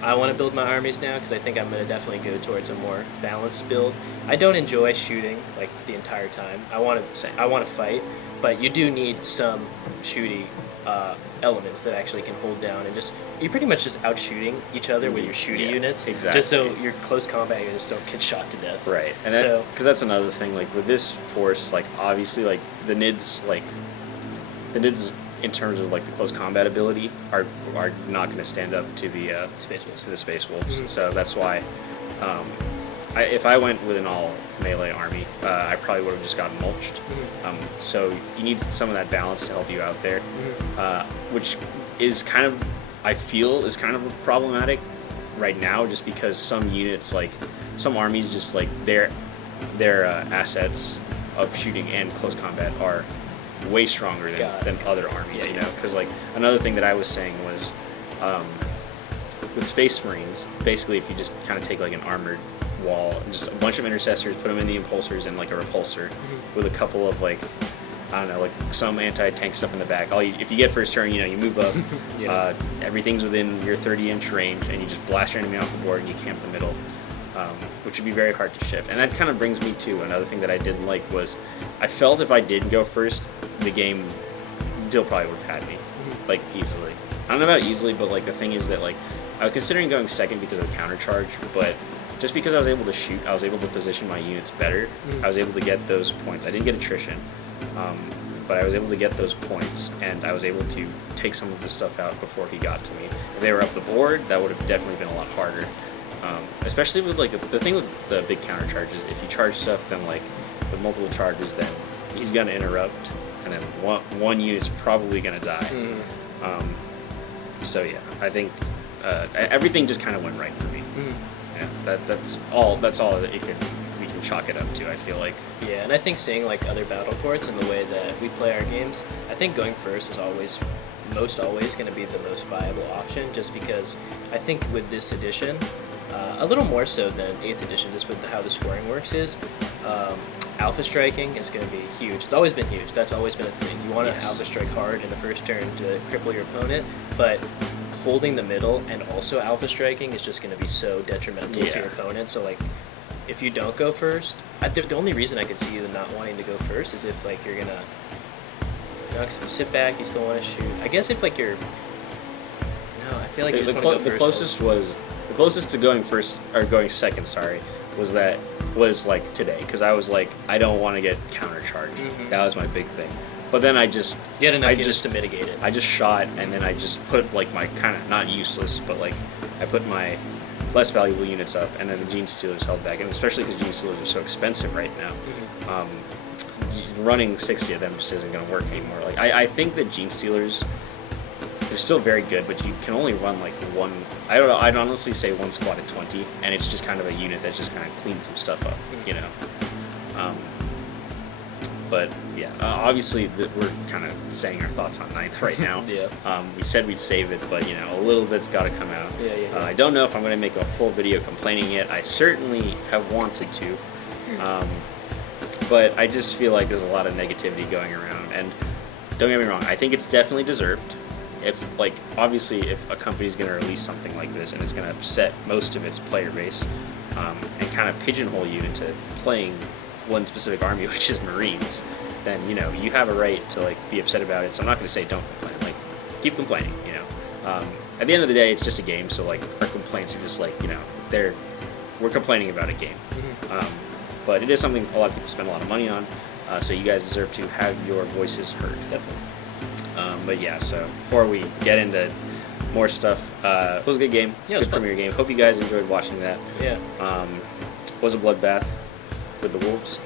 I want to build my armies now, because I think I'm going to definitely go towards a more balanced build. I don't enjoy shooting like the entire time. I want to fight, but you do need some shooty elements that actually can hold down and you're pretty much just out shooting each other with your shooty Yeah, units, exactly. just so your close combat units don't get shot to death. Right, and so because that's another thing. Like with this force, like obviously, like the nids in terms of like the close combat ability are not going to stand up to the Space Wolves. to the Space Wolves. Mhm. So that's why, if I went with an all melee army, I probably would have just gotten mulched. So you need some of that balance to help you out there, which is kind of, I feel, is kind of problematic right now, just because some units, like some armies, just like their assets of shooting and close combat are way stronger than other armies. Yeah, you know, because like another thing that I was saying was with Space Marines, basically if you just kind of take like an armored wall and just a bunch of intercessors, put them in the impulsors and like a repulsor with a couple of like, I don't know, like some anti-tank stuff in the back. If you get first turn, you know, you move up, Yeah. Everything's within your 30-inch range, and you just blast your enemy off the board and you camp the middle, which would be very hard to shift. And that kind of brings me to another thing that I didn't like was, I felt if I did go first, the game Dill probably would have had me, like easily. I don't know about easily, but like the thing is that like I was considering going second because of the counter charge, but just because I was able to shoot, I was able to position my units better. I was able to get those points. I didn't get attrition, but I was able to get those points, and I was able to take some of the stuff out before he got to me. If they were up the board, that would have definitely been a lot harder. Especially with like the thing with the big counter charges, if you charge stuff, then like with multiple charges, then he's gonna interrupt, and then one unit's probably gonna die. So yeah, I think everything just kind of went right for me. Yeah, that's all that we can chalk it up to, I feel like. Yeah, and I think seeing like other battle ports and the way that we play our games, I think going first is most always going to be the most viable option, just because I think with this edition, a little more so than 8th edition, just with how the scoring works is, alpha striking is going to be huge. It's always been huge. That's always been a thing. You want to alpha strike hard in the first turn to cripple your opponent, but holding the middle and also alpha striking is just going to be so detrimental to your opponent. So like, if you don't go first, the only reason I could see you not wanting to go first is if like you're gonna, sit back, you still want to shoot. I guess if like you're, no, I feel like the closest to going first or going second, sorry, was like today, because I was like, I don't want to get counter charged. That was my big thing. But then you had enough units to mitigate it. I just shot, and then I just put like my kind of not useless, but like I put my less valuable units up, and then the Gene Stealers held back, and especially because Gene Stealers are so expensive right now, running 60 of them just isn't going to work anymore. Like I think that Gene Stealers, they're still very good, but you can only run like one. I don't know. I'd honestly say one squad at 20, and it's just kind of a unit that just kind of cleans some stuff up, you know. But yeah, obviously we're kind of saying our thoughts on ninth right now. Yeah. We said we'd save it, but a little bit's got to come out. Yeah. I don't know if I'm going to make a full video complaining yet. I certainly have wanted to, but I just feel like there's a lot of negativity going around. And don't get me wrong, I think it's definitely deserved. If obviously if a company's going to release something like this and it's going to upset most of its player base, and kind of pigeonhole you into playing one specific army, which is Marines, then you have a right to be upset about it. So I'm not going to say don't complain. Keep complaining. At the end of the day, it's just a game. So our complaints are just we're complaining about a game. But it is something a lot of people spend a lot of money on. So you guys deserve to have your voices heard. Definitely. But yeah, so before we get into more stuff, it was a good game. Yeah, it was good fun. premiere game. Hope you guys enjoyed watching that. Yeah. Was a bloodbath with the Wolves.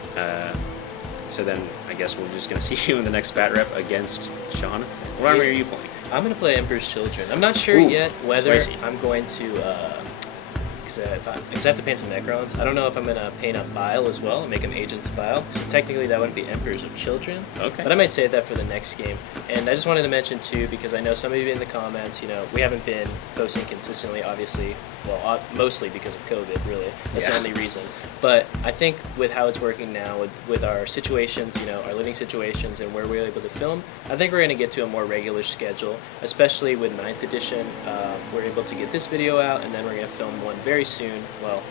So then I guess we're just going to see you in the next bat rep against Sean. What army are you playing? I'm going to play Emperor's Children. I'm not sure yet whether spicy. I'm going to, because I have to paint some Necrons. I don't know if I'm going to paint up Bile as well and make them Agents of Bile. So technically that wouldn't be Emperors of Children. Okay. But I might save that for the next game. And I just wanted to mention too, because I know some of you in the comments, we haven't been posting consistently, obviously. Well, mostly because of COVID, really. That's the only reason. But I think with how it's working now, with our situations, our living situations and where we're able to film, I think we're going to get to a more regular schedule, especially with 9th edition. We're able to get this video out, and then we're going to film one very soon. Well,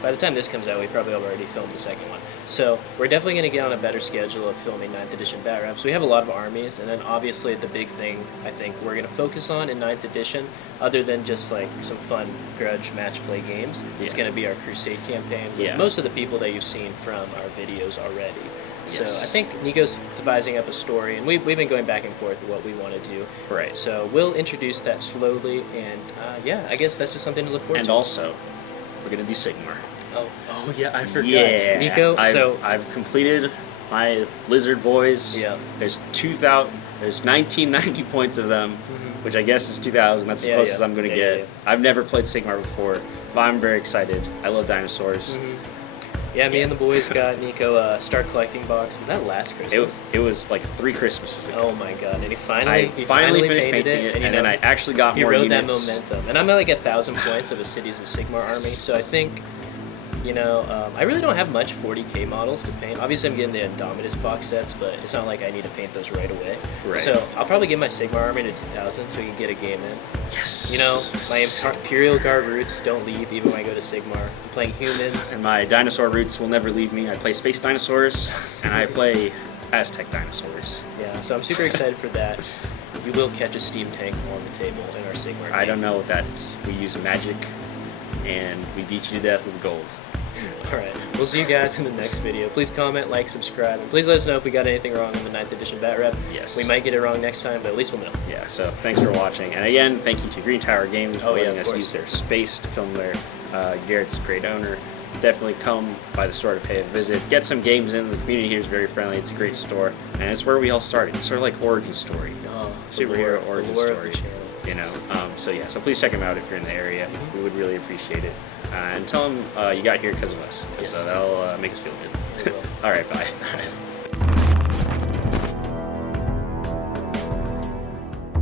by the time this comes out, we probably have already filmed the second one. So we're definitely going to get on a better schedule of filming 9th edition bat reps. We have a lot of armies, and then obviously the big thing I think we're going to focus on in 9th edition, other than just some fun grudge match play games, is going to be our Crusade campaign with most of the people that you've seen from our videos already. Yes. So I think Nikko's devising up a story, and we've been going back and forth with what we want to do. Right. So we'll introduce that slowly, and I guess that's just something to look forward to. And also, we're going to do Sigmar. Oh yeah, I forgot. Yeah. Nikko, I've completed my Lizard Boys. Yeah. There's 1990 points of them, which I guess is 2,000. That's as close as I'm going to get. I've never played Sigmar before, but I'm very excited. I love dinosaurs. Yeah, me and the boys got Nikko a Start Collecting box. Was that last Christmas? It was like 3 Christmases ago. Oh my god! And he finally finished painting it, and then I actually got more units. He rode that momentum, and I'm at 1,000 points of a Cities of Sigmar army. So I think, I really don't have much 40k models to paint. Obviously, I'm getting the Indomitus box sets, but it's not like I need to paint those right away. Right. So I'll probably get my Sigmar army to 2,000 so we can get a game in. Yes. My Imperial Guard roots don't leave even when I go to Sigmar. I'm playing humans. And my dinosaur roots will never leave me. I play space dinosaurs, and I play Aztec dinosaurs. Yeah, so I'm super excited for that. You will catch a steam tank on the table in our Sigmar. I don't know what that is. We use magic, and we beat you to death with gold. Alright, we'll see you guys in the next video. Please comment, like, subscribe, and please let us know if we got anything wrong in the 9th edition bat rep. Yes. We might get it wrong next time, but at least we'll know. Yeah, so thanks for watching. And again, thank you to Green Tower Games for letting us course. use their space to film their Garrett's a great owner. Definitely come by the store to pay a visit. Get some games in. The community here is very friendly. It's a great store. And it's where we all started. It's sort of like origin story. Superhero origin story. So yeah, so please check them out if you're in the area. We would really appreciate it. And tell them you got here because of us. So that'll make us feel good. All right, bye.